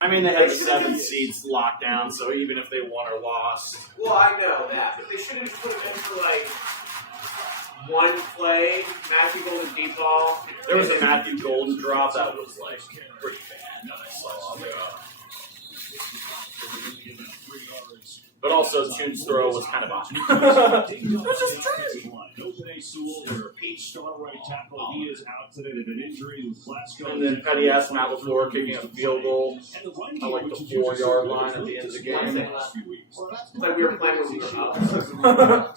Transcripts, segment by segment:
I mean, they had the 7 seeds locked down, so even if they won or lost. Well, I know that, but they should have put them in for like one play, Matthew Golden deep ball. There was a Matthew Golden drop that was like pretty bad that I saw. But also, Tune's throw was kind of off. It was just a dream. And then Petty asked Matt LaFleur kicking a field goal at like the 4-yard line at the end of the game. It's like we were playing when we were up.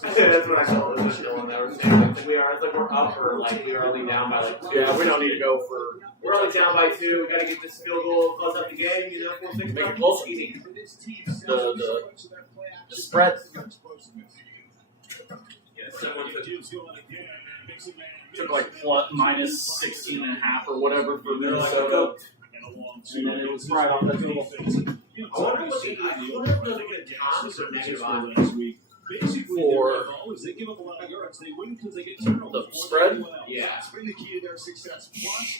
That's what I saw in the show when they were saying. It's like we're up or like we're only down by like 2. Yeah, we don't need to go for. We're only down by 2. We got to get this field goal, close up the game. You know, we'll make it close. Easy. The spread. Took like minus 16.5 or whatever for Minnesota. And then it was right on the table. I wonder what the Tom's or negative last week. For the spread? Yeah.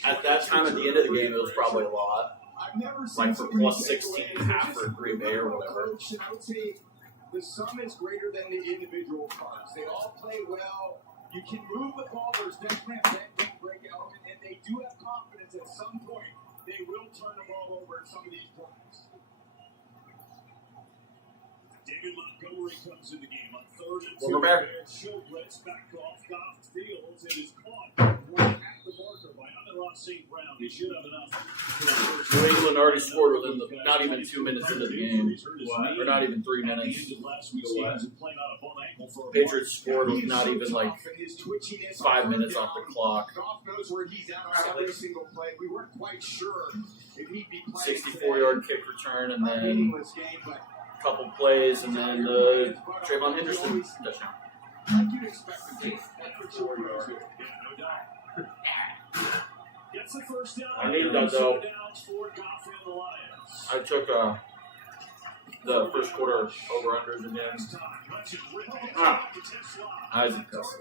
At that time, at the end of the game, it was probably a lot. Like for plus 16.5 for Green Bay or whatever. The sum is greater than the individual parts. They all play well. You can move the ball. There's definitely a bend break element, and they do have confidence at some point they will turn the ball over in some of these points. David Montgomery comes in the game on 3rd and 2. We're back. Showbrett's back off. Goff fields and is caught right at the marker by Amon-Ra St. Brown. He should have enough. New England already scored within not even 2 minutes into the game. Or not even 3 minutes. Patriots scored with not even like 5 minutes off the clock. Goff knows where he's at on every single play. We weren't quite sure if he'd be playing 64-yard kick return and then a couple plays and then Trayvon Henderson touchdown. Like you'd expect the game. Gets the first down. I need that though. I took the first quarter over-unders again. Isaac Tesla.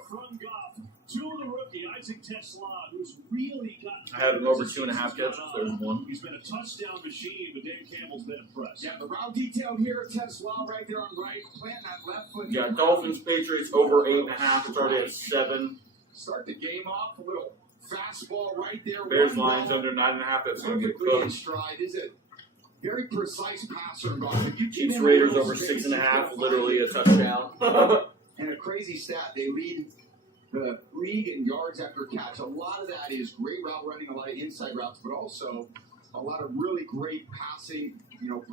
I had him over 2.5 catches. There's one. He's been a touchdown machine, but Dan Campbell's been impressed. Yeah, the route detail here at Tesla right there on right. Plant that left foot. Yeah, Dolphins, Patriots over 8.5. It's already at 7. Start the game off a little fastball right there. Bears Lions under 9.5. That's going to get perfectly in cooked. stride. Is it very precise passer? Chiefs Raiders over 6.5. Literally a touchdown. And a crazy stat. They lead the league in yards after catch. A lot of that is great route running, a lot of inside routes, but also a lot of really great passing.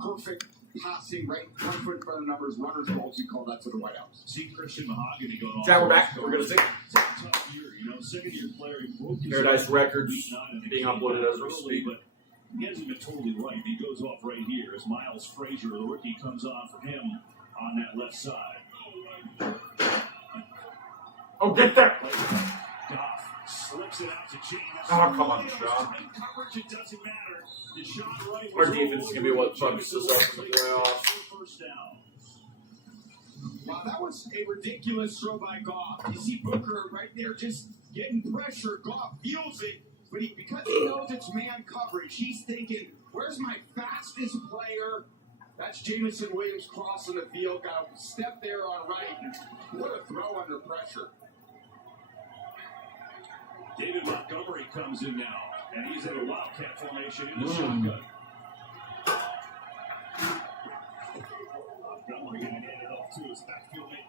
Perfect passing, right front foot in front of the numbers, runner's ball. We call that to the White House. See Christian Mahogany going on. Jack, we're back. We're going to sing. Tough year, second-year player. Paradise Records being uploaded as we speak. But he hasn't been totally right. He goes off right here as Miles Frazier, the rookie, comes on for him on that left side. Oh, get that! Goff slips it out to James. Oh, come on, Deshaun. Coverage, it doesn't matter. Deshaun Wright Our defense is going to be what fucks us up in the playoffs. First down. Wow, that was a ridiculous throw by Goff. You see Booker right there just getting pressure. Goff feels it, but because he knows it's man coverage, he's thinking, where's my fastest player? That's Jameson Williams crossing the field. Got a step there on right. What a throw under pressure. David Montgomery comes in now, and he's in a wildcat formation in the shotgun. Montgomery going to hand it off to his backfield mate.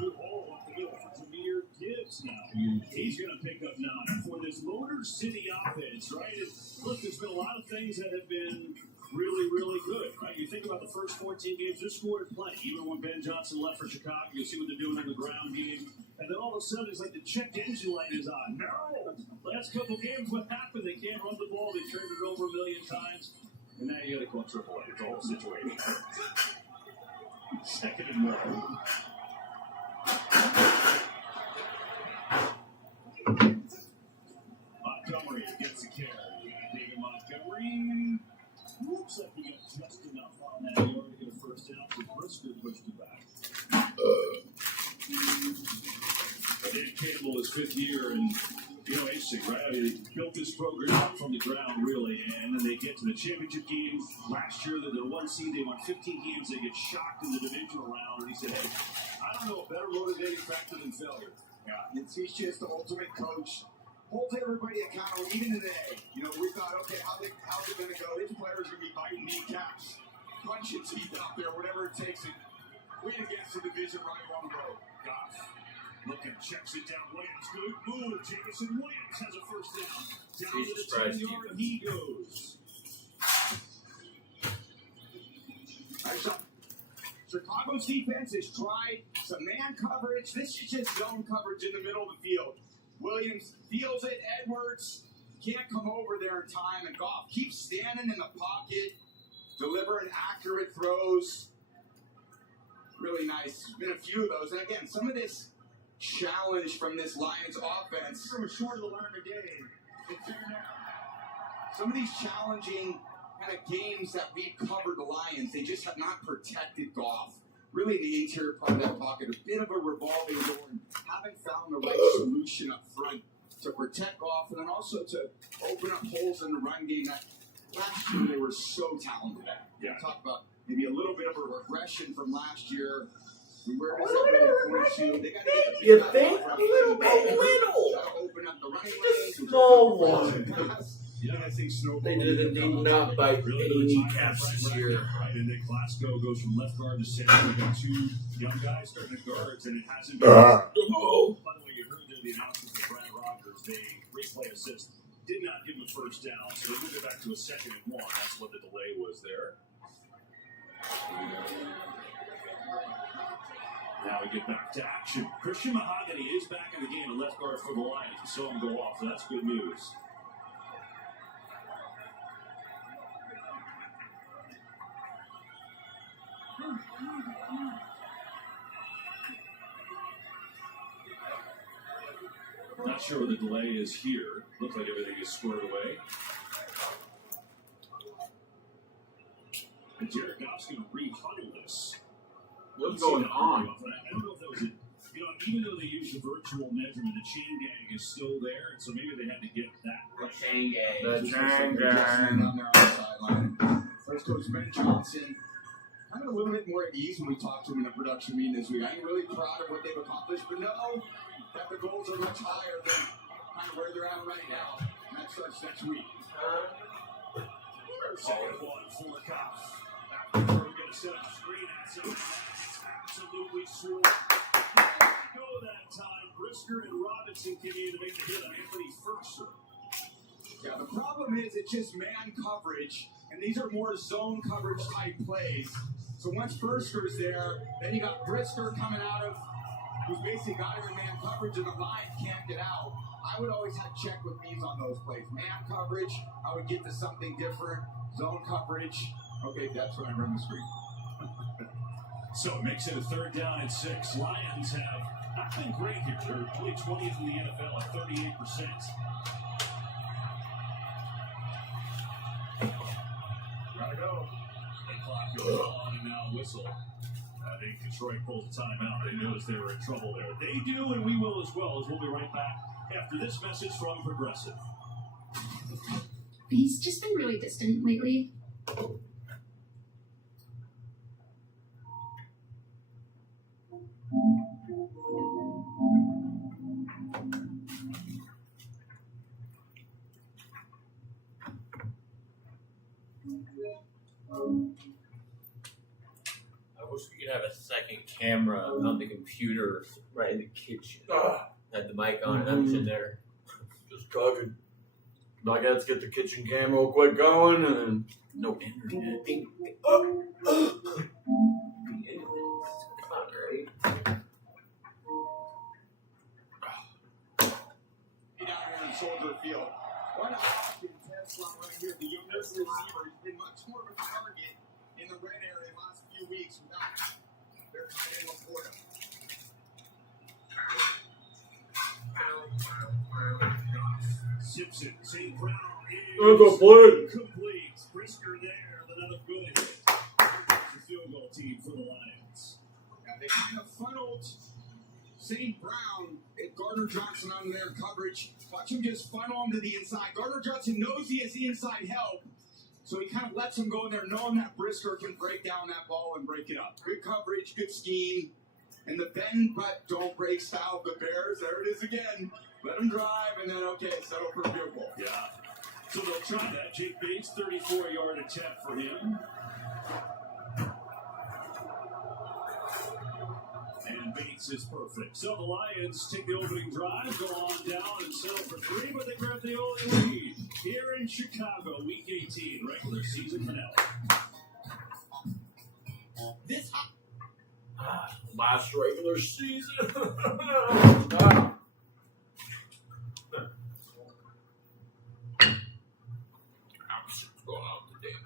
Good hole up the middle for Jahmyr Gibbs now. He's going to pick up 9 for this Motor City offense, right? And look, there's been a lot of things that have been really, really good, right? You think about the first 14 games, they're scored plenty. Even when Ben Johnson left for Chicago, you see what they're doing in the ground game. And then all of a sudden, it's like the check engine light is on. No! Last couple games, what happened? They can't run the ball. They turned it over a million times. And now you got to call AAA. It's a whole situation. Second and 1. Montgomery gets the carry. David Montgomery. Looks like he got just enough on that in order to get a first down. So Brisker pushed it back. Dan Campbell is 5th year, and H6, right? They built this program up from the ground, really, and then they get to the championship game last year. They're the 1 seed. They won 15 games. They get shocked in the divisional round. And he said, hey, I don't know a better motivating factor than failure. Yeah, he's just the ultimate coach. Holds everybody accountable, even today. You know, we thought, okay, how's it going to go? His players are going to be biting kneecaps, punching teeth out there, whatever it takes, and win against the division rival on the road. Goff looking, checks it down. Williams, good move. Jameson Williams has a first down. Down to the 10-yard, he goes. Nice shot. Chicago's defense has tried some man coverage. This is just zone coverage in the middle of the field. Williams feels it. Edwards can't come over there in time, and Goff keeps standing in the pocket, delivering accurate throws. Really nice. There's been a few of those, and again, some of this challenge from this Lions offense. From a short of the line game, it's there now. Some of these challenging kind of games that we've covered the Lions, they just have not protected Goff. Really, the interior part of that pocket, a bit of a revolving door, and haven't found the right solution up front to protect Goff, and then also to open up holes in the run game that last year they were so talented at. Yeah. Talk about maybe a little bit of a regression from last year. Where was that 22? They got to get the You big think? guy A little bit little. open up the running Just lane. small one. Yeah, I think snowball. They did not bite any kneecaps this year. Right, and then Glasgow goes from left guard to center. We've got two young guys starting at guards, and it hasn't been. By the way, you heard the announcement from Brad Rogers. They replay assist did not give him a first down, so they moved it back to a 2nd and 1. That's what the delay was there. Now we get back to action. Christian Mahogany is back in the game at left guard for the Lions. We saw him go off, so that's good news. Not sure what the delay is here. Looks like everything is squared away. And Jared Goff's going to re-huddle this. What's going on? I don't know if that was even though they used the virtual measurement, the chain gang is still there, and so maybe they had to get that right. Chain gang. The chain gang. On their own sideline. First coach Ben Johnson, kind of a little bit more at ease when we talked to him in a production meeting this week. I'm really proud of what they've accomplished, but know that the goals are much higher than kind of where they're at right now. And that starts next week. Second one for Goff. After we're going to set up a screen at something that's absolutely sure. Go that time. Brisker and Robinson continue to make the hit on Anthony Firkser. Yeah, the problem is it's just man coverage, and these are more zone coverage type plays. So once Firster's there, then you got Brisker coming out of, who's basically got him in man coverage, and the line can't get out. I would always have check with me's on those plays. Man coverage, I would get to something different. Zone coverage, okay, that's when I run the screen. So it makes it a 3rd down and 6. Lions have not been great here. They're only 20th in the NFL at 38%. Gotta go. The clock goes on and now whistle. I think Detroit pulls a timeout. They noticed they were in trouble there. They do, and we will as well, as we'll be right back after this message from Progressive. He's just been really distant lately. I wish we could have a second camera on the computer right in the kitchen. Had the mic on and I'm sitting there just talking. Like, let's get the kitchen cam real quick going, and then no internet. Bing, bing, oh. The internet's not great. Down here in Soldier Field. One Hopkins has one right here. The youngest receiver has been much more of a target in the red area the last few weeks without their tight end Laporta. Simpson, St. Brown That's a is play. complete. Brisker there, but another good hit. It's a field goal team for the Lions. Now they kind of funneled St. Brown and Gardner Johnson on their coverage. Watch him just funnel him to the inside. Gardner Johnson knows he has the inside help, so he kind of lets him go in there, knowing that Brisker can break down that ball and break it up. Good coverage, good scheme, and the bend but don't break style of the Bears. There it is again. Let him drive, and then, okay, settle for a field goal. Yeah. So they'll try that. Jake Bates, 34-yard attempt for him. And Bates is perfect. So the Lions take the opening drive, go on down and settle for 3, but they grab the only lead here in Chicago, Week 18, regular season finale. This Last regular season. Ah. Going on today.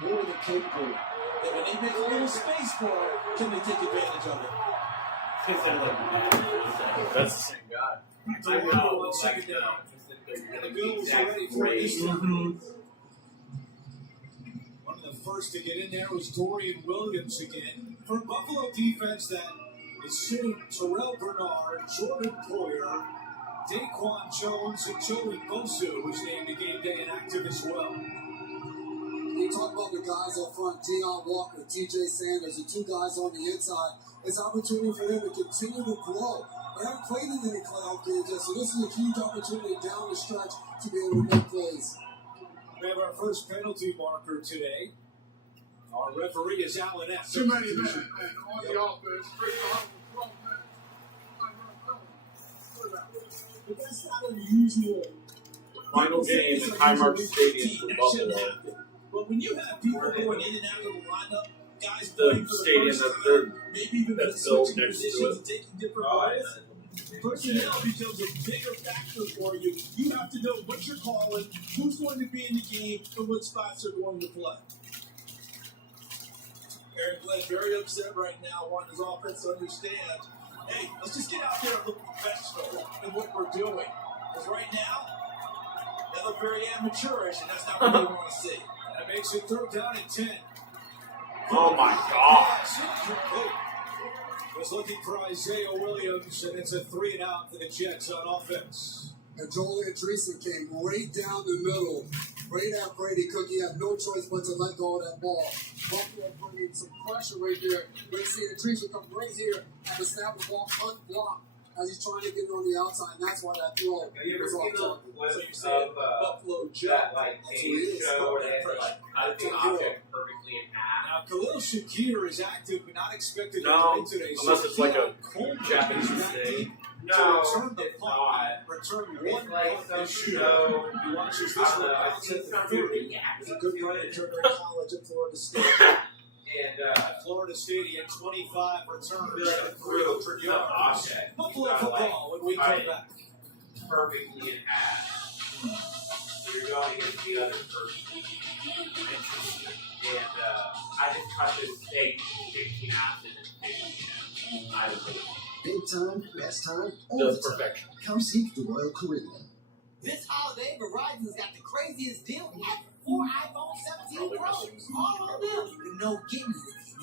More than capable. That when they make a little space for it, can they take advantage of it? That's the same guy. I know, on second down. And the Bills are ready for it this time. One of the first to get in there was Dorian Williams again. For a Buffalo defense that is sitting Terrell Bernard, Jordan Poyer, Daquan Jones, and Joey Bosu, who's named the game day inactive as well. You talk about the guys up front, Deion Walker, TJ Sanders, the two guys on the inside. It's an opportunity for them to continue to grow. They haven't played in any playoff games yet, so this is a huge opportunity down the stretch to be able to make plays. We have our first penalty marker today. Our referee is Alan F. too many men on the offense. But that's not unusual. Final game at Highmark Stadium for Buffalo. But when you have people going in and out of the lineup, guys The playing for the stadium first that time, they're- maybe even that's switching built next to positions it. and taking different roles. Personnel becomes a bigger factor for you. You have to know what you're calling, who's going to be in the game, and what spots are going to play. Aaron Glenn very upset right now, wanting his offense to understand, hey, let's just get out there and look professional in what we're doing. Because right now, they look very amateurish, and that's not what we want to see. That makes it 3rd down and 10. Oh my God. Was looking for Isaiah Williams, and it's a 3-and-out for the Jets on offense. And Joel Andreessen came right down the middle, right at Brady Cook. He had no choice but to let go of that ball. Buffalo bringing some pressure right there. Let's see Andreessen come right here and the snap the ball unblocked as he's trying to get it on the outside. And that's why that throw was off target. So you say Buffalo Jet. like That's what it is. show where they like cut the object perfectly in half. Now, Khalil Shakir is active but not expected to No, play today. unless it's like a Coleman Japanese is that thing. deep No, to return the it's punt, not. return It's one like punt some this year. show. He watches I this don't one know, I've bounce seen at the some 30. react. He's a good punt returner in college at Florida State. And At Florida State, he had 25 returns like at a real 300 tough yards. object. Buffalo You gotta, football when we cut come it back. perfectly in half. So you're going against the other person. And I just cut this steak 16 ounces and 15 I was Big time, best time, all The the time. perfection. Come seek the Royal Caribbean. This holiday, Verizon's got the craziest deal ever. 4 iPhone 17 Pros. All of them. With no gimmicks.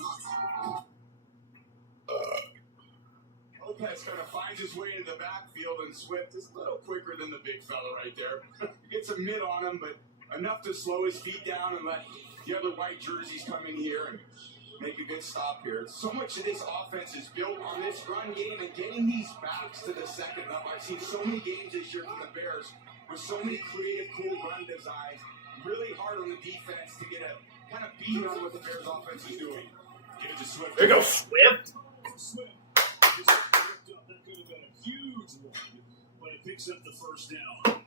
Lopez kind of finds his way into the backfield, and Swift is a little quicker than the big fella right there. Gets a mid on him, but enough to slow his feet down and let the other white jerseys come in here and make a good stop here. So much of this offense is built on this run game and getting these backs to the second level. I've seen so many games this year from the Bears with so many creative, cool run designs. Really hard on the defense to get a kind of beat on what the Bears offense is doing. Give it to Swift. There goes Swift. Swift. That could have been a huge one, but it picks up the first down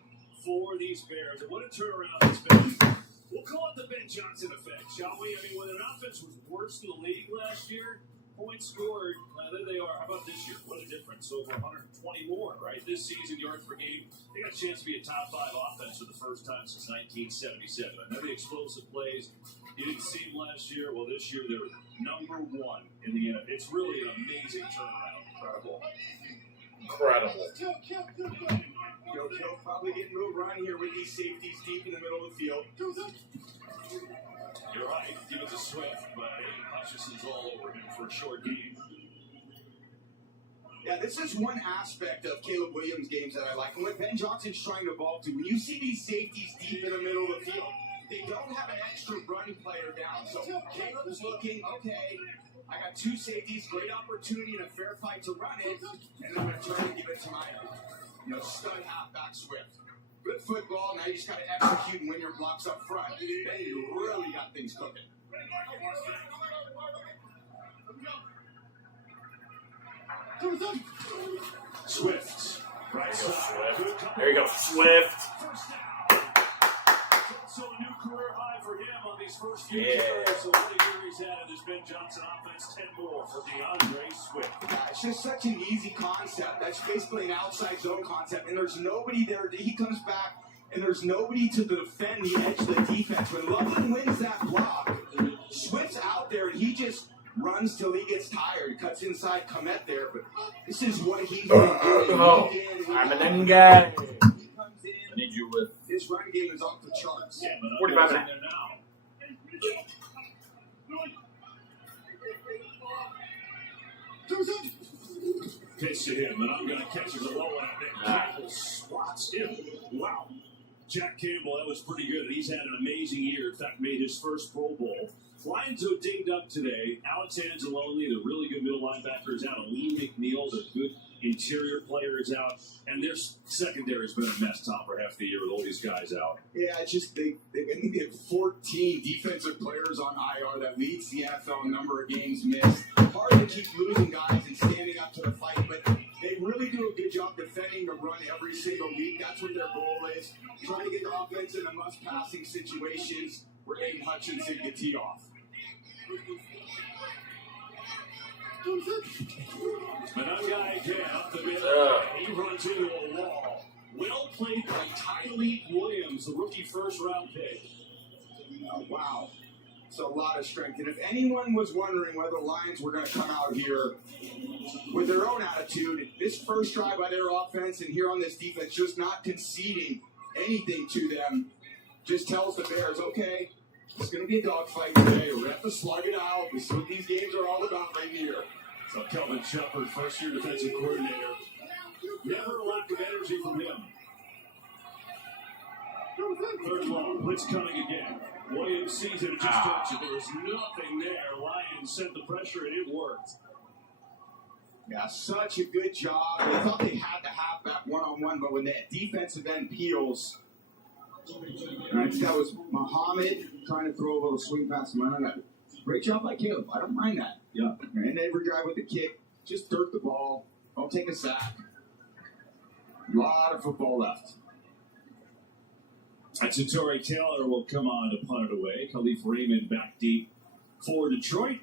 for these Bears. And what a turnaround it's been. We'll call it the Ben Johnson effect, shall we? I mean, when an offense was worse in the league last year, points scored, there they are. How about this year? What a difference. Over 120 more, right? This season, yards per game, they got a chance to be a top 5 offense for the first time since 1977. Another explosive plays you didn't see them last year. Well, this year, they're number 1 in the NFL. It's really an amazing turnaround. Incredible. Kill probably getting a little run here with these safeties deep in the middle of the field. You're right. Give it to Swift, but Hutchinson's all over him for a short game. Yeah, this is one aspect of Caleb Williams' games that I like. And what Ben Johnson's trying to evolve to, when you see these safeties deep in the middle of the field, they don't have an extra run player down. So Caleb's looking, okay, I got 2 safeties, great opportunity and a fair fight to run it, and I'm going to turn and give it to my stud halfback Swift. Good football, now you just got to execute and win your blocks up front. Then you really got things cooking. Swift. Right side. There you go, Swift. First down. So a new career high for him on these first few carries. So what a year he's had in this Ben Johnson offense. 10 more for DeAndre Swift. Yeah, it's just such an easy concept. That's basically an outside zone concept, and there's nobody there. He comes back, and there's nobody to defend the edge of the defense. When Loveland wins that block, Swift's out there, and he just runs till he gets tired. Cuts inside Komet there, but this is what he's been doing. I'm an end guy. He comes in. I need you with. His run game is off the charts. Yeah, but 45 in minutes. there now. Pitch to him, and I'm going to catch it low at it. Campbell swats him. Wow. Jack Campbell, that was pretty good. He's had an amazing year. In fact, made his first Pro Bowl. Lions are dinged up today. Alex Anzalone, the really good middle linebacker, is out. Lee McNeil, the good interior player, is out. And their secondary has been a mess top for half the year with all these guys out. Yeah, it's just I think they have 14 defensive players on IR. That leads the NFL in number of games missed. Hard to keep losing guys and standing up to the fight, but they really do a good job defending the run every single week. That's what their goal is. Trying to get the offense in the must-passing situations where Aiden Hutchinson gets teed off. Another guy again up the middle. He runs into a wall. Well played by Tyleek Williams, the rookie first-round pick. Wow. It's a lot of strength. And if anyone was wondering whether the Lions were going to come out here with their own attitude, this first drive by their offense and here on this defense, just not conceding anything to them, just tells the Bears, okay, it's going to be a dogfight today. We're going to have to slug it out. This is what these games are all about right here. So Kelvin Shepard, first-year defensive coordinator. Never a lack of energy from him. Third long, blitz coming again. Williams sees it, just touch it. There was nothing there. Lions sent the pressure, and it worked. Yeah, such a good job. They thought they had the halfback one-on-one, but when that defensive end peels, right, that was Muhammad trying to throw a little swing pass. Great job by Caleb. I don't mind that. Yeah. And every drive with the kick, just dirt the ball. Don't take a sack. A lot of football left. Torrey Taylor will come on to punt it away. Khalif Raymond back deep for Detroit.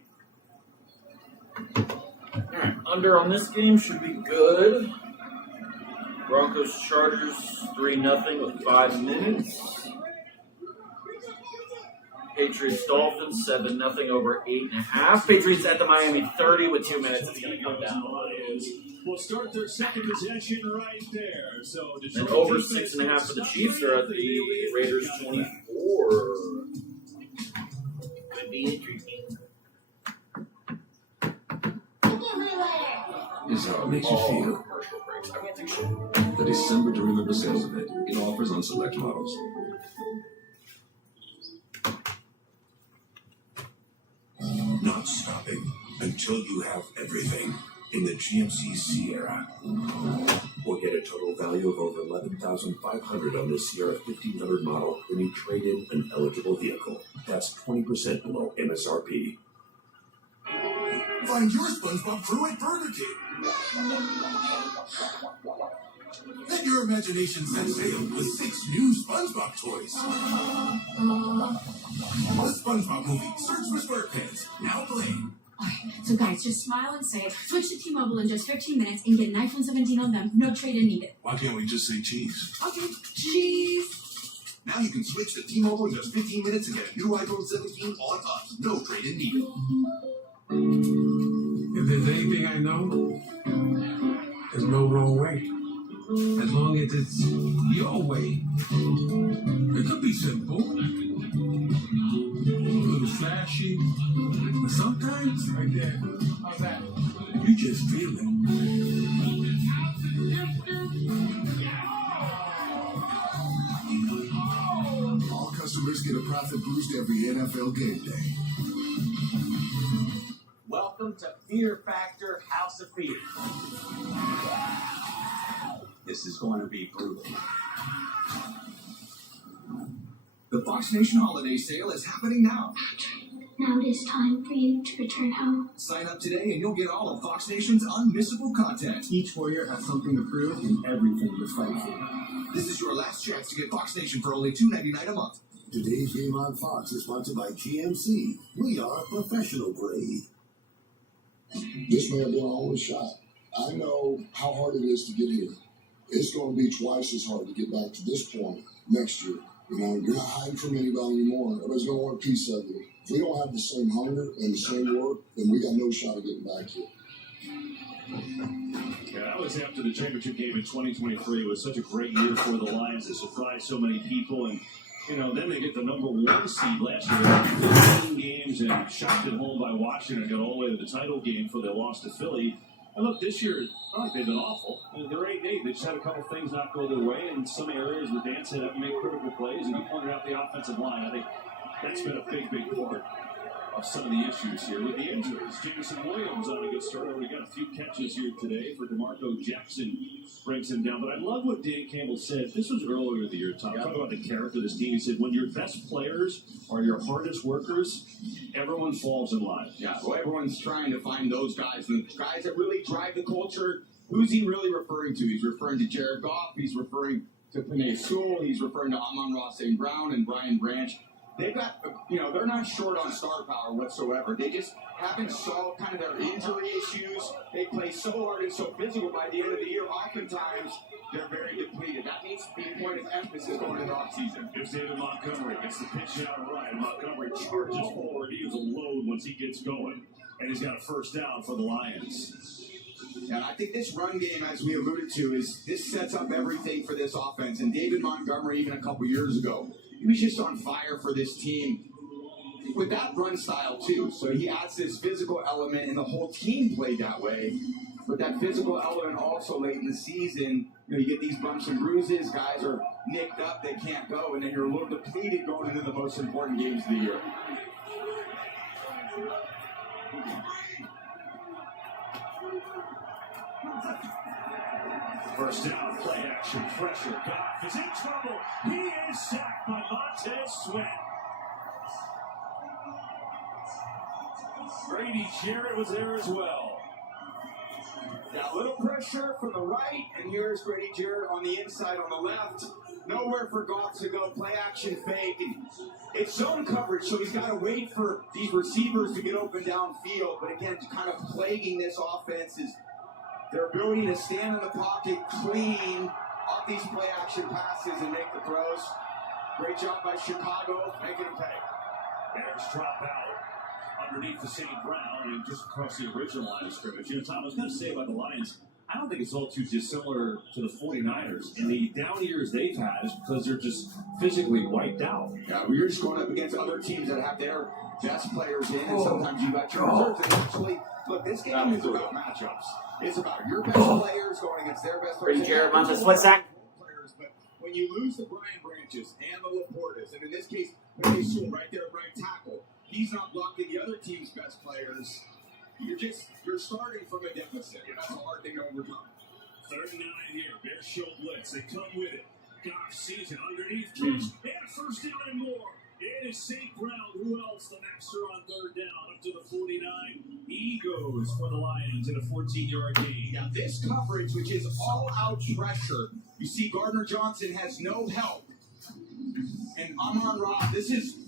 Alright, under on this game should be good. Broncos Chargers 3-0 with 5 minutes. Patriots Dolphins 7-0 over 8.5. Patriots at the Miami 30 with 2 minutes. It's going to come down. Will start their second possession right there. So And over 6.5 for the Chiefs. They're at the Raiders 24. Could be interesting. Here's how it makes you feel. The December to Remember sales event. It offers on select models. Not stopping until you have everything in the GMC Sierra. Or get a total value of over $11,500 on this Sierra 1500 model when you trade in an eligible vehicle. That's 20% below MSRP. Find your SpongeBob crew at Burger King. Let your imagination set sail with 6 new SpongeBob toys. The SpongeBob movie, Search for SquarePants, now playing. Alright, so guys, just smile and say, switch to T-Mobile in just 15 minutes and get an iPhone 17 on them. No trade-in needed. Why can't we just say cheese? Okay, cheese. Now you can switch to T-Mobile in just 15 minutes and get a new iPhone 17 on us. No trade-in needed. If there's anything I know, there's no wrong way. As long as it's your way. It could be simple, a little flashy, but sometimes, right there, how's that? You just feel it. All customers get a profit boost every NFL game day. Welcome to Fear Factor House of Fear. This is going to be brutal. The Fox Nation Holiday Sale is happening now. Now it is time for you to return home. Sign up today and you'll get all of Fox Nation's unmissable content. Each warrior has something to prove and everything to fight for. This is your last chance to get Fox Nation for only $2.99 a month. Today's game on Fox is sponsored by GMC. We are professional grade. This may have been our only shot. I know how hard it is to get here. It's going to be twice as hard to get back to this point next year. You know, you're not hiding from anybody anymore. Everybody's going to want a piece of you. If we don't have the same hunger and the same work, then we got no shot of getting back here. Yeah, that was after the championship game in 2023. It was such a great year for the Lions. It surprised so many people. And, you know, then they get the number 1 seed last year, 15 games, and shocked at home by Washington. Got all the way to the title game for their loss to Philly. And look, this year, it's not like they've been awful. They're 8-8. They just had a couple things not go their way. In some areas, the Dan said, have to make critical plays. And you pointed out the offensive line. I think that's been a big, big part of some of the issues here with the injuries. Jameson Williams on a good start. Already got a few catches here today for DeMarco Jackson. Brings him down. But I love what Dan Campbell said. This was earlier in the year, Tom. Talk about the character of this team. He said, when your best players are your hardest workers, everyone falls in line. Yeah, well, everyone's trying to find those guys. And the guys that really drive the culture, who's he really referring to? He's referring to Jared Goff. He's referring to Penei Sewell. He's referring to Amon-Ra St. Brown and Brian Branch. They've got, you know, they're not short on star power whatsoever. They just haven't solved kind of their injury issues. They play so hard and so physical by the end of the year. Oftentimes, they're very depleted. That needs to be a point of emphasis going into the offseason. Here's David Montgomery. Gets the pitch out right. Montgomery charges forward. He is a load once he gets going. And he's got a first down for the Lions. And I think this run game, as we alluded to, this sets up everything for this offense. And David Montgomery, even a couple years ago, he was just on fire for this team with that run style, too. So he adds this physical element, and the whole team played that way. But that physical element also late in the season, you know, you get these bumps and bruises, guys are nicked up, they can't go, and then you're a little depleted going into the most important games of the year. First down, play action, pressure. Goff is in trouble. He is sacked by Montez Sweat. Grady Jarrett was there as well. Got a little pressure from the right, and here's Grady Jarrett on the inside on the left. Nowhere for Goff to go. Play action fake. It's zone coverage, so he's got to wait for these receivers to get open downfield. But again, kind of plaguing this offense is their ability to stand in the pocket clean off these play action passes and make the throws. Great job by Chicago, making them pay. Bears drop out underneath the St. Brown and just across the original line of scrimmage. You know, Tom, I was going to say about the Lions, I don't think it's all too dissimilar to the 49ers. And the down years they've had is because they're just physically wiped out. Yeah, well, you're just going up against other teams that have their best players in, and sometimes you got your reserves. And actually, look, this game is about matchups. It's about your best players going against their best players. Jared Montes, what's that? But when you lose the Brian Branches and the Laportas, and in this case, Penny Sewell right there at right tackle, he's not blocking the other team's best players. You're starting from a deficit. That's a hard thing to overcome. 3rd and 9 here. Bears show blitz. They come with it. Goff sees it underneath. And first down and more. It is St. Brown. Who else? The master on 3rd down. Up to the 49. He goes for the Lions in a 14-yard gain. Now this coverage, which is all-out pressure, you see Gardner Johnson has no help. And Amon-Ra,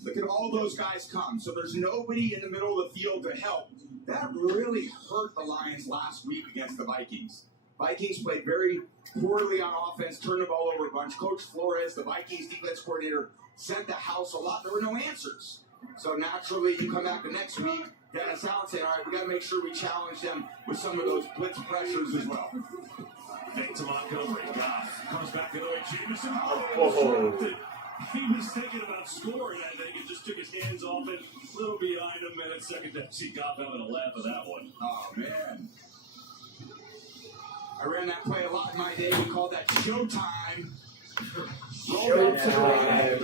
look at all those guys come. So there's nobody in the middle of the field to help. That really hurt the Lions last week against the Vikings. Vikings played very poorly on offense, turned the ball over a bunch. Coach Flores, the Vikings defense coordinator, sent the house a lot. There were no answers. So naturally, you come back the next week, Dennis Allen saying, all right, we got to make sure we challenge them with some of those blitz pressures as well. Fake to Montgomery. Goff comes back to Lloyd Jameson. He was thinking about scoring, I think, and just took his hands off it, a little behind him, and then second down. See Goff having a laugh at that one. Oh, man. I ran that play a lot in my day. We called that showtime. Roll up to the right, and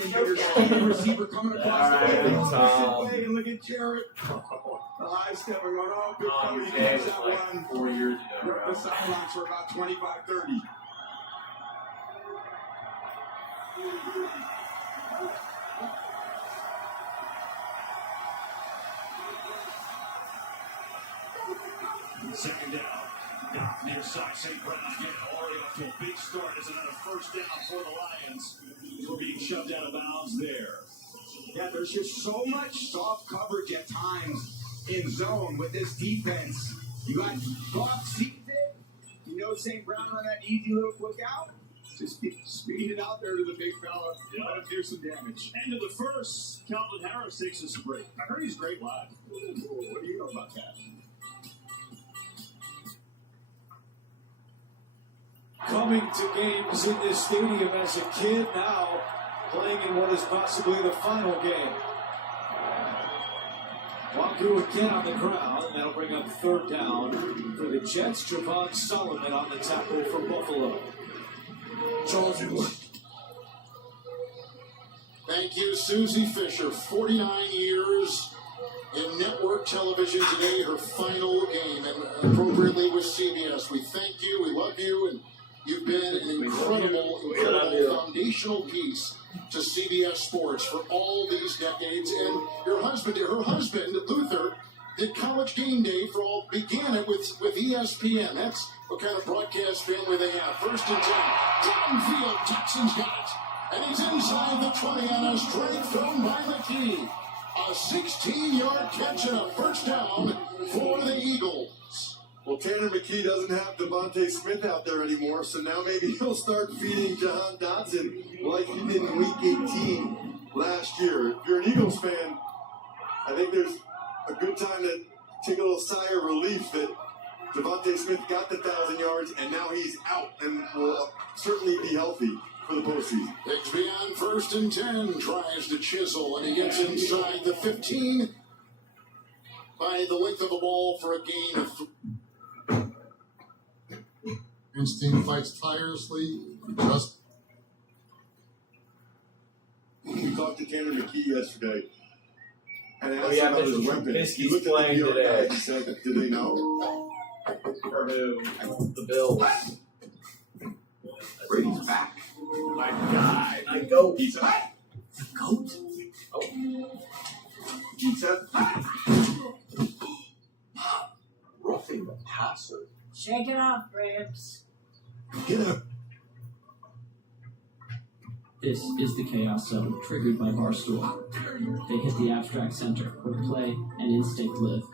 then your speed receiver coming across the way. And look at Jarrett. The high step and going, oh, good cover. He catch that one. 4 years ago. Rip the sidelines for about 25-30. Second down. Goff near side. St. Brown again. Already off to a big start. It's another first down for the Lions. We're being shoved out of bounds there. Yeah, there's just so much soft coverage at times in zone with this defense. You got Goff sees it. You know St. Brown on that easy little quick out. Just speed it out there to the big fella. Let him do some damage. End of the first. Calvin Harris takes us a break. I heard he's great live. What do you know about that? Coming to games in this stadium as a kid, now playing in what is possibly the final game. Waku again on the ground, and that'll bring up 3rd down for the Jets. Javon Solomon on the tackle for Buffalo. Charles. Thank you, Susie Fisher. 49 years in network television today, her final game, and appropriately with CBS. We thank you, we love you, and you've been an incredible foundational piece to CBS Sports for all these decades. And her husband, Luther, did College Game Day began it with ESPN. That's what kind of broadcast family they have. 1st and 10. Downfield, Texans got it. And he's inside the 20 on a straight thrown by McKee. A 16-yard catch and a first down for the Eagles. Well, Tanner McKee doesn't have Devontae Smith out there anymore, so now maybe he'll start feeding Jahan Dotson like he did in Week 18 last year. If you're an Eagles fan, I think there's a good time to take a little sigh of relief that Devontae Smith got the 1,000 yards, and now he's out and will certainly be healthy for the postseason. Bigsby on 1st and 10 tries to chisel, and he gets inside the 15 by the length of the ball for a gain of 3. Instinct fights tirelessly. We talked to Tanner McKee yesterday. And asked yeah, him about his Mr. weapon. Trubisky's He playing looked at the New York today. guys and said, "Do they know?" For who? The Bills. Brady's back. My guy. My goat. Pizza. The goat? Oh. Pizza. Roughing the passer. Shake it off, Gramps. Get up. This is the Chaos Zone, triggered by Barstool. They hit the abstract center, where play and instinct live.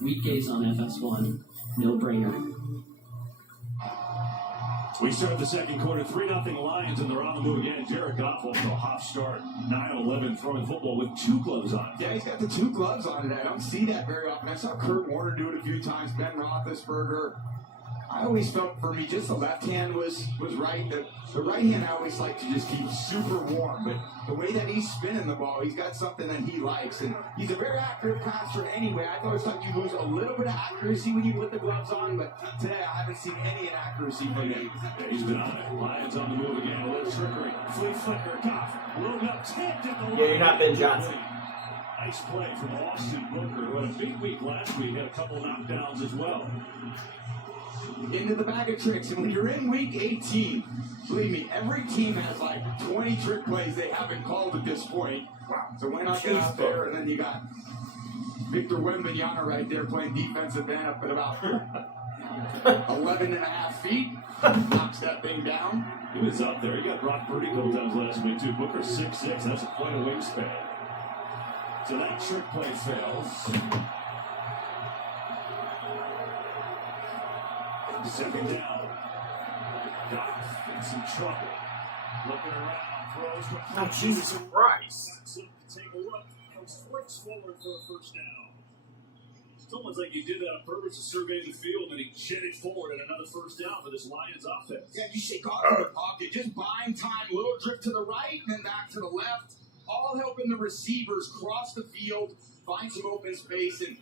Weekdays on FS1, no brainer. We start the second quarter, 3-0 Lions, and they're on the move again. Jared Goff off to a hot start, 9-11, throwing football with 2 gloves on. Yeah, he's got the 2 gloves on today. I don't see that very often. I saw Kurt Warner do it a few times, Ben Roethlisberger. I always felt, for me, just the left hand was right. The right hand I always like to just keep super warm, but the way that he's spinning the ball, he's got something that he likes, and he's a very accurate passer anyway. I always thought you lose a little bit of accuracy when you put the gloves on, but today I haven't seen any inaccuracy from him. Yeah, he's been on it. Lions on the move again. A little trickery. Flea flicker. Goff. Load up. Tipped at the line. Yeah, you're not Ben Johnson. Nice play from Austin Booker, who had a big week last week. Had a couple knockdowns as well. Into the bag of tricks, and when you're in week 18, believe me, every team has like 20 trick plays they haven't called at this point. So why not get out there? And then you got Victor Wembanyama right there playing defensive end up at about 11 and a half feet. Knocks that thing down. He was up there. He got Brock Purdy a couple times last week, too. Booker 6'6". That's a point of wingspan. So that trick play fails. Second down. Goff in some trouble. Looking around, throws. Oh, Jesus Christ. Take a look. Comes flips forward for a first down. It's almost like he did that on purpose to survey the field, and he jetted forward at another first down for this Lions offense. Yeah, you shake off in the pocket, just buying time, little drift to the right, and then back to the left, all helping the receivers cross the field, find some open space, and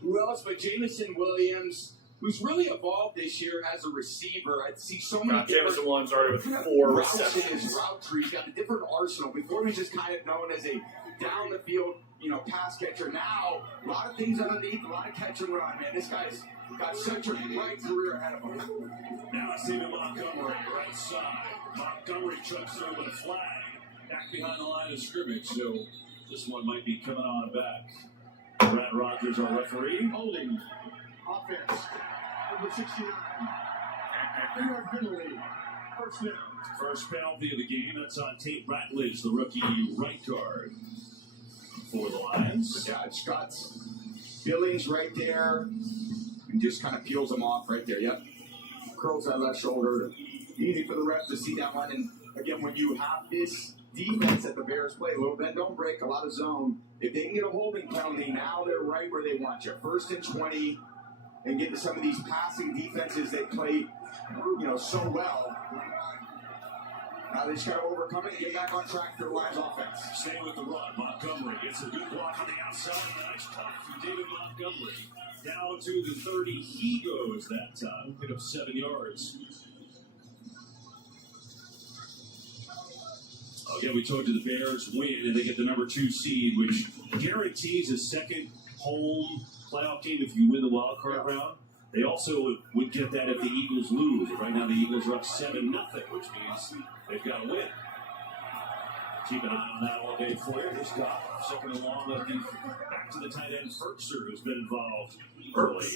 who else but Jameson Williams, who's really evolved this year as a receiver. I see so many Jameson Williams already with 4 routes receptions. in his route tree. He's got a different arsenal. Before he was just kind of known as a down the field, pass catcher. Now, a lot of things underneath, a lot of catch and run, man. This guy's got such a bright career ahead of him. Now Stephen Montgomery, right side. Montgomery chucks through with a flag. Back behind the line of scrimmage, so this one might be coming on back. Brad Rogers, our referee. Holding. Offense. Number 69. 3-yard penalty. First down. First penalty of the game. That's on Tate Ratledge, the rookie right guard for the Lions. Yeah, it's got Billings right there, and just kind of peels him off right there. Yep. Curls that left shoulder. Easy for the ref to see that one. And again, when you have this defense that the Bears play, a little bit, don't break, a lot of zone. If they can get a holding penalty, now they're right where they want you. 1st and 20, and get to some of these passing defenses they play, so well. Now they just got to overcome it and get back on track for the Lions offense. Stay with the run. Montgomery gets a good block on the outside. A nice block from David Montgomery. Down to the 30. He goes that time. Pick up 7 yards. Again, we told you the Bears win, and they get the number 2 seed, which guarantees a second home playoff game if you win the wild card round. They also would get that if the Eagles lose. Right now, the Eagles are up 7-0, which means they've got to win. Keep an eye on that all day for you. Here's Goff, second and long, back to the tight end, Ferkser, who's been involved early.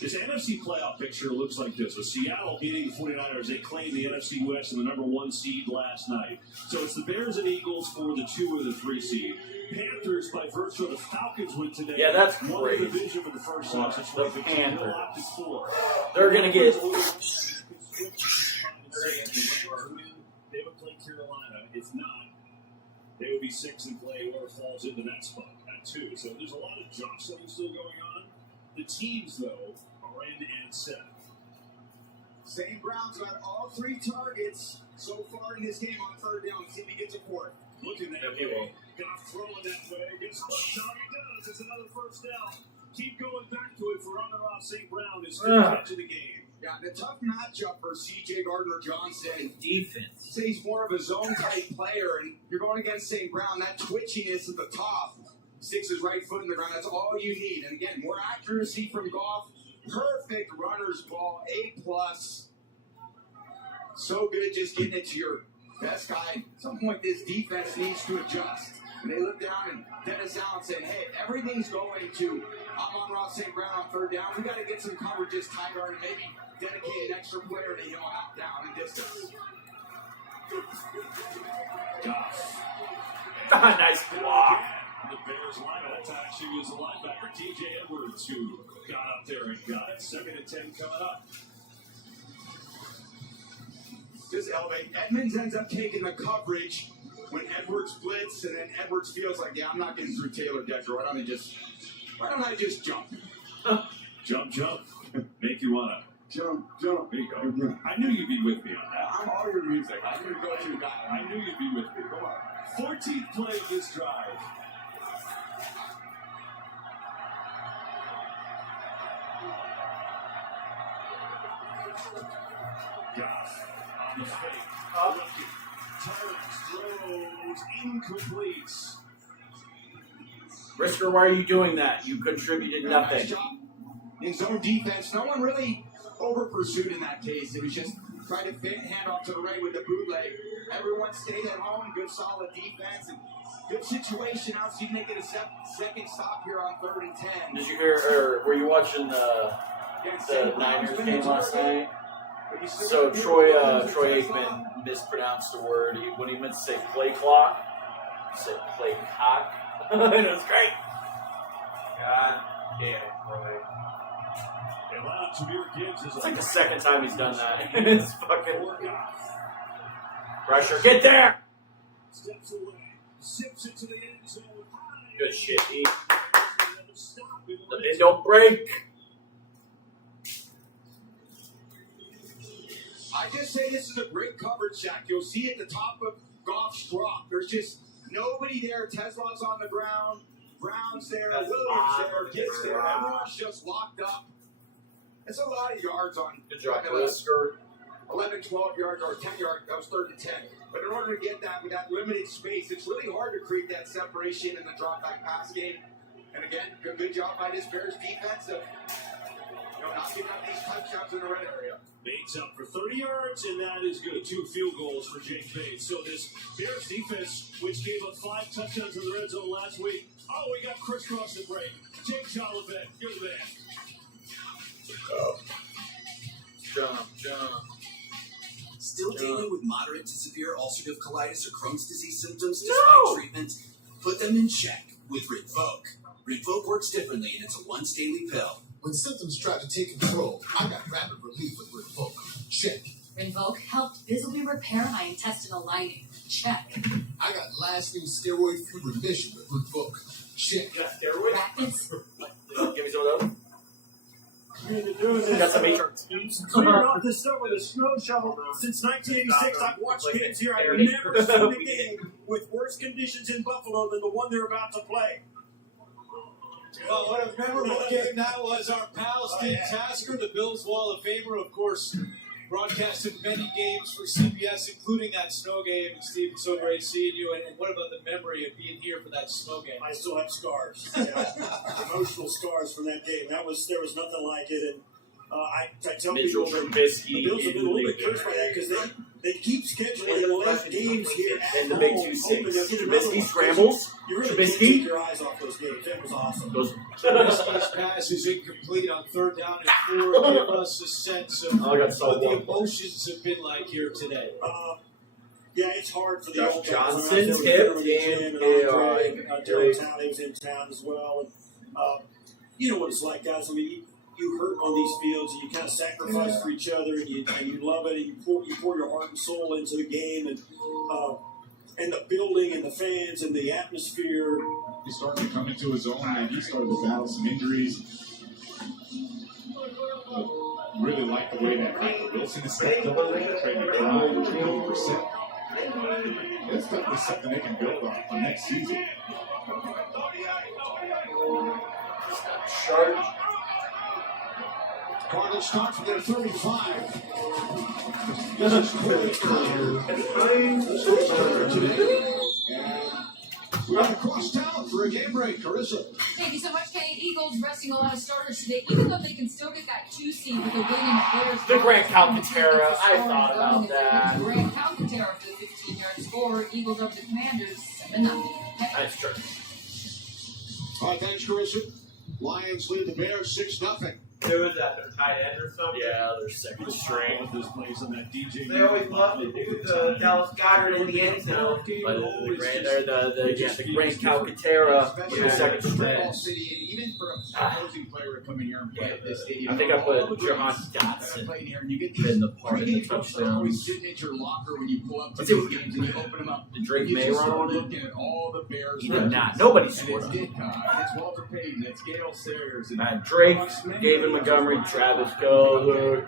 This NFC playoff picture looks like this. With Seattle beating the 49ers, they claimed the NFC West and the number 1 seed last night. So it's the Bears and Eagles for the 2 and the 3 seed. Panthers, by virtue of the Falcons win today. Yeah, that's won great. the division for the first time since The Panthers. opted for. They're going to get... They would play Carolina. If not, they would be 6 and play whoever falls into that spot at 2. So there's a lot of jostling still going on. The teams, though, are in and set. St. Brown's got all 3 targets so far in this game on 3rd down. See if he gets a 4th. Looking that way. Goff throwing that way. Gets pushed down. He does. It's another first down. Keep going back to it for Amon-Ra St. Brown. His 5th catch of the game. Yeah, the tough matchup for C.J. Gardner-Johnson. Defense. Say he's more of a zone-type player, and you're going against St. Brown. That twitchiness at the top sticks his right foot in the ground. That's all you need. And again, more accuracy from Goff. Perfect runner's ball. A+. So good just getting it to your best guy. At some point, this defense needs to adjust. And they look down and Dennis Allen said, hey, everything's going to Amon-Ra St. Brown on 3rd down. We got to get some coverages tighter and maybe dedicate an extra player to him on down and distance. Goff. Nice block. The Bears linebacker, that time actually was the linebacker, T.J. Edwards, who got up there and got it. 2nd and 10 coming up. does elevate. Edmonds ends up taking the coverage when Edwards blitz, and then Edwards feels like, yeah, I'm not getting through Taylor Decker. Why don't I just jump? Jump. Make you wanna. Jump. There you go. I knew you'd be with me on that. I'm all your music. I'm your go-to guy. I knew you'd be with me. Come on. 14th play of this drive. Goff on the fake. Turns, throws, incomplete. Brisker, why are you doing that? You contributed nothing. Nice job in zone defense. No one really over-pursued in that case. It was just trying to hand off to the right with the bootleg. Everyone stayed at home. Good, solid defense. And good situation. Now, so you make it a second stop here on 3rd and 10. Did you hear, or were you watching the Niners game last night? So Troy Aikman mispronounced the word. When he meant to say play clock, he said play cock. And it was great. God damn, Troy. It's like the second time he's done that. It's fucking pressure. Get there! Steps away. Zips into the end zone. Good shit, E. The bend don't break. I just say this is a great coverage, Shaq. You'll see at the top of Goff's drop. There's just nobody there. Tesla's on the ground. Brown's there. Williams there. Gets there. Everyone's just locked up. It's a lot of yards on. Good job, Brisker. 11, 12 yards or 10 yards. That was 3rd and 10. But in order to get that with that limited space, it's really hard to create that separation in the drop back pass game. And again, good job by this Bears defense of not giving up these touchdowns in the red area. Bates up for 30 yards, and that is good. 2 field goals for Jake Bates. So this Bears defense, which gave up 5 touchdowns in the red zone last week. Oh, we got crisscross and break. Jake Jolivet, you're the man. Jump. Still dealing with moderate to severe ulcerative colitis or Crohn's disease symptoms despite treatment? Put them in check with Rinvoq. Rinvoq works differently, and it's a once daily pill. When symptoms try to take control, I got rapid relief with Rinvoq. Check. Rinvoq helped visibly repair my intestinal lining. Check. I got lasting steroid-free remission with Rinvoq. Check. You got steroids? Rapids. Give me some of those. Got some matrix. Cleared off this stuff with a snow shovel. Since 1986, I've watched games here. I've never seen a game with worse conditions in Buffalo than the one they're about to play. Well, what a memorable game that was. Our pal Steve Tasker, the Bills Wall of Famer, of course, broadcasted many games for CBS, including that snow game. And Steve, it's so great seeing you. And what about the memory of being here for that snow game? I still have scars. Emotional scars from that game. There was nothing like it. And I tell Mitchell people that Trubisky the Bills have been a little bit cursed by that because they keep scheduling less games here and the Big 2-6. Trubisky scrambles. You really Trubisky. can't take your eyes off those games. That was awesome. Trubisky's pass is incomplete on 3rd down and 4. Give us a sense of what the emotions have been like here today. Yeah, it's hard for the Josh old guys. Johnson tipped in. Daryl Town, was in town as well. And, you know what it's like, guys. I mean, you hurt on these fields, and you kind of sacrifice for each other, and you love it, and you pour your heart and soul into the game, and the building, and the fans, and the atmosphere. He started to come into his own, and he started to battle some injuries. But really like the way that Michael Wilson has stepped up, Trey McBride, 80%. It's definitely something they can build on next season. Charge. Cardinals start from their 35. This is quick today. And we're across town for a game break. Carissa. Thank you so much, Kenny. Eagles resting a lot of starters today, even though they can still get that 2 seed with the winning players. The Grant Calcaterra. I thought about that. Grant Calcaterra for the 15-yard score. Eagles over the Commanders 7-0. That's true. All right, thanks, Carissa. Lions lead the Bears 6-0. There was that their tight end or something. Yeah, their second string. They always love to do the Dallas Goedert in the end zone. But the Grant Calcaterra was their second string. opposing player to come in here and play at this stadium. I think I put Jahan Dotson in the part of the touchdowns. Sitting at your locker when you pull up to Let's see these what- games and you open them up. Did Drake You May just run start on it? looking at all the Bears. He did not. records. Nobody And scored it's on Ditka, and it's Walter Payton, it's Gale Sayers, and Drake, David Montgomery, Travis Goller,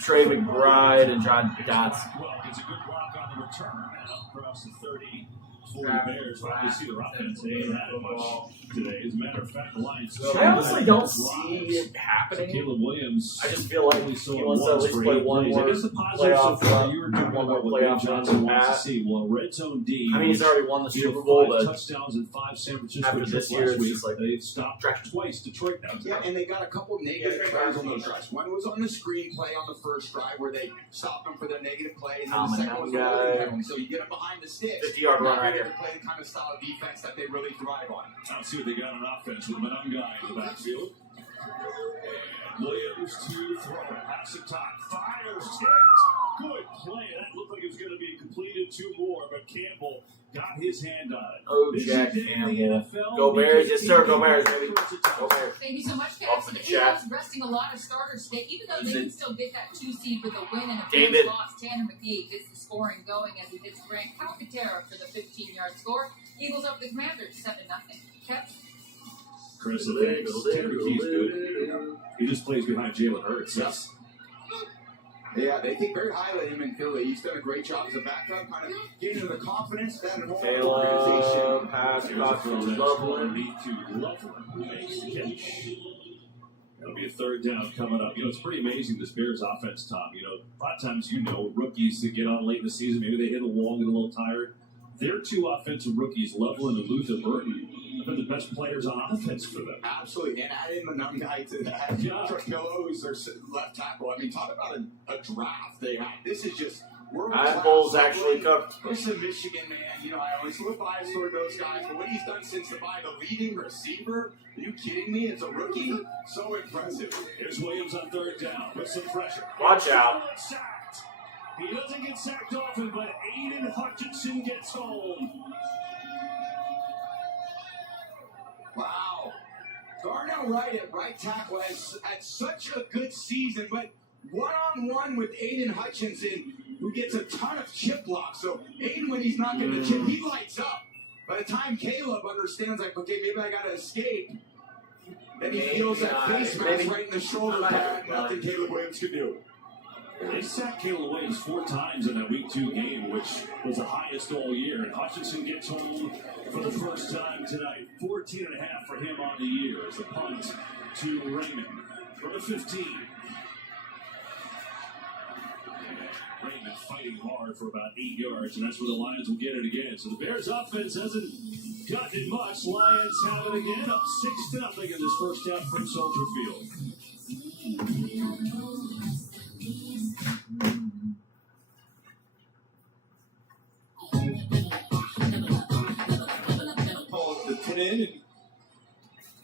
Trey McBride, and John Dotson. Well, it's a good block on the return and up across the 30 for the Bears. Obviously, their offense they ain't had much today. As a matter of fact, the Lions. I honestly don't see it happening. Caleb Williams. I just feel like he wants to at least play one more It is a positive playoff so far. run, You were talking one more about what playoff Dave run Johnson than wants to that. see. Well, Red Zone D. I mean, he's already won the he had Super Bowl, 5 but touchdowns and 5 San Francisco after this trips year, last it's week. just like They've stopped twice Detroit now. Yeah, and they got a couple negative plays on those drives. One was on the screen play on the first drive where they stopped them for their negative play, and then the second was a holding penalty. So you get them behind the sticks. 50-yard run right here. here. Play the kind of style of defense that they really thrive on. Let's see what they got on offense with the Manum guy in the backfield. Williams to throw. Passing time. Fires. Tipped. Good play. That looked like it was going to be completed. 2 more, but Campbell got his hand on it. Oh, This Jack is in the Campbell. NFL. Go Bears. Yes, sir. Go Bears, baby. Go Bears. Thank you so much, Off Caps. to The the chat. Eagles resting a lot of starters today, even though they Is it- can still get that 2 seed with a win and a David. Bears loss. Tanner McGee gets the scoring going as he hits Grant Calcaterra for the 15-yard score. Eagles over the Commanders, 7-0. Caps. Chris, thanks. Tanner McKee's good. He just plays behind Jalen Hurts. Yes. Yeah, they think very highly of him in Philly. He's done a great job as a backup, kind of getting the confidence that an organization. Pass, Cox from Loveland. Makes the catch. That'll be a 3rd down coming up. You know, it's pretty amazing, this Bears offense, Tom. You know, a lot of times, rookies that get on late in the season, maybe they hit a wall and get a little tired. Their 2 offensive rookies, Loveland and Luther Burton, have been the best players on offense for them. Absolutely, and add in Manum guy to that. Yeah. Trujillo, who's their left tackle. I mean, talk about a draft they had. This is just Iron Bowl's actually cooked. Listen, Michigan, man, I always look biased toward those guys, but what he's done since the bye, the leading receiver, are you kidding me? As a rookie, so impressive. Here's Williams on 3rd down with some pressure. Watch out. Sacked. He doesn't get sacked often, but Aiden Hutchinson gets home. Wow. Darnell Wright at right tackle has had such a good season, but one-on-one with Aiden Hutchinson, who gets a ton of chip blocks. So Aiden, when he's not getting the chip, he lights up. By the time Caleb understands, like, okay, maybe I got to escape, then he feels that face mask right in the shoulder pad. Nothing Caleb Williams could do. They sacked Caleb Williams 4 times in that Week 2 game, which was the highest all year. And Hutchinson gets home for the first time tonight. 14.5 for him on the year as the punt to Raymond for the 15. Raymond fighting hard for about 8 yards, and that's where the Lions will get it again. So the Bears offense hasn't gotten much. Lions have it again, up 6-0 in this first half from Soldier Field. To put in and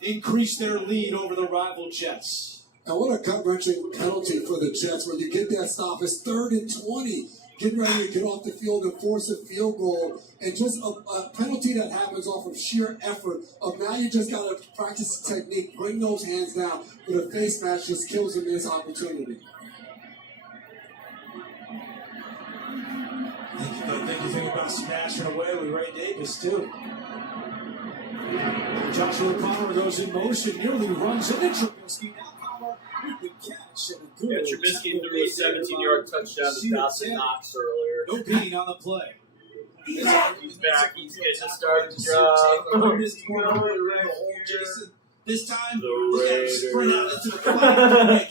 increase their lead over the rival Jets. And what a gut-wrenching penalty for the Jets when you get that stop. It's 3rd and 20. Getting ready to get off the field and force a field goal. And just a penalty that happens off of sheer effort of now you just got to practice the technique, bring those hands down. But a face mask just kills him his opportunity. I think you think about smashing away with Ray Davis, too. Joshua Palmer goes in motion, nearly runs into Trubisky. Now Palmer with the catch and a good. Trubisky threw a 17-yard touchdown to Dawson Knox earlier. No beating on the play. He's back. He's getting a starting job. This time, The he's got to Raiders. sprint out into the pocket.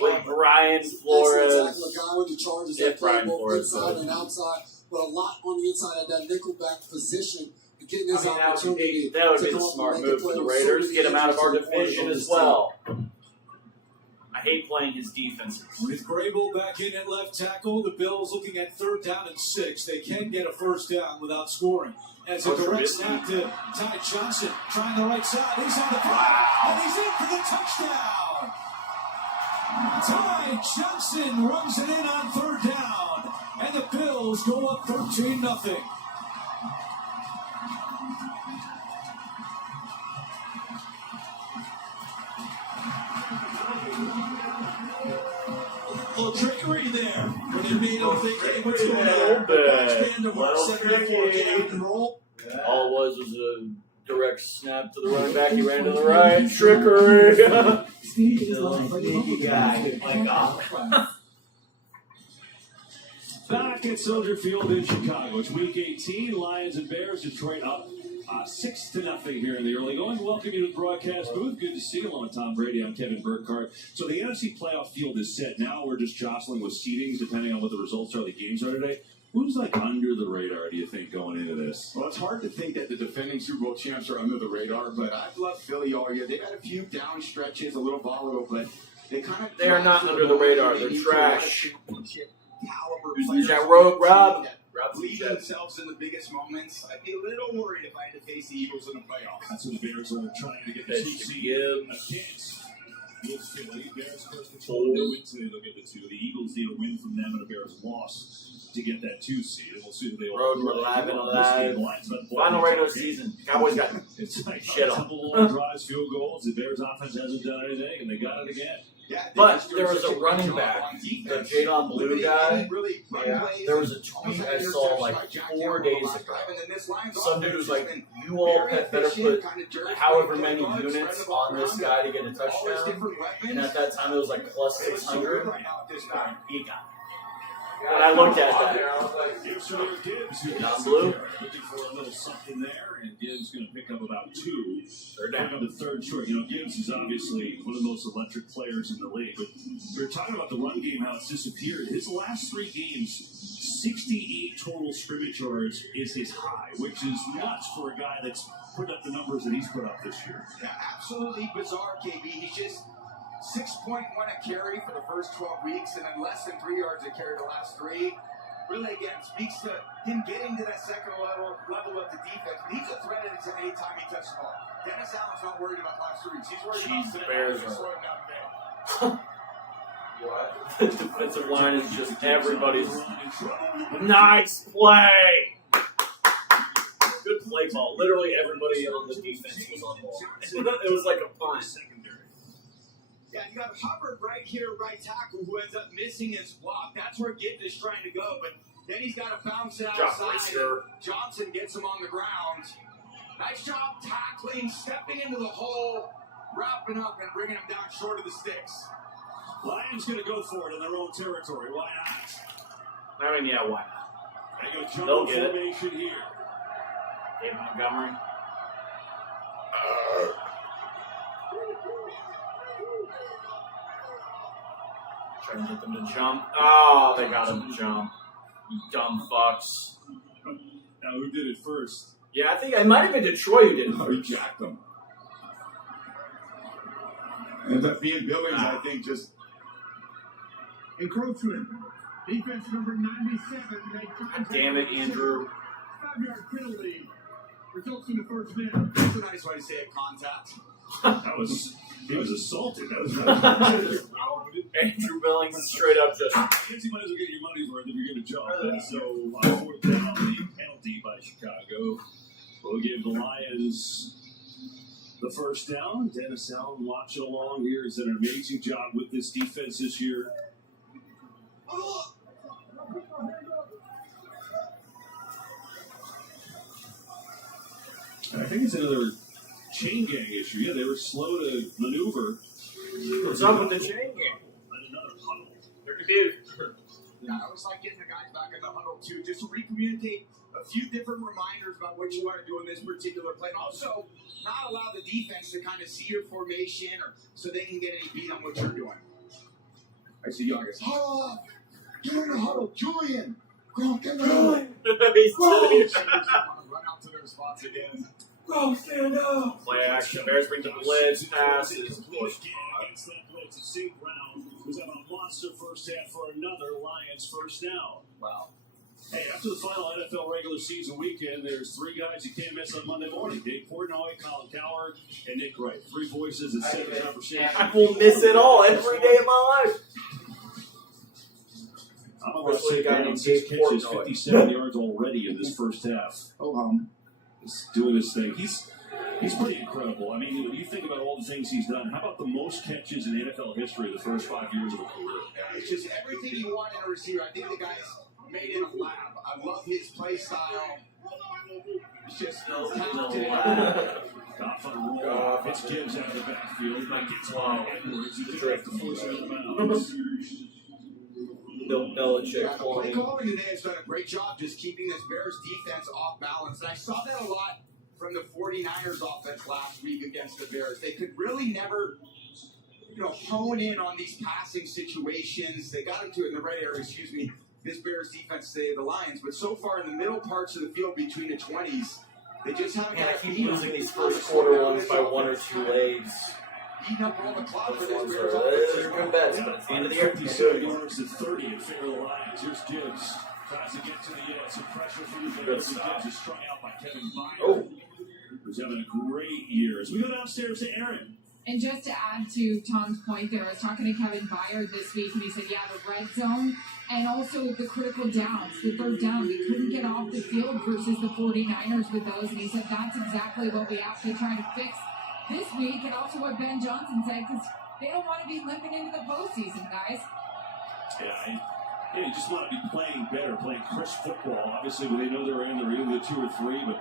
With Brian Flores. Excellent tackle, a guy with the Chargers Yeah, that play Brian both Flores, inside though. and outside, but a lot on the inside at that nickelback position. Getting his I mean, opportunity that would to be the come up smart and make move play for the with so Raiders. many Get him out of our injuries to the point division on as this team. well. I hate playing his defenses. With Grable back in at left tackle, the Bills looking at 3rd down and 6. They can get a first down without scoring. As a direct snap to Ty Johnson, trying the right side. He's on the fly, and he's in for the touchdown. Ty Johnson runs it in on 3rd down, and the Bills go up 13-0. three there. When they made him think, hey, what's going on? bit. Stand to mark 74, get and roll. All it was a direct snap to the running back. He ran to the right. Trickery. Sneaky guy. Like, Back at Soldier Field in Chicago. It's Week 18. Lions and Bears. Detroit up 6-0 here in the early going. Welcome you to the broadcast booth. Good to see you along with Tom Brady. I'm Kevin Burkhardt. So the NFC playoff field is set. Now we're just jostling with seedings depending on what the results are, the games are today. Who's like under the radar, do you think, going into this? Well, it's hard to think that the defending Super Bowl champs are under the radar, but I've loved Philly all year. They've had a few down stretches, a little volatile, but they kind of... They are not under the radar. They're trash. Who's that Rogue Rob? Lead themselves in the biggest moments. I'd be a little worried if I had to face the Eagles in the playoffs. That's what the Bears are trying to get the 2 seed a chance. Gibbs, Philly. Bears first and 4. They win today, they'll get the 2. The Eagles need a win from them and a Bears loss to get that 2 seed. And we'll see who they will. Road, we're alive and alive. Final regular season. Cowboys got it's like shit a on. couple long drives, field goals. The Bears offense hasn't done anything, and they got it again. But there was a running back, the Jadon Blue guy. There was a tweet I saw like 4 days ago. Some dude was like, you all better put however many units on this guy to get a touchdown. And at that time it was like plus 600. He got it. When I looked at that, I was like, Gibbs for their Gibbs. Jadon Blue. Looking for a little something there, and Gibbs going to pick up about 2. They're down. Pick up the third short. You know, Gibbs is obviously one of the most electric players in the league. But we were talking about the run game, how it's disappeared. His last 3 games, 68 total scrimmage yards is his high, which is nuts for a guy that's put up the numbers that he's put up this year. Yeah, absolutely bizarre, KB. He's just 6.1 a carry for the first 12 weeks, and then less than 3 yards a carry the last 3. Really, again, speaks to him getting to that second level of the defense. But he's a threat any time he touches the ball. Dennis Allen's not worried about last 3 weeks. He's worried about the Bears just slow him down big. the defensive line is just everybody's. Nice play! Good play ball. Literally everybody on the defense was on ball. It was like a punt. Yeah, you got Hubbard right here, right tackle, who ends up missing his block. That's where Gibbs is trying to go, but then he's got to bounce it outside. Johnson gets him on the ground. Nice job tackling, stepping into the hole, wrapping up, and bringing him down short of the sticks. Lions going to go for it in their own territory. Why not? I mean, yeah, why not? They'll get it. Here. Dave Montgomery. Trying to get them to jump. Oh, they got him to jump. You dumb fucks. Now, who did it first? Yeah, I think it might have been Detroit who did it. Oh, he jacked them. Ends up being Billings, I think, just encroachment. Defense number 97. God damn it, Andrew. 5-yard penalty. Results in the first down. That's a nice way to say it, contact. That was, he was assaulted. That was Andrew Billings straight up just. I guess you might as well get your money's worth if you're going to jump. And so, on 4th down, the penalty by Chicago will give the Lions the first down. Dennis Allen watching along here. He's done an amazing job with this defense this year. I think it's another chain gang issue. Yeah, they were slow to maneuver. What's up with the chain gang? Another huddle. They're confused. Yeah, I was like getting the guys back in the huddle too, just to recommunicate a few different reminders about what you want to do in this particular play, and also not allow the defense to kind of see your formation or so they can get any beat on what you're doing. I see you guys. Huddle up! Get in the huddle, Julian! Gronk, get in the huddle! Run out to their spots again. Gronk, stand up! Play action. Bears bring the blitz, passes. Against that blitz, St. Brown was having a monster first half for another Lions first down. Wow. Hey, after the final NFL regular season weekend, there's 3 guys you can't miss on Monday morning. Dave Portnoy, Colin Cowherd, and Nick Wright. 3 voices and 7 conversations. I will miss it all every day of my life. I'm about to say Brown 6 catches, 57 yards already in this first half. Oh, He's doing his thing. He's He's pretty incredible. I mean, when you think about all the things he's done, how about the most catches in NFL history the first 5 years of a career? It's just everything you want in a receiver. I think the guy's made in a lab. I love his play style. It's just talented. Goff on a roll. It's Gibbs out of the backfield. Like gets by Edwards. He direct the force out of the bounds. Bill Belichick. Yeah, the play calling today has done a great job just keeping this Bears defense off balance. And I saw that a lot from the 49ers offense last week against the Bears. They could really never, hone in on these passing situations. They got into it in the right area, this Bears defense saved the Lions. But so far in the middle parts of the field between the 20s, they just haven't Man, I got keep losing these first quarter ones by 1 or 2 legs. eating up all the cloud for this Those Bears are offense. good bets, but it's the end of the year. 57 yards to 30 in favor of the Lions. Here's Gibbs. Tries to get to the edge. Some pressure from the Bears. Gibbs is strung out by Kevin Byard, who's having a great year. As we go downstairs to Aaron. And just to add to Tom's point there, I was talking to Kevin Byard this week, and he said, the red zone and also the critical downs, the third down. We couldn't get off the field versus the 49ers with those, and he said that's exactly what we have to try to fix this week, and also what Ben Johnson said, because they don't want to be limping into the postseason, guys. Yeah, you just want to be playing better, playing crisp football. Obviously, when they know they're in, they're either the 2 or 3, but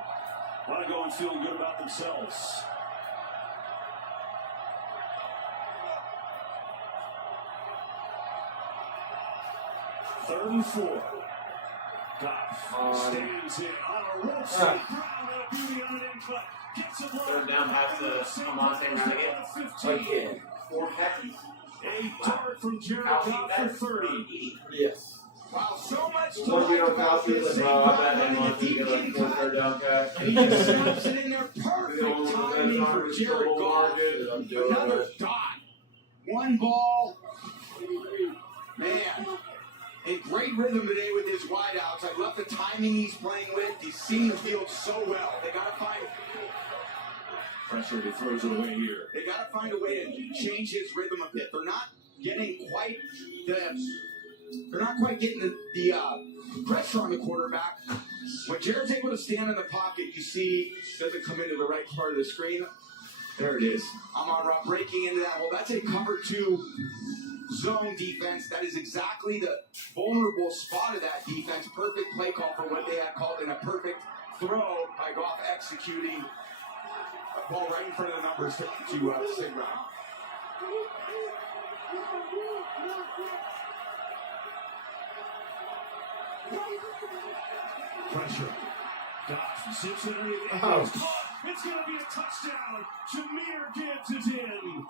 want to go and feel good about themselves. Third and 4. Goff stands in on a rope. Brown and a beauty on an input. Gets a block. Third down past the Monte Ryan again. 4 catches. A dart from Jared Goff for 30. Yes. Wow, so much to Once you like don't about copy this. it, I bet him on to get like 4 third down catch. And he just snaps it in there. Perfect timing for Jared Goff. Another dot. One ball. Man. In great rhythm today with his wideouts. I love the timing he's playing with. He's seeing the field so well. They got to find pressure. He throws it away here. They got to find a way to change his rhythm a bit. They're not getting quite getting the pressure on the quarterback. When Jared's able to stand in the pocket, you see doesn't come into the right part of the screen. There it is. Amon-Ra breaking into that hole. That's a cover 2 zone defense. That is exactly the vulnerable spot of that defense. Perfect play call for what they had called in a perfect throw by Goff executing a ball right in front of the numbers to Sigma. Pressure. Goff zips it underneath. It's caught. It's going to be a touchdown. Jahmyr Gibbs is in.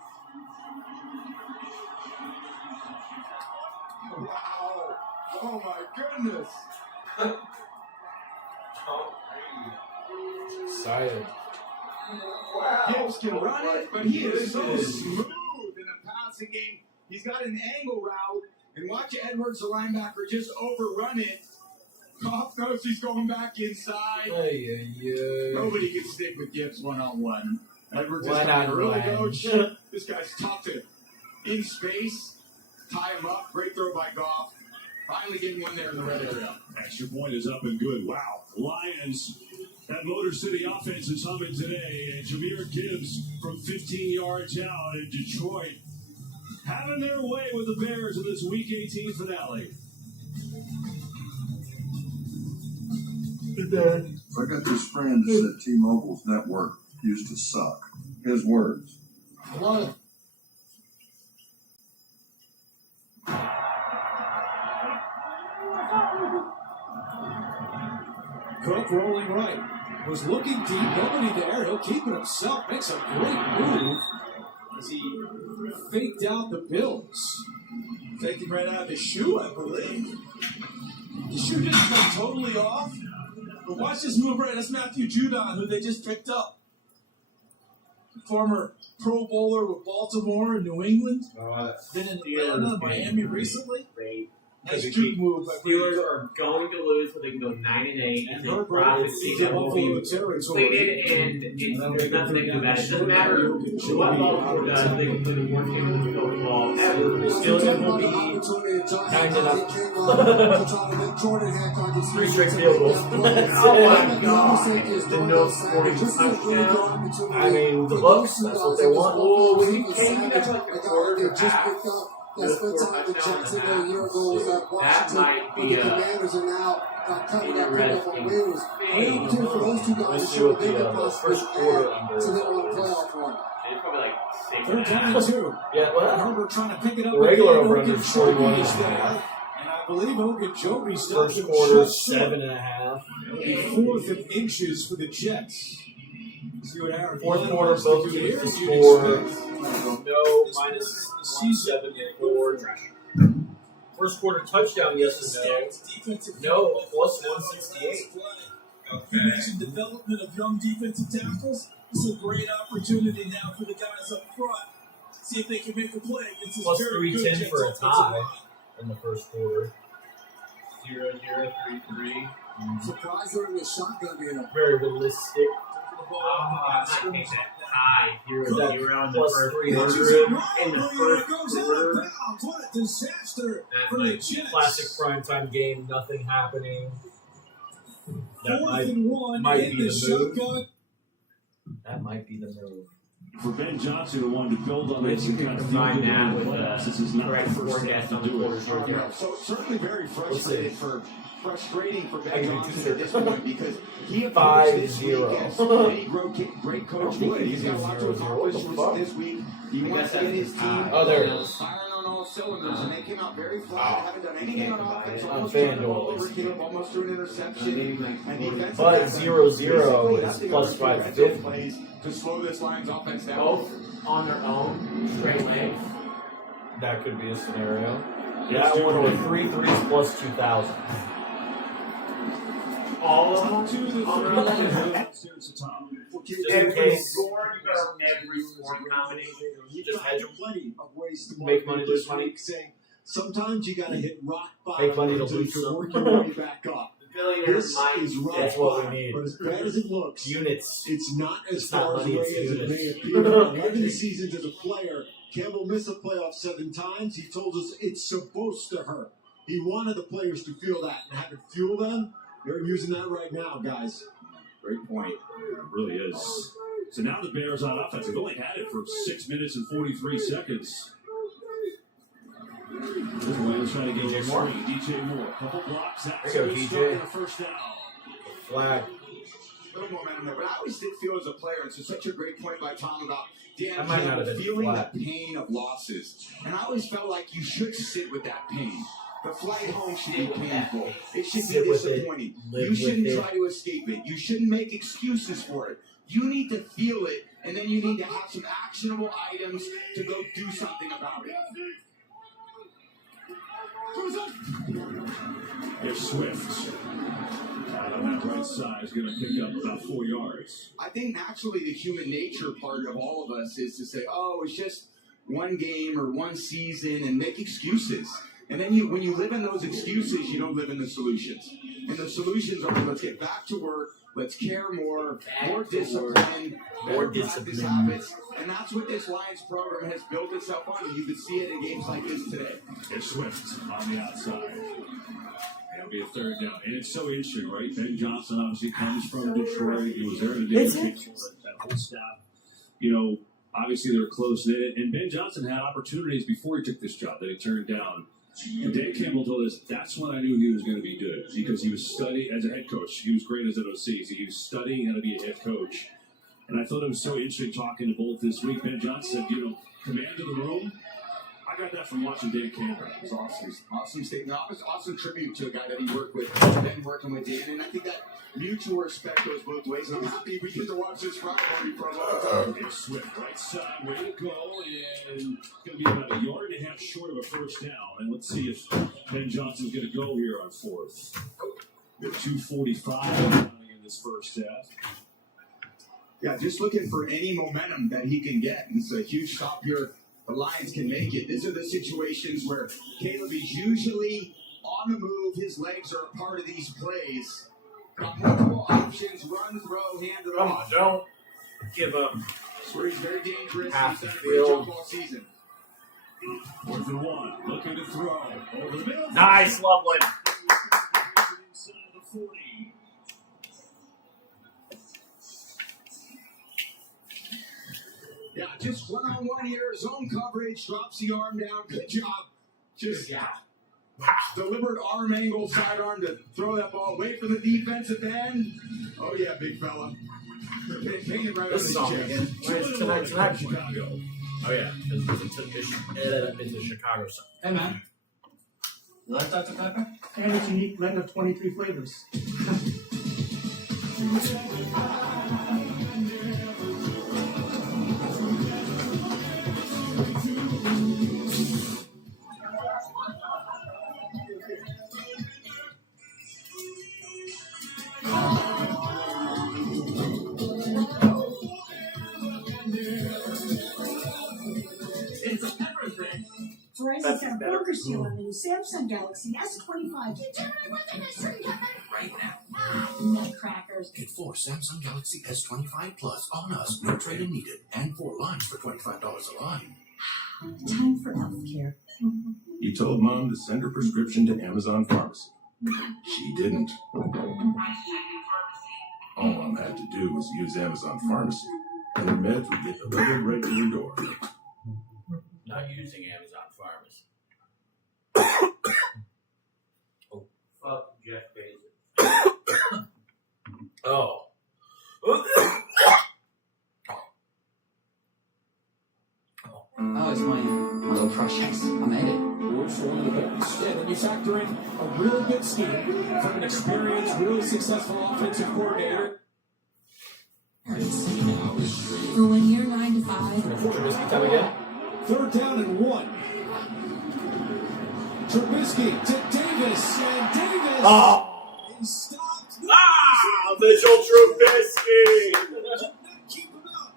Wow. Oh my goodness. Excited. Wow. Gibbs can run it, but he is so smooth in the passing game. He's got an angle route, and watch Edwards, the linebacker, just overrun it. Goff knows he's going back inside. Nobody can stick with Gibbs one-on-one. Edwards is trying to really go. This guy's tough to in space. Tie him up. Great throw by Goff. Finally getting one there in the red area. Extra point is up and good. Wow. Lions. That Motor City offense is humming today. And Jahmyr Gibbs from 15 yards out in Detroit having their way with the Bears in this Week 18 finale. I got this friend that said T-Mobile's network used to suck. His words. What? Cook rolling right. Was looking deep. Nobody there. He'll keep it himself. Makes a great move as he faked out the Bills. Taken right out of his shoe, I believe. The shoe didn't come totally off. But watch this move right. That's Matthew Judon, who they just picked up. Former Pro Bowler with Baltimore and New England. Been in Atlanta, Miami recently. Nice juke move by Steelers are going to lose, but they can go 9-8. And It's a Herbert prophecy is that in will be Buffalo territory. completed, and there's nothing they can do about it. It doesn't matter what Baltimore does, they can play the worst game of football ever. Steelers will be 9-0. 3 straight field goals. Oh my God. The no scoring touchdown. I mean, the Bucks, that's what they want. Oh, we can't do that like a quarter to half. That spent time in Jacksonville a year ago was at Washington. might be but the Commanders are now coming up on wheels. An opportunity for those two guys to show what they can possibly add to their own playoff run. It's probably like 6 Third down and 2. Yeah, well, Herbert trying to pick it up. the regular again. over-under is 41 Ogunjobi is there. and a half. And I believe Ogunjobi stopped First him quarter, just short. 7.5. A 4th of inches for the Jets. See what Aaron Fourth Glenn quarter, wants to both do teams here. to You'd score. expect. No, minus 174. First quarter touchdown, yes and no. No, plus 168. You mentioned development of young defensive tackles. It's a great opportunity now for the guys up front. See if they can make a play against this Plus very good 310 Jets for a offensive tie line. in the first quarter. 0-0, 3-3. Surprised they're in the shotgun here. Very realistic. I might take that high 0-0 in the Plus first 300. quarter. In the first quarter. What a disaster That for the might be Jets. Classic primetime game, nothing happening. That 4th and 1 might in be the the move. shotgun. That might be the move. For Ben Johnson, who wanted to build on Which this you and can kind of combine feel good that about with the playoffs, this is not correct the first forecast time on to the do quarters it. right there. So certainly very frustrating for I Ben can do Johnson two at this point because he 5-0. this week as any great coach would. He's got a lot to accomplish this week. He wants to get his team Oh, there it is. firing on all cylinders, and they came out very flat. Haven't done anything on offense. On Almost turned the ball FanDuel. over, Caleb almost threw an interception. And defense. But 0-0 is plus 550. Plays to slow this Lions offense down. Both on their own, straight legs. That could be a scenario. That one or 3 threes plus 2,000. All of them on their own. Every score, you got every score combination. You just hedge them. Plenty of ways to Make money, market lose this money. week, saying sometimes you got to hit rock bottom Make money to until you lose can some. work your way back up. Billionaires This might. is rock That's what we bottom, need. but as bad as it looks, Units. it's not as It's not far money, away it's as it units. may appear. 11 seasons as a player, Campbell missed the playoffs 7 times. He told us it's supposed to hurt. He wanted the players to feel that and have it fuel them. They're using that right now, guys. Great point. It really is. So now the Bears on offense. They've only had it for 6 minutes and 43 seconds. This way, let's try to get DJ Moore. DJ Moore. Couple blocks. There you go, DJ. First down. Flag. Little momentum there, but I always did feel as a player, it's such a great point by Tom about Dan That might not have Campbell been feeling flat. the pain of losses. And I always felt like you should sit with that pain. The flight home should be painful. It should Sit be with it. disappointing. Live You shouldn't with it. try to escape it. You shouldn't make excuses for it. You need to feel it, and then you need to have some actionable items to go do something about it. If Swift on that right side is going to pick up about 4 yards. I think naturally the human nature part of all of us is to say, oh, it's just one game or one season and make excuses. And then when you live in those excuses, you don't live in the solutions. And the solutions are let's get back to work, let's care more discipline, more practice habits. And that's what this Lions program has built itself on. And you can see it in games like this today. If Swift on the outside. It'll be a third down. And it's so interesting, right? Ben Johnson obviously comes from Detroit. He was there today. That whole staff, obviously they're close knit. And Ben Johnson had opportunities before he took this job that he turned down. And Dan Campbell told us that's when I knew he was going to be good because he was studying as a head coach. He was great as an OC, so he was studying how to be a head coach. And I thought it was so interesting talking to both this week. Ben Johnson said, command of the room. I got that from watching Dan Campbell. It was awesome. Awesome statement. Awesome tribute to a guy that he worked with, been working with Dan. And I think that mutual respect goes both ways. And I'm happy we get to watch this rivalry for a long time. It's Swift, right side, way to go. And it's going to be about 1.5 yards short of a first down. And let's see if Ben Johnson's going to go here on 4th. The 2:45 in this first half. Yeah, just looking for any momentum that he can get. It's a huge stop here. The Lions can make it. These are the situations where Caleb is usually on the move. His legs are a part of these plays. Got multiple options, run, throw, hand it Come off. on, don't give up. Where he's very dangerous. Half He's done a the great field. job all season. 4th and 1. Looking to throw. Over the middle. Nice, Loveland. Inside the 40. Yeah, just one-on-one here. Zone coverage. Drops the arm down. Good job. Just deliberate arm angle, sidearm to throw that ball. Wait for the defensive end. Oh, yeah, big fella. Hang it right This is on on his again. chest. Where's tonight? Chicago. Oh, yeah. It's a Chicago song. Hey, man. You like Dr. Pepper? And its unique blend of 23 flavors. It's a pepper thing. Verizon's got a burger seal on the new Samsung Galaxy S25. Right now. Nutcrackers. Get 4 Samsung Galaxy S25 Plus on us, no trade-in needed, and 4 lines for $25 a line. Time for healthcare. He told Mom to send her prescription to Amazon Pharmacy. She didn't. All Mom had to do was use Amazon Pharmacy, and her meds would get delivered right to her door. Not using Amazon Pharmacy. Oh, fuck Jeff Bezos. Oh. Oh, it's my little crush. Yes, I made it. Yeah, when you factor in a really good scheme from an experienced, really successful offensive coordinator. For when you're 9 to 5. Trubisky time again. 3rd down and 1. Trubisky to Davis, and Davis. Oh. He stopped. Mitchell Trubisky. Keep him up.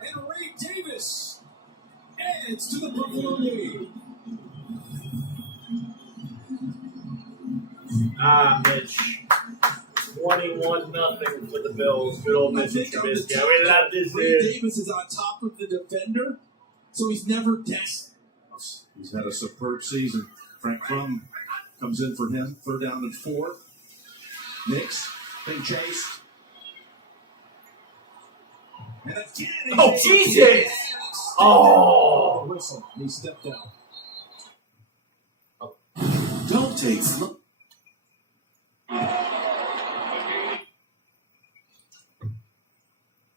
And Ray Davis adds to the Buffalo lead. Mitch. 21-0 for the Bills. Good old Mitchell Trubisky. We love this Ray dude. Davis is on top of the defender, so he's never down. He's had a superb season. Frank Crum comes in for him. 3rd down and 4. Nix, being chased. And again, Oh, Jesus! Oh! Whistle. He stepped down. Don't take slow.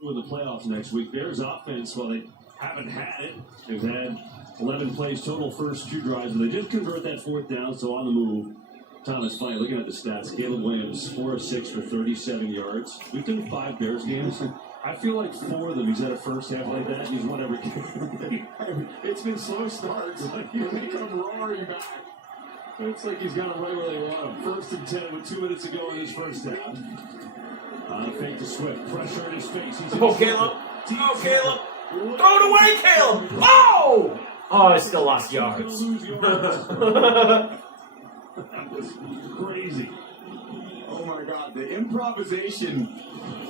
In the playoffs next week, Bears offense, while they haven't had it, they've had 11 plays total first 2 drives, and they did convert that 4th down, so on the move. Thomas Fine, looking at the stats, Caleb Williams, 4 of 6 for 37 yards. We've done 5 Bears games. I feel like 4 of them, he's had a first half like that, he's won every game. It's been slow starts, like they come roaring back. It's like he's got them right where they want him. 1st and 10 with 2 minutes to go in his first half. Fake to Swift, pressure in his face. He's Oh, Caleb. Oh, Caleb. Throw it away, Caleb. Oh! Oh, I still lost yards. That was crazy. Oh my God, the improvisation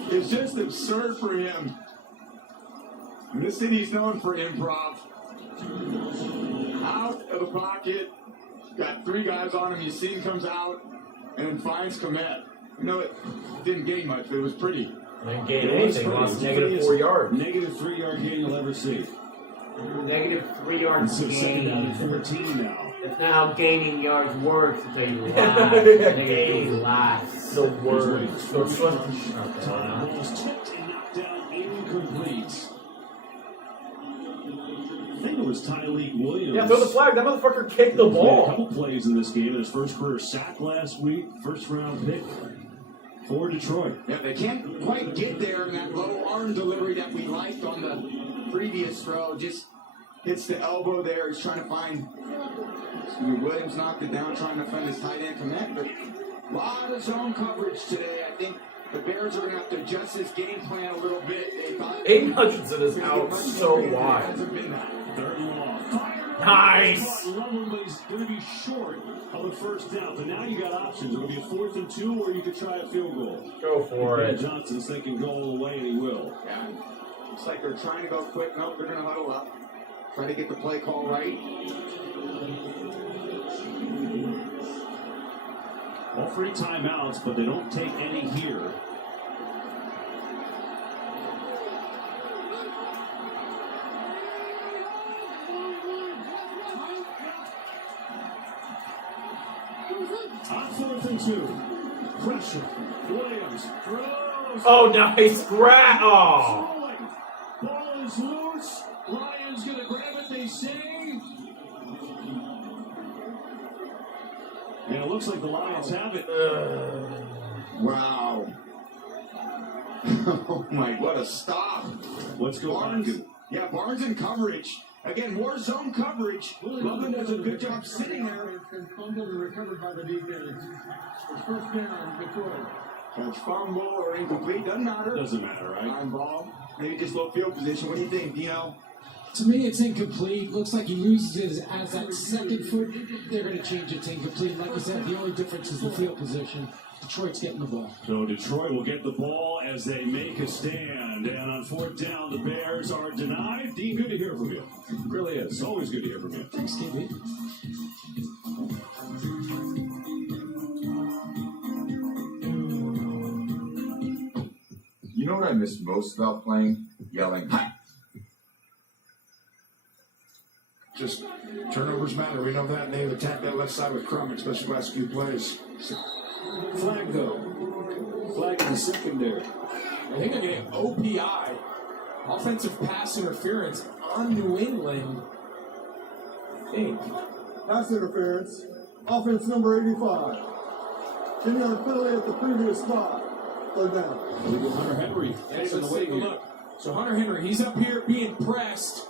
is just absurd for him. And this city's known for improv. Out of the pocket, got 3 guys on him. Yassine comes out and then finds Komet. You know, it didn't gain much, but it was pretty. Didn't gain anything. Lost negative 4 yards. Negative 3 yard gain you'll ever see. Negative 3 yards So 2nd down gain. and 14 now. That's not how gaining yards works until you lie. Negative lies. The word. Time balls tipped and knocked down, incomplete. I think it was Tyleek Williams. Yeah, throw the flag. That motherfucker kicked the He's made a ball. couple plays in this game. In his first career sack last week, 1st round pick for Detroit. Yeah, they can't quite get there in that low arm delivery that we liked on the previous throw. Just hits the elbow there. He's trying to find. Williams knocked it down, trying to find his tight end Komet. But a lot of zone coverage today. I think the Bears are going to have to adjust this game plan a little bit. They thought Aiden Hutchinson is out so wide. 3rd and long. Nice. Lovely is going to be short of the first down. But now you got options. It'll be a 4th and 2, or you could try a field goal. Go for it. Johnson's thinking go all the way, and he will. Yeah. Looks like they're trying to go quick. Nope, they're going to huddle up. Try to get the play call right. All 3 timeouts, but they don't take any here. On 4th and 2. Pressure. Williams throws. Oh, nice grab. Oh. Ball is loose. Lions going to grab it, they say. And it looks like the Lions have it. Wow. Oh, my, what a stop. What's going on? Yeah, Barnes in coverage. Again, more zone coverage. Lovin does a good job sitting there. And fumbled and recovered by the defense. It's first down, Detroit. Catch fumble or incomplete, doesn't matter. Doesn't matter, right? Line ball. Maybe just low field position. What do you think, Dino? To me, it's incomplete. Looks like he loses it as that second foot. They're going to change it to incomplete. Like I said, the only difference is the field position. Detroit's getting the ball. So Detroit will get the ball as they make a stand. And on 4th down, the Bears are denied. Dean, good to hear from you. It really is. It's always good to hear from you. Thanks, KB. You know what I miss most about playing? Yelling, "Hi!" Just turnovers matter. We know that. And they've attacked that left side with Crum, especially the last few plays. Flag, though. Flag in the secondary. I think they're getting OPI, offensive pass interference, on New England. Pass interference. Offense number 85. 10-yard penalty at the previous spot. Third down. Hunter Henry. Let's take a look. So Hunter Henry, he's up here being pressed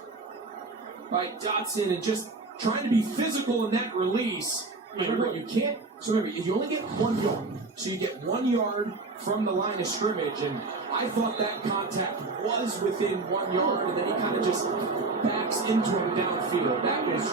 by Dotson and just trying to be physical in that release. Remember, you can't. So remember, you only get 1 yard. So you get 1 yard from the line of scrimmage, and I thought that contact was within 1 yard, and then he kind of just backs into him downfield. That was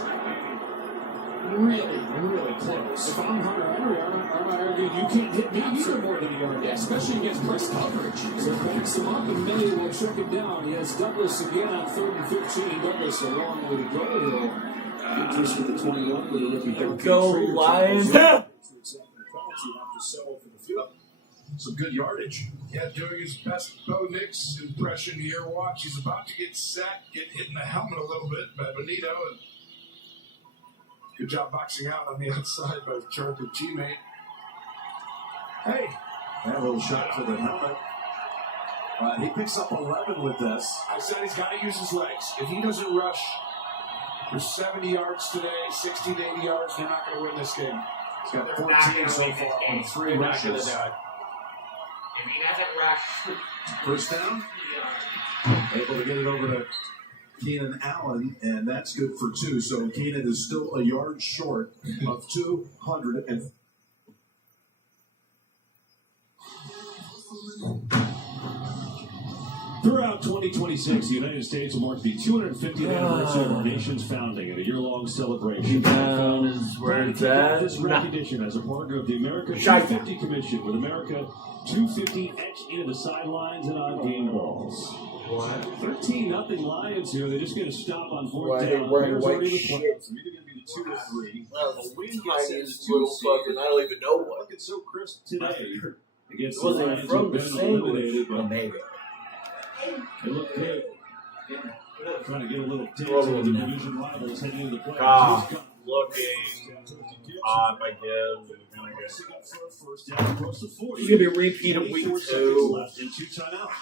really, really close. If I'm Hunter Henry, I'm arguing you can't hit me either more than a yard. Yeah, especially against press coverage. So backs him up, and Millie will check it down. He has Douglas again on 3rd and 15. Douglas a long way to go. He'll get this with the 21 with a rookie. Go Lions! Some good yardage. Yeah, doing his best Bo Nix impression here. Watch, he's about to get sacked, get hit in the helmet a little bit by Benito. And good job boxing out on the outside by the Charger teammate. Hey, that little shot to the helmet. He picks up 11 with this. I said he's got to use his legs. If he doesn't rush for 70 yards today, 60 to 80 yards, they're not going to win this game. He's got 14 so far on 3 rushes. If he doesn't rush. First down. Able to get it over to Keenan Allen, and that's good for 2. So Keenan is still a yard short of 200. Throughout 2026, the United States will mark the 250th anniversary of our nation's founding and a year-long celebration. Down is where it's at. This recognition as a partner of the America 250 Commission, with America 250 etched into the sidelines and on game balls. 13-0 Lions here. They're just going to stop on 4th down. Wearing white Bears shit. It's either going to be the 2 or 3. Well, A win gets tiny them the little 2 fucking, I don't even know what. Looking so crisp today against It the wasn't Lions from who've the been sandwich. eliminated, but Maybe. they look good. Trying to get a little dance Throw with the it in. division rivals heading into the playoffs. Ah, looking odd, I guess. It's going to be a repeat of week 2.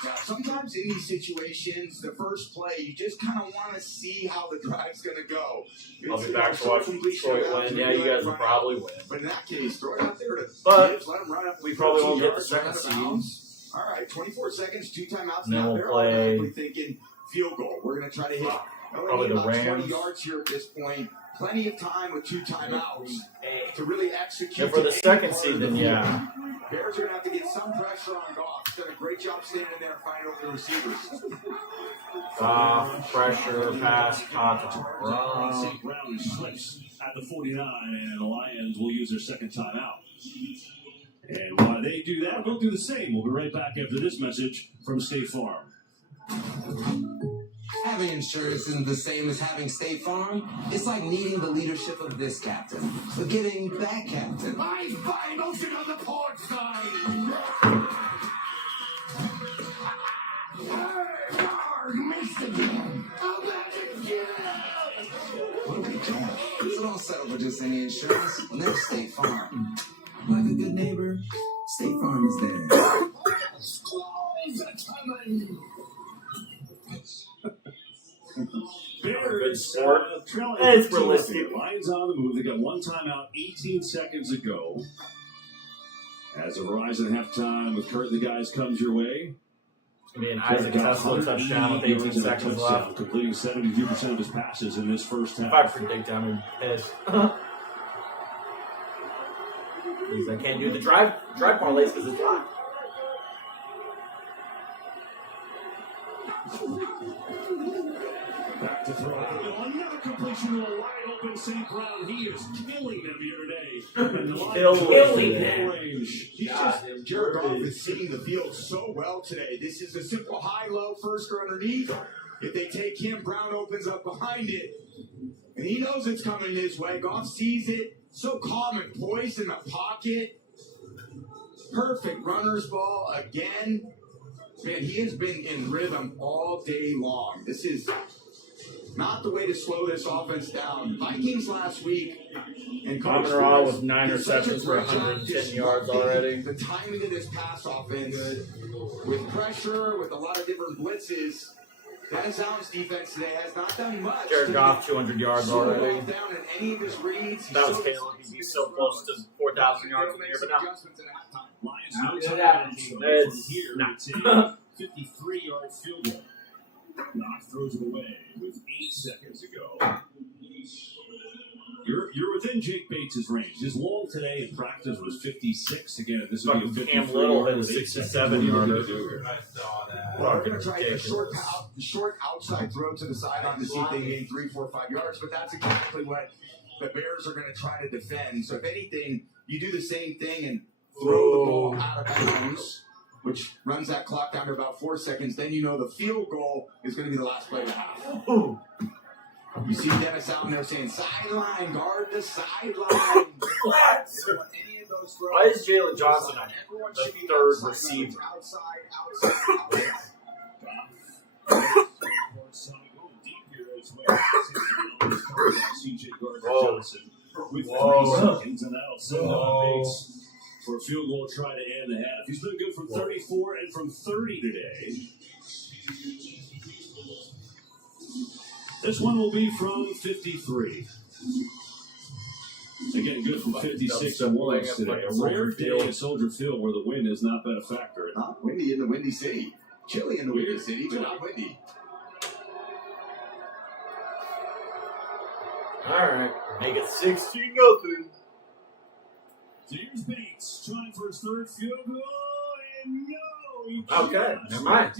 Yeah, sometimes in these situations, the first play, you just kind of want to see how the drive's going to go. I'll be back to watch Detroit win. Yeah, you guys will probably win. But in that case, throw it out there to But Gibbs, let him run up. we probably won't get the 2 second yards, seed. run out of bounds. All right, 24 seconds, 2 timeouts. Then Now we'll they're play automatically thinking field goal. We're going to try to hit probably the about 20 Rams. yards here at this point. Plenty of time with 2 timeouts to really execute. And for the to second any part seed, of the then field. yeah. Bears are going to have to get some pressure on Goff. He's done a great job standing there and fighting over the receivers. Pressure, pass, contact, run. Brown slips at the 49, and the Lions will use their second timeout. And while they do that, we'll do the same. We'll be right back after this message from State Farm. Having insurance isn't the same as having State Farm. It's like needing the leadership of this captain, but getting that captain. My finals are on the port side. Missed again. I'm back again. What do we do? So don't settle for just any insurance. Well, there's State Farm. Like a good neighbor, State Farm is there. Bears trailing. It's realistic. Lions on the move. They got one timeout 18 seconds ago. As a Verizon halftime with Kurt, the guys comes your way. It's going to be an Isaac Tesla touchdown with 18 seconds left. Completing 72% of his passes in this first half. If I predict I'm going to be pissed. Because I can't do the drive parlays because it's locked. Back to throw. Another completion to a wide open St. Brown. He is killing them here today. And the Lions Killing them. range. Jared Goff is seeing the field so well today. This is a simple high-low first or underneath. If they take him, Brown opens up behind it. And he knows it's coming his way. Goff sees it. So calm and poised in the pocket. Perfect runner's ball again. Man, he has been in rhythm all day long. This is not the way to slow this offense down. Vikings last week. And Amon-Ra with 9 receptions for 110 yards already. The timing of this pass offense, with pressure, with a lot of different blitzes, Dennis Allen's defense today has not done much. Jared Goff, 200 yards already. Down in any of his reads. That was Caleb. He's so close to 4,000 yards in the year, but now. Lions no timeout. It's Here, not. it's a 53-yard field goal. Knox throws it away with 8 seconds ago. You're within Jake Bates' range. His long today in practice was 56. Again, this would be a 53. Cam Little hit a 67-yarder. We're going to try a short outside throw to the sideline to see if they gain 3, 4, 5 yards, but that's exactly what the Bears are going to try to defend. So if anything, you do the same thing and throw the ball out of bounds, which runs that clock down to about 4 seconds. Then you know the field goal is going to be the last play of the half. You see Dennis out there saying, sideline, guard the sideline. What? Why is Jalen Johnson the third receiver? With 3 seconds, and that'll send Bates for a field goal try to end the half. He's been good from 34 and from 30 today. This one will be from 53. Again, good from 56 and 1 today. A rare day at Soldier Field where the wind has not been a factor. Not windy in the Windy City. Chilly in the Windy City, but not windy. All right, make it 16-0. So here's Bates trying for his third field goal, and no, Okay, never mind.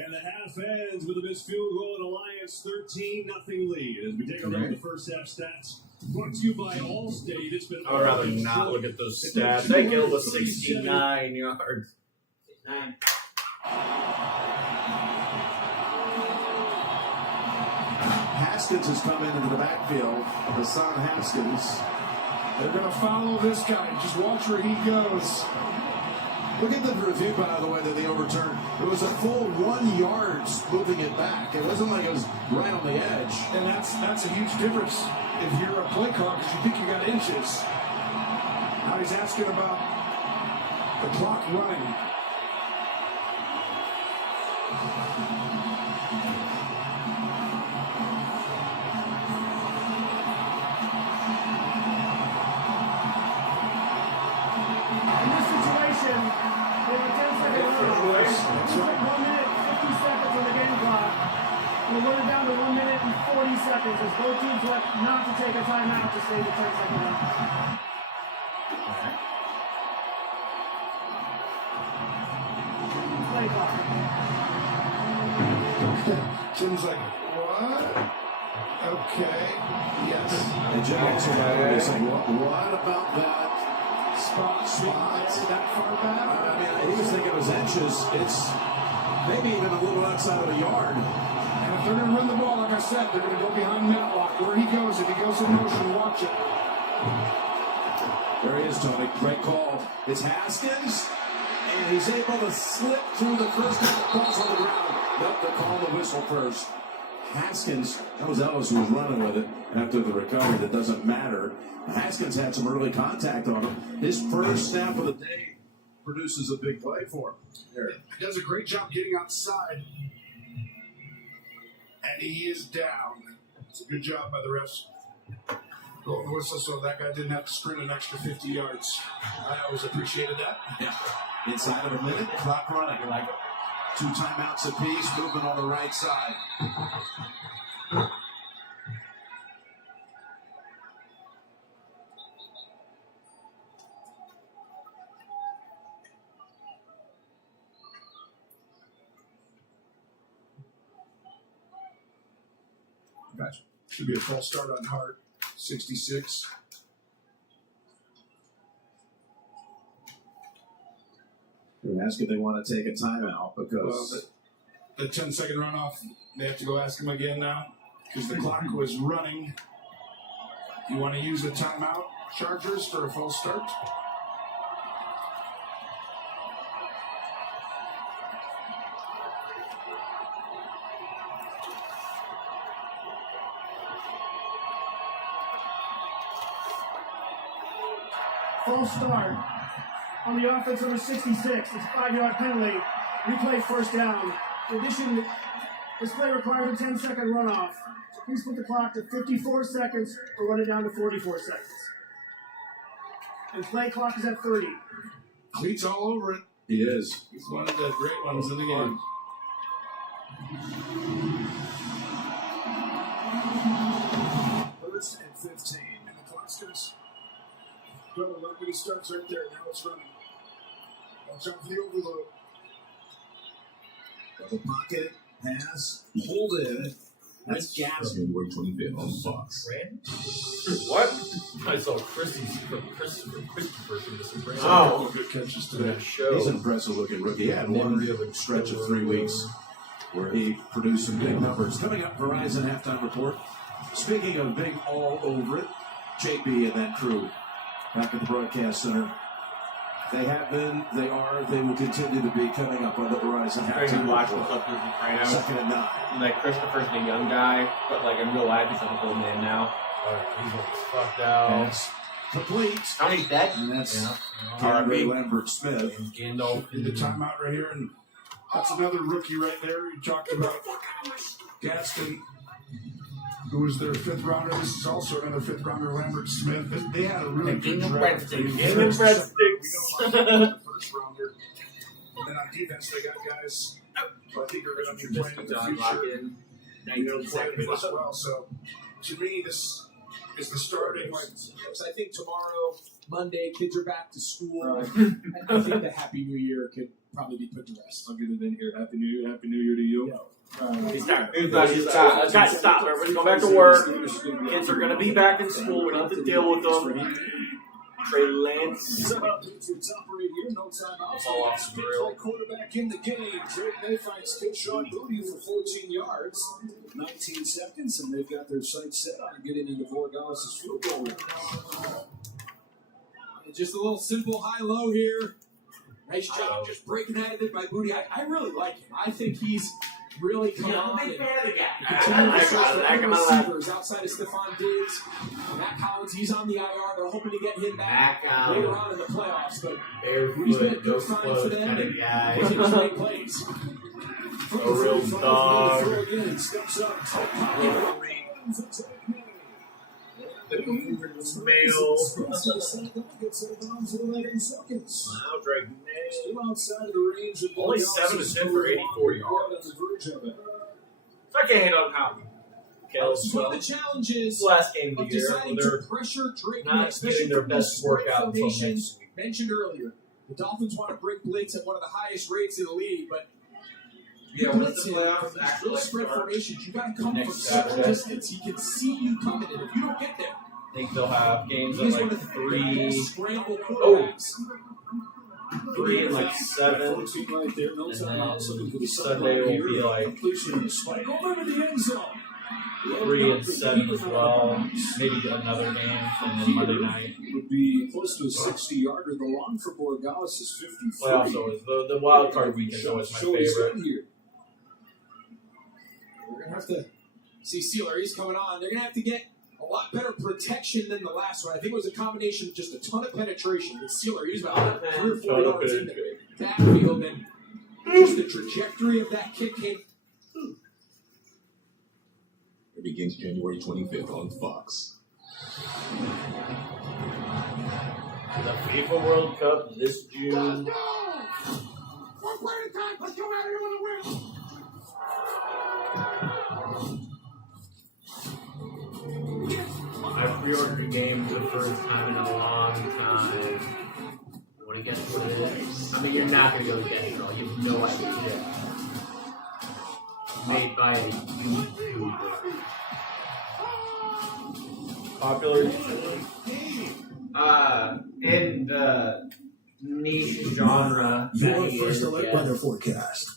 And the half ends with a missed field goal and a Lions 13-0 lead. As we take a look at the first half stats, brought to you by Allstate. It's been. I'd rather not look at those stats. They killed a 69 yards. 9. Haskins has come into the backfield. Hassan Haskins. They're going to follow this guy. Just watch where he goes. Look at the review, by the way, that they overturned. It was a full 1 yard moving it back. It wasn't like it was right on the edge. And that's a huge difference if you're a play caller because you think you got inches. Now he's asking about the clock running. We're running down to 1 minute and 40 seconds as both teams left not to take a timeout to save the 10-second run. Play clock. Jim's like, what? Okay. Yes. And Jim also was saying, what about that spot? That far back? I mean, he was thinking it was inches. It's maybe even a little outside of a yard. And if they're going to run the ball, like I said, they're going to go behind Matlock. Where he goes, if he goes in motion, watch it. There he is, Tony. Great call. It's Haskins, and he's able to slip through the first ball's on the ground. Nope, they're calling the whistle first. Haskins, that was Ellis who was running with it after the recovery. That doesn't matter. Haskins had some early contact on him. His first snap of the day produces a big play for him. There. He does a great job getting outside. And he is down. It's a good job by the refs. Go the whistle so that guy didn't have to sprint an extra 50 yards. I always appreciated that. Yeah. Inside of a minute, clock running. Like 2 timeouts apiece, moving on the right side. Gotcha. Should be a false start on Hart. 66. They're asking if they want to take a timeout because The 10-second runoff, they have to go ask him again now because the clock was running. You want to use a timeout, Chargers, for a false start? False start on the offense number 66. It's a 5-yard penalty. Replay first down. In addition, this play requires a 10-second runoff. So please put the clock to 54 seconds or run it down to 44 seconds. And play clock is at 30. Cleats all over it. he is. He's one of the great ones in the game. First and 15. And the clock starts. Look when he starts right there. Now it's running. Watch out for the overload. Double pocket, pass, hold in. That's Gadsden. What? I saw Christopher from The Sopranos. Oh, good catches today. He's an impressive looking rookie. He had one stretch of 3 weeks where he produced some big numbers. Coming up, Verizon halftime report. Speaking of big all over it, JB and that crew back at the broadcast center. They have been, they are, they will continue to be coming up on the Verizon halftime watch report. what's up with Sopranos. 2nd and 9. Like Christopher's the young guy, but like in real life he's like an old man now. He's all fucked out. Pass complete. How many's dead? And that's R.I.P. Lambert Smith. Gandalf. In the timeout right here, and that's another rookie right there. You talked about Gaston, who was their 5th rounder. This is also another 5th rounder, Lambert Smith. They had a really good draft. breadsticks. First rounder. And then on defense, they got guys who I think are going to be playing in the future. Playing as well. So to me, this is the starting. I think tomorrow, Monday, kids are back to school. I think the Happy New Year could probably be put to rest. I'll get it in here. Happy New Year. Happy New Year to you. Stop. Everybody's going back to work. Kids are going to be back in school. We don't have to deal with them. Trey Lance. It's about to the top right here. No timeout. It's all off the grill. Quarterback in the game. Drake May finds Kishon Booty for 14 yards. 19 seconds, and they've got their sights set on getting into Vorgalis' field goal range. Just a little simple high-low here. Nice job just breaking out of it by Booty. I really like him. I think he's really come on. I'm a big fan of the guy. Continue to search for other receivers outside of Stephon Diggs. Matt Collins, he's on the IR. They're hoping to get him back later on in the playoffs. But Booty's been a good find for them. And continues to make plays. A real dog. Steps up. Male. Wow, Drake May. Still outside of the range of Only 7 to 10 for 84 yards. I can't hit on Compton. So the challenge is last game of the year. deciding to pressure Drake May, Not especially getting their from best the spread workout until formation next week. mentioned earlier. The Dolphins want to bring blitz at one of the highest rates in the league, but Yeah, when what's the the playoffs Those actually spread start? formations, you got to come from Next such Saturday. distance. He can see you coming, and if you don't get there, I think they'll have games at he's one like of the 3, best scramble quarterbacks. 3 and like 7. And then Sunday will be like Over to the end zone. 3 and 7 as well. Maybe another game, and then Monday night. Would be close to a 60-yarder. The long for Borregales is 53. Playoffs always the wild card weekend is always my favorite. We're gonna have to see Sealer. He's coming on. They're gonna have to get a lot better protection than the last one. I think it was a combination of just a ton of penetration. With Sealer, he was about 3 or 4 yards in the backfield, and just the trajectory of that kick came. It begins January 25th on Fox. The FIFA World Cup this June. One play at a time. Let's go out here with a win. I pre-ordered a game for the first time in a long time. Want to guess what it is? I mean, you're not going to go guess it all. You have no idea. Made by a YouTuber. Popular. In the niche genre. Your first alert weather forecast.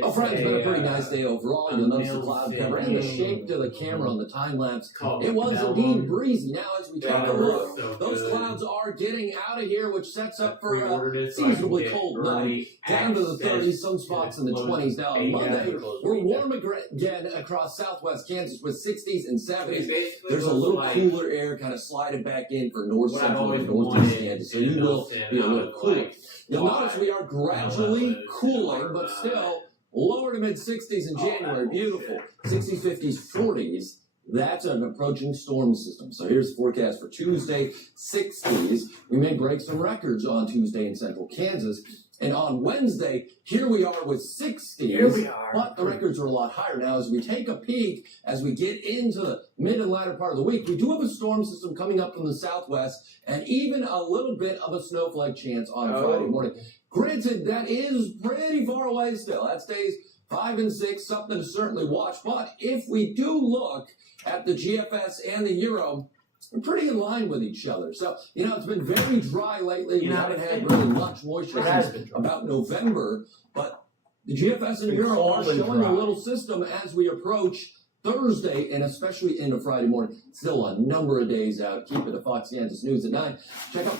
Well, Friday's been a pretty nice day overall. You'll notice the cloud cover and the shape to the camera on the time lapse. It was indeed breezy. Now, as we take a look, those clouds are getting out of here, which sets up for a seasonably cold night. Down to the 30s, some spots in the 20s. Now, on Monday, we're warm again across southwest Kansas with 60s and 70s. There's a little cooler air kind of sliding back in for north central and northeast Kansas, so you will be a little cooler. You'll notice we are gradually cooling, but still lower to mid 60s in January. Beautiful. 60s, 50s, 40s. That's an approaching storm system. So here's the forecast for Tuesday, 60s. We may break some records on Tuesday in central Kansas. And on Wednesday, here we are with 60s. Here we are. But the records are a lot higher. Now, as we take a peek, as we get into the mid and latter part of the week, we do have a storm system coming up from the southwest and even a little bit of a snowflake chance on Friday morning. Granted, that is pretty far away still. That stays 5 and 6, something to certainly watch. But if we do look at the GFS and the Euro, we're pretty in line with each other. So, it's been very dry lately. We haven't had really much moisture since about November. But the GFS and the Euro are showing a little system as we approach Thursday and especially into Friday morning. Still a number of days out. Keep it at Fox Kansas News at 9. Check out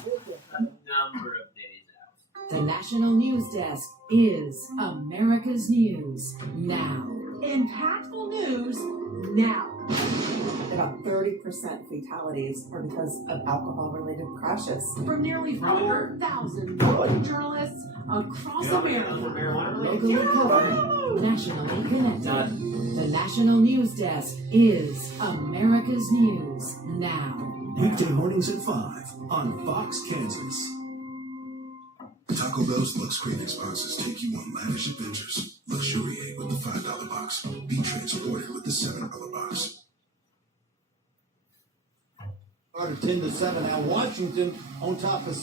Number of days. The National News Desk is America's News Now. Impactful news now. About 30% fatalities are because of alcohol-related crashes. From nearly 4,000 journalists across America. Locally covered, nationally connected. The National News Desk is America's News Now. Weekday mornings at 5 on Fox Kansas. Taco Bell's Lux Cravings boxes take you on lavish adventures. Luxuriate with the $5 box. Be transported with the $7 box. Started 10-7. Now Washington on top of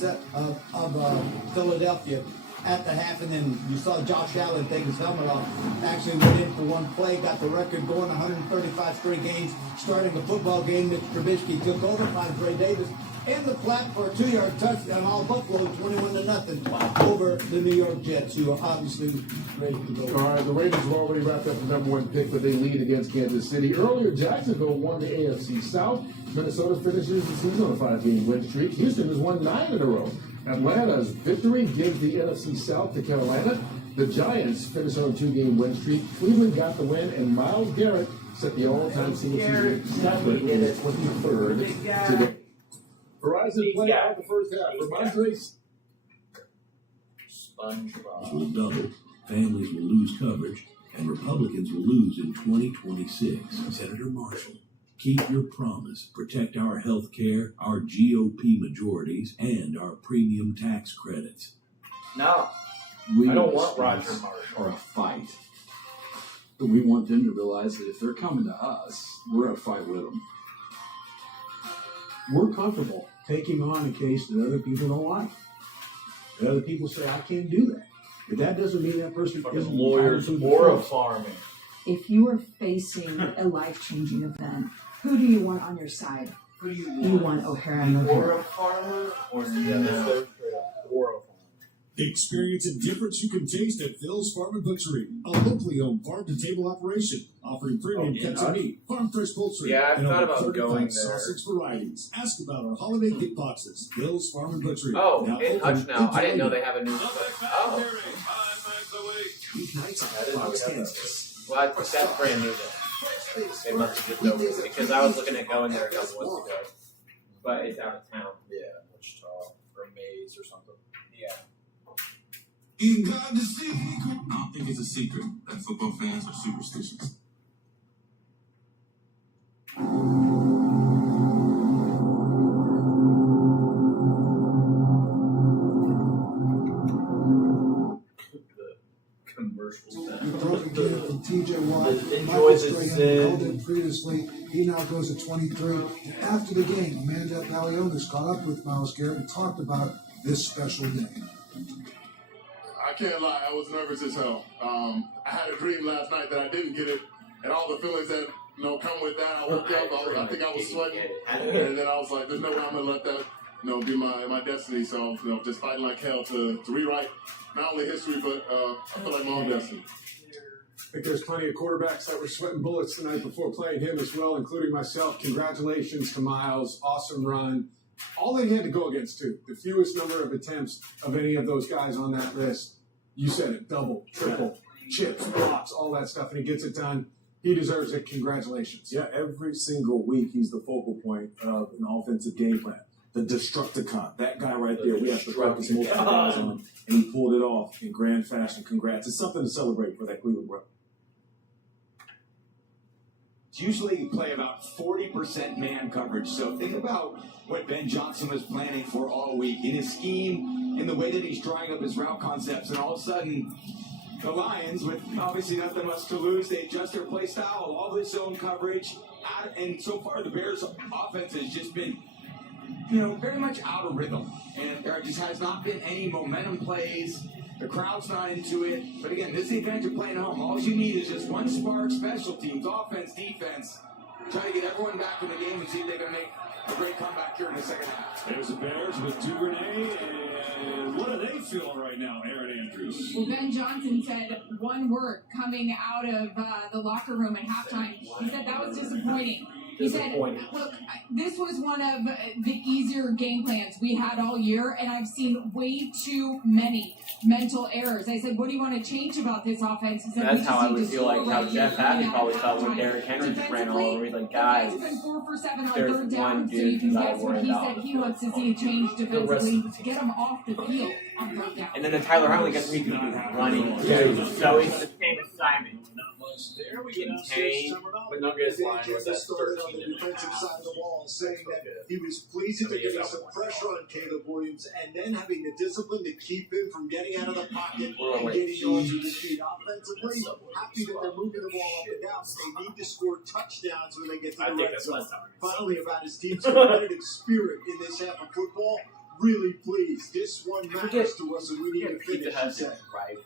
Philadelphia at the half, and then you saw Josh Allen take his helmet off. Actually went in for one play, got the record going, 135 straight games, starting a football game. Mitch Trubisky took over, finds Ray Davis in the flat for a 2-yard touchdown. All Buffalo 21-0 over the New York Jets, who are obviously ready to go. All right, the Raiders have already wrapped up the #1 pick, but they lead against Kansas City. Earlier, Jacksonville won the AFC South. Minnesota finishes the season on a 5-game win streak. Houston has won 9 in a row. Atlanta's victory gives the NFC South to Carolina. The Giants finish on a 2-game win streak. Cleveland got the win, and Myles Garrett set the all-time single season record with his 23rd today. Verizon played out the first half. Ramondre SpongeBob will double, families will lose coverage, and Republicans will lose in 2026. Senator Marshall, keep your promise. Protect our health care, our GOP majorities, and our premium tax credits. No. We I don't want Roger Marshall. Or a fight. But we want them to realize that if they're coming to us, we're going to fight with them. We're comfortable taking on a case that other people don't like. That other people say, I can't do that. But that doesn't mean that person Fucking isn't lawyers entitled to or a defense. farming. If you are facing a life-changing event, who do you want on your side? Who do you You want O'Hara and Or O'Hara. a farmer or no. Or a Experience a difference you can taste at Phil's Farm and Butchery, a locally owned farm-to-table operation offering premium cuts of meat, farm fresh poultry, Yeah, I've and thought over about 35 going there. sausage varieties. Ask about our holiday gift boxes. Phil's Farm and Butchery. Oh, now in open Hutch now. I didn't know July. they have a new. Oh, Weeknights on Fox, Kansas. well, I think that's brand new then. They must have just opened it because I was looking at going there a couple months ago, but it's out of town. Yeah, Wichita or Maze or something. Yeah. You got the secret. I don't think it's a secret that football fans are superstitious. Commercials. The broken kid from TJ Watt, Enjoy Michael the Strahan sin. held it previously. He now goes to 23. After the game, Amanda Palionis caught up with Myles Garrett and talked about this special day. I can't lie, I was nervous as hell. I had a dream last night that I didn't get it, and all the feelings that come with that. I woke up, I think I was sweating, and then I was like, "There's no way I'm gonna let that, be my destiny." So, just fighting like hell to rewrite not only history but I feel like my own destiny. I think there's plenty of quarterbacks that were sweating bullets the night before playing him as well, including myself. Congratulations to Miles. Awesome run. All they had to go against, too. The fewest number of attempts of any of those guys on that list. You said it. Double, triple, chips, blocks, all that stuff. And he gets it done. He deserves it. Congratulations. Yeah, every single week he's the focal point of an offensive game plan. The Destructicon. That guy right there, we have to focus multiple guys on. And he pulled it off in grand fashion. Congrats. It's something to celebrate for that Cleveland bro. Usually you play about 40% man coverage. So think about what Ben Johnson was planning for all week in his scheme, in the way that he's drawing up his route concepts, and all of a sudden the Lions, with obviously nothing much to lose, they adjust their play style, all this zone coverage, and so far the Bears' offense has just been, very much out of rhythm, and there just has not been any momentum plays. The crowd's not into it. But again, this is the advantage of playing at home. All you need is just one spark, special teams, offense, defense. Try to get everyone back in the game and see if they can make a great comeback here in the second half. There's the Bears with Duvernay, and what are they feeling right now, Aaron Andrews? Well, Ben Johnson said one word coming out of the locker room at halftime. He said that was disappointing. He said, look, this was one of the easier game plans we had all year, and I've seen way too many mental errors. I said, what do you want to change about this offense? He said, That's how I would feel like how Jeff Hackett probably felt when Derrick Henry just ran all over. He's like, guys, He's been 4 for 7 on there's third down, one so you dude can that I guess what worry he about. said he wants to see change defensively. Get him off the field on third down. And then Tyler Huntley gets me running. So it's the same assignment. There we Getting go. paid, but Nuggets line was at started on 13 the defensive side of the ball, saying that he was pleased to getting some pressure on Caleb Williams and then having the discipline to keep him from getting out of the pocket and getting yards with his feet. Offensively, happy that they're moving the ball up and down. They need to score touchdowns when they get to the red zone. Finally, about his team's competitive spirit in this half of football. Really pleased. This one matters to us, and we need to finish. He said. Right.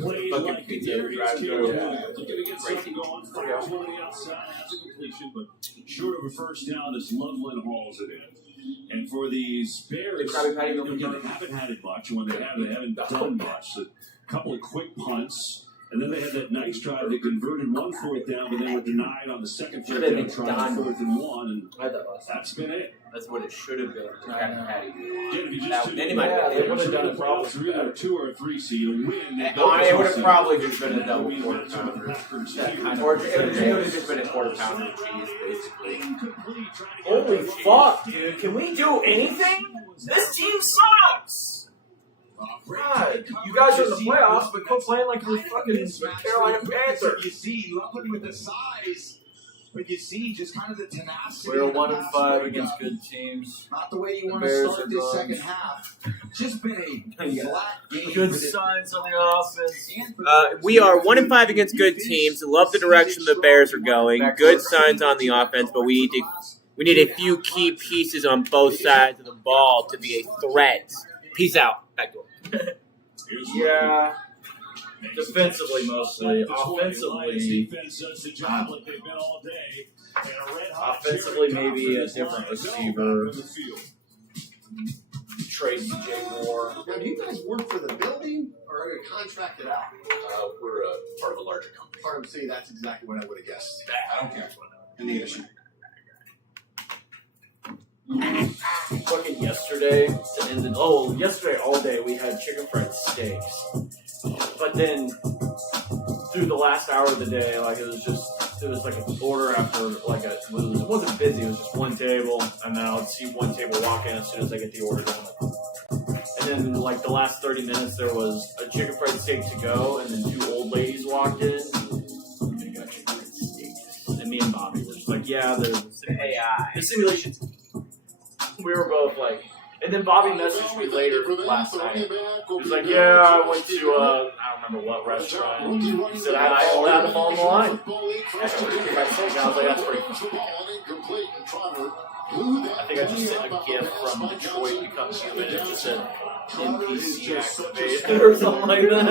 Played Fucking like pizza the areas drive-thru. Caleb Yeah. Williams. Looking to get something going. Fires one on the outside, has a completion, but short of a first down as Loveland hauls it in. And for these Bears, they haven't had it much. When they haven't done much. A couple of quick punts. And then they had that nice drive that converted one fourth down, but then were denied on the second fourth down try, 4th and 1, and that's been it. That's what it should have been. Yeah, if you That- just then he might have they would have done it probably probably. either 2 or 3, so you win. It would have probably just been a double quarter pounder. Or it would have just been a quarter pounder with cheese, basically. Holy fuck, dude. Can we do anything? This team sucks. God, you guys are in the playoffs, but quit playing like you're fucking Carolina Panthers. You see, luckily with the size, but you see just kind of the tenacity. We're of the 1-5 pass against good teams. Not the way you want The to Bears start are this bums. second half. Just been a flat game. Good for this- signs on the offense. We are 1-5 against good teams. Love the direction the Bears are going. Good signs on the offense, but we need a few key pieces on both sides of the ball to be a threat. Peace out. Back door. Yeah. Defensively mostly. Offensively, offensively maybe a different receiver. Trade DJ Moore. Now, do you guys work for the building or are you contracted out? We're part of a larger company. Part of, see, that's exactly what I would have guessed. I don't care. In the issue. Fucking yesterday all day we had chicken fried steaks. But then through the last hour of the day, like it was like an order after like it wasn't busy, it was just one table, and then I would see one table walk in as soon as I get the order done. And then like the last 30 minutes there was a chicken fried steak to go, and then 2 old ladies walked in. They got chicken fried steaks. And me and Bobby were just like, yeah, the simulations. We were both like, and then Bobby messaged me later last night. He was like, yeah, I went to, I don't remember what restaurant. He said, I only had to fall in the line. And I was like, that's pretty funny. I think I just sent a GIF from Detroit Becomes Human. It just said NPC activated or something like that.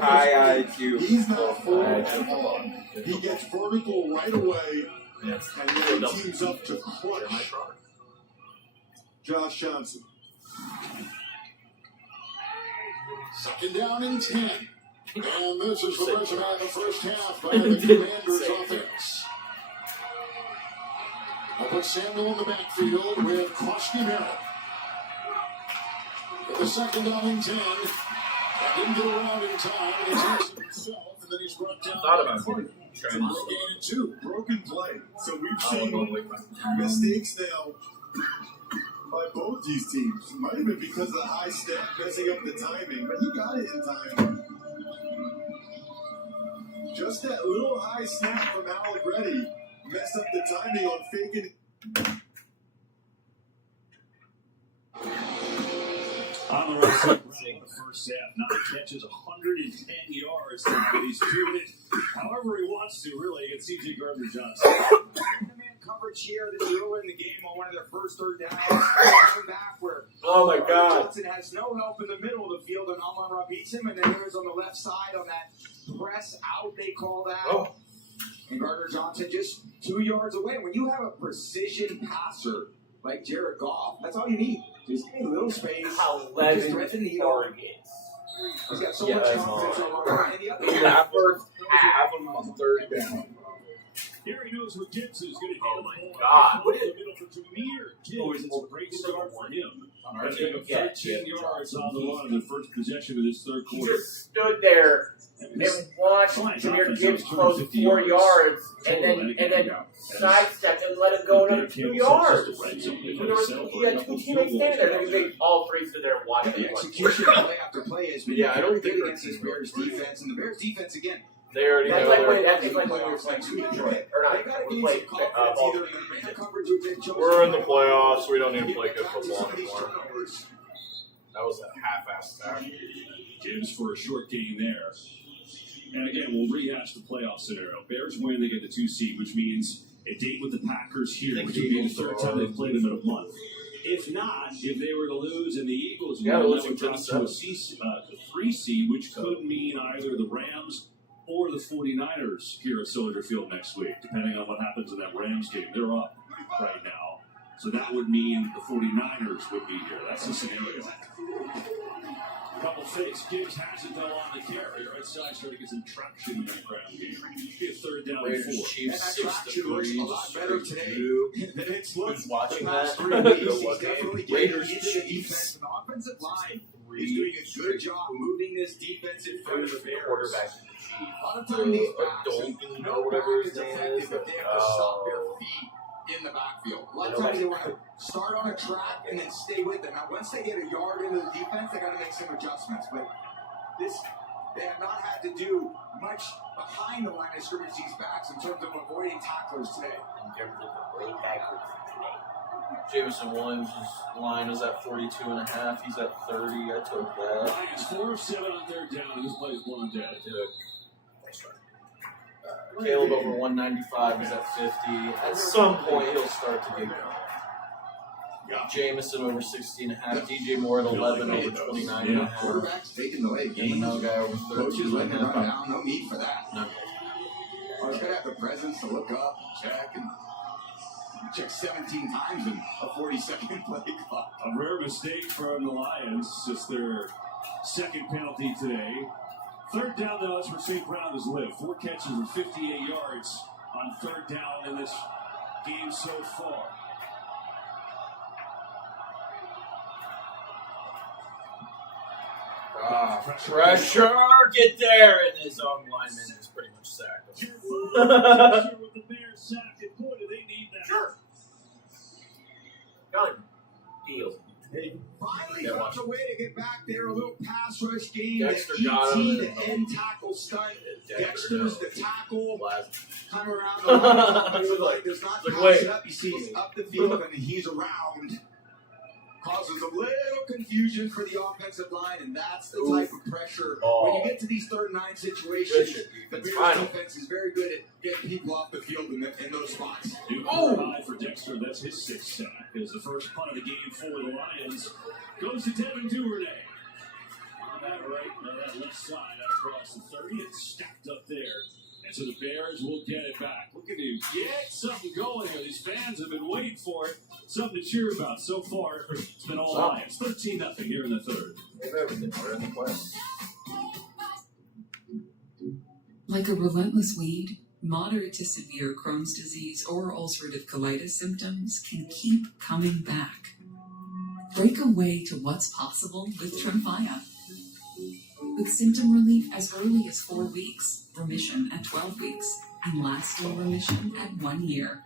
High IQ. He's not full. He gets vertical right away. Yes. And then he teams up to crush Josh Johnson. 2nd down and 10. And this is the resume of the first half by the Commanders offense. I'll put Samuel in the backfield with Koski Merritt. For the 2nd down and 10. Didn't get around in time. And he's answered himself. And then he's brought down. Thought about it. Gain of 2. Broken play. So we've seen mistakes now by both these teams. It might have been because of the high step messing up the timing, but he got it in time. Just that little high snap from Allegretti messed up the timing on faking. On the right side, the first half, 9 catches, 110 yards, but he's doing it however he wants to, really, against C.J. Gardner-Johnson. Man coverage here this early in the game on one of their first 3rd downs. Coming back where oh my God, Johnson has no help in the middle of the field, and Amon-Ra beats him, and then there's on the left side on that press out, they call that. Oh. And Gardner-Johnson just 2 yards away. When you have a precision passer like Jared Goff, that's all you need. Just a little space. 11 targets. He's got so much confidence on that first half on 3rd down. Here he knows what Gibbs is going to do. Oh my God. What is the middle for Jameer Gibbs? It's a great start for him. Running up 13 yards on the run in the first possession of this 3rd He quarter. just stood there and watched Jameer Gibbs close 4 yards and then sidestepped and let him go another 2 yards. He had 2 teammates standing there, and they all 3 stood there and watched the him. execution play after play has been I don't think against this Bears defense, and the Bears defense again. They already That's know like they're- when that's like when we were playing Detroit. Or not, They gotta we gain played some confidence, ball. either in the coverage or they've chosen We're in the to- playoffs. We don't need to play good Back to football some of these anymore. turnovers. That was a half-assed sack. Gibbs for a short gain there. And again, we'll rehash the playoff scenario. Bears win, they get the 2 seed, which means a date with the Packers here, which would be the 3rd time they've played them in a month. If not, if they were to lose and the Eagles win, that would drop to a 3 seed, which could mean either the Rams or the 49ers here at Soldier Field next week, depending on what happens in that Rams game. They're up right now. So that would mean the 49ers would be here. That's the scenario. Couple fakes. Gibbs has it though on the carry. Right side starting to get some traction in that ground game. Be a 3rd down and 4. Chiefs And that traction looks a lot better today than it's looked Who's watching the past that? 3 weeks. He's What definitely game? getting Raiders, into the Chiefs. defense and the offensive line. He's doing a good job moving this defensive front of the Bears. Quarterback. A lot of time these backs, Dalton, no whatever back his is name effective is. if they have to stop their feet in the backfield. A lot of times they want to start on a track and then stay with them. Now, once they get a yard into the defense, they got to make some adjustments. But they have not had to do much behind the line of scrimmage, these backs, in terms of avoiding tacklers today. Jameson Williams' line is at 42.5. He's at 30. I took that. Lions 4 of 7 on 3rd down, and this play is 1 dead. Caleb over 195 is at 50. At some point, he'll start to get going. Jamison over 60.5. DJ Moore at 11 over 29.5. Quarterback's taking the late And another guy over Coaches letting it run 13.5. down. No need for that. No. I was gonna have the presence to look up, check 17 times in a 40-second play clock. A rare mistake from the Lions, just their second penalty today. Third down, though, that's where St. Brown has lived. 4 catches and 58 yards on third down in this game so far. Pressure, get there, and his own lineman is pretty much sacked. With the Bears sacked, and boy, do they need that. Sure. Got deal. Finally found a way to get back there, a little pass rush game. Dexter The got ET, him. the end tackle stunt. Dexter's the tackle. Come around He's the line. like, There's not like, pass wait. it up. You see he's up the field and he's around. Causes a little confusion for the offensive line, and that's the type of pressure. When you get to these 3rd and 9 situations, the Bears defense is very good at getting people off the field in those spots. High for Dexter, that's his 6th sack. Is the first punt of the game for the Lions. Goes to Devin Duvernay. On that right, on that left side, out across the 30, it's stacked up there. And so the Bears will get it back. Looking to get something going here. These fans have been waiting for it. Something to cheer about. So far, it's been all Lions. 13-0 here in the 3rd. They've everything. We're in the playoffs. Like a relentless weed, moderate to severe Crohn's disease or ulcerative colitis symptoms can keep coming back. Break away to what's possible with Tremfya. With symptom relief as early as 4 weeks, remission at 12 weeks, and lasting remission at 1 year.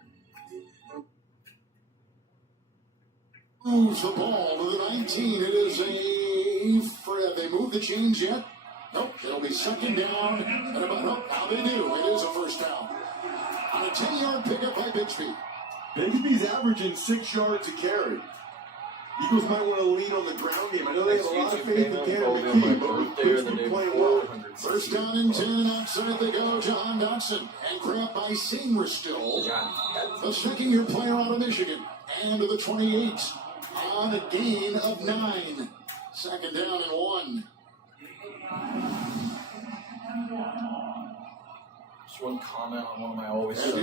Moves the ball to the 19. It is have they moved the chains yet? Nope. It'll be 2nd down. And about how they do. It is a 1st down. On a 10-yard pickup by Bixby. Bigsby's averaging 6 yards a carry. Eagles might want to lean on the ground game. I know they have a lot of faith in Canada McKee, but with Bixby playing well. 1st down and 10. Outside they go. John Dotson. And grabbed by Seymour still. The 2nd-year player out of Michigan. And to the 28. On a gain of 9. 2nd down and 1. Just one comment on one of my always The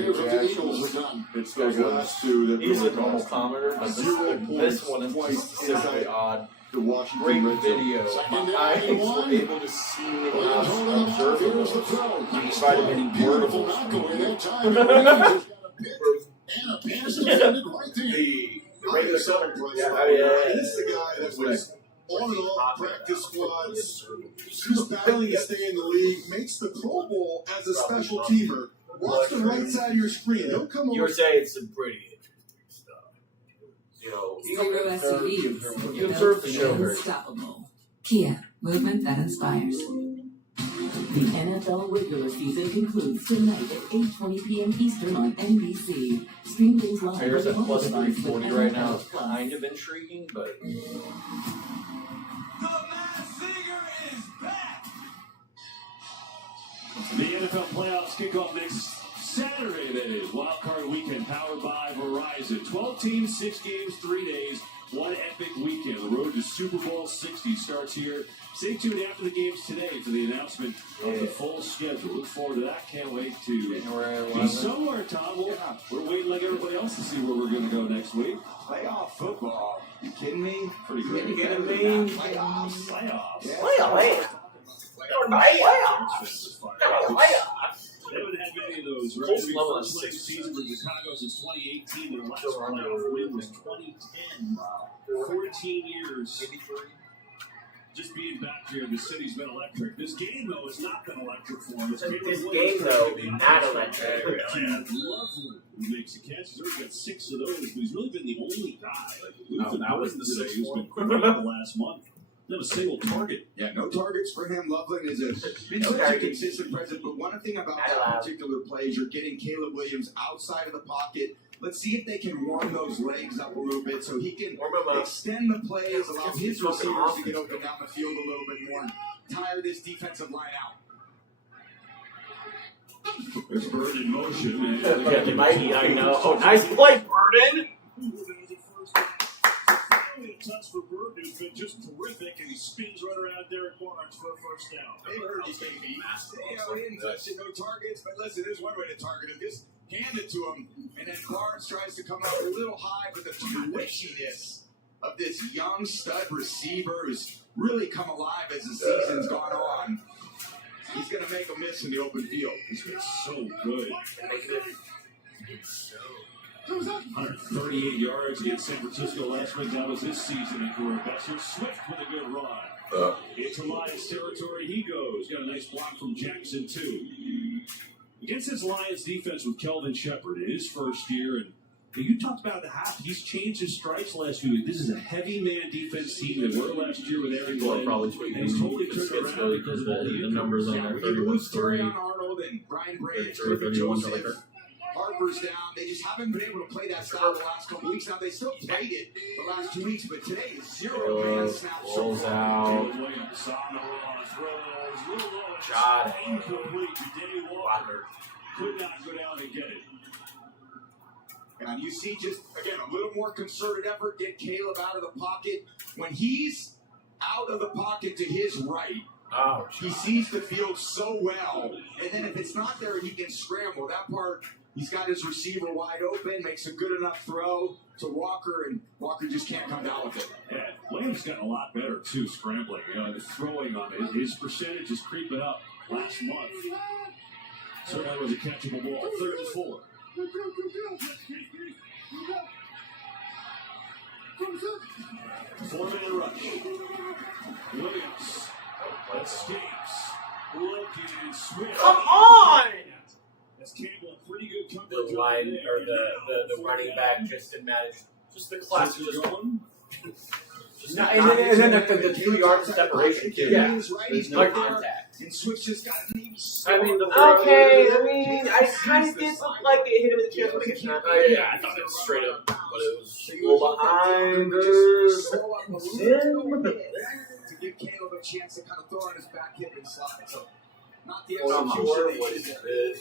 Eagles are done. It's those last 2 that he's a really normal cost. commenter, but 0 this points one is twice specifically inside odd. The Washington Great Red Zone. video. My eyes were able to see me when I was observing. He provided many Beautiful verticals. knockaway that time. And a pass defended right there. The regular color. This is a guy that was on and off practice squads, just battling to stay in the league, makes the Pro Bowl as a special teamer. Watch the right side of your screen. Don't come over. You were saying some pretty interesting stuff. You know, Zero SUVs. you observe the show very Unstoppable. Kia, movement that inspires. The NFL regular season concludes tonight at 8:20 p.m. Eastern on NBC. Stream games live. Bears at on plus mobile device 340 with right now NFL is Plus. kind of intriguing, but The NFL playoffs kick off next Saturday, that is. Wild Card Weekend powered by Verizon. 12 teams, 6 games, 3 days. One epic weekend. The road to Super Bowl 60 starts here. Stay tuned after the games today for the announcement of the full schedule. Look forward to that. Can't wait to be somewhere, Tom. We're waiting like everybody else to see where we're going to go next week. Playoff football. You kidding me? Pretty good. You kidding me? Playoffs. Playoffs. Yeah. They haven't had many of those. Right? Colts Every level first is leg 6. season with Chicago since 2018. Their last playoff win was 2010. 14 years. Just being back here, the city's been electric. This game, though, has not been electric for them. This game, though, not electric. Lovely who makes a catch. He's already got 6 of those, but he's really been the only guy. Like, that was the today, 6th who's one. been great the last month. Not a single target. Yeah, no targets for him. Loveland is been such a consistent presence, but one thing about that particular play is you're getting Caleb Williams outside of the pocket. Let's see if they can warm those legs up a little bit so he can extend the plays, allow his receivers to get open down the field a little bit more, and tire this defensive line out. There's Bird in motion. I know. Oh, nice play, Burden. for Burton, who's been just terrific, and he spins right around Derek Barnes for a first down. They heard his baby. He didn't touch it, no targets, but listen, there's one way to target him. Just hand it to him, and then Barnes tries to come out a little high, but the twitchiness of this young stud receiver who's really come alive as the season's gone on. He's going to make a miss in the open field. He's been so good. 138 yards against San Francisco last week. That was this season in career best. Here's Swift with a good run. Into Lions territory he goes. Got a nice block from Jackson, too. Against this Lions defense with Kelvin Shepard in his first year, and you talked about the half. He's changed his stripes last few weeks. This is a heavy man defense team that were last year with Aaron Glenn. Probably tweeting. And he's totally turned around because of all the numbers on there. 31-3. Arnold and Brian Branch, 31 Harper's down. They just haven't been able to play that style the last couple weeks. Now, they still played it the last 2 weeks, but today is 0 man snaps. Rolls out. Shot. Incomplete to Danny Walker. Could not go down and get it. And you see just, again, a little more concerted effort, get Caleb out of the pocket. When he's out of the pocket to his right, he sees the field so well. And then if it's not there, he can scramble. That part, he's got his receiver wide open, makes a good enough throw to Walker, and Walker just can't come down with it. Yeah, Lamb's gotten a lot better, too, scrambling. The throwing on it. His percentage is creeping up last month. So that was a catchable ball. 3rd and 4. 4-minute rush. Williams escapes. Looking Swift. Come on! That's Campbell. Pretty good coverage. The line or the running back just didn't manage. Just the classic. And then the 2 yard separation too. Yeah. There's no contact. And Swift just got Okay, I mean, I kind of did look like it hit him in the chest, but it's not. Yeah, I thought it was straight up, but it was a little behind. To give Caleb a chance to kind of throw on his back hip and slide. So, not the What execution. is this?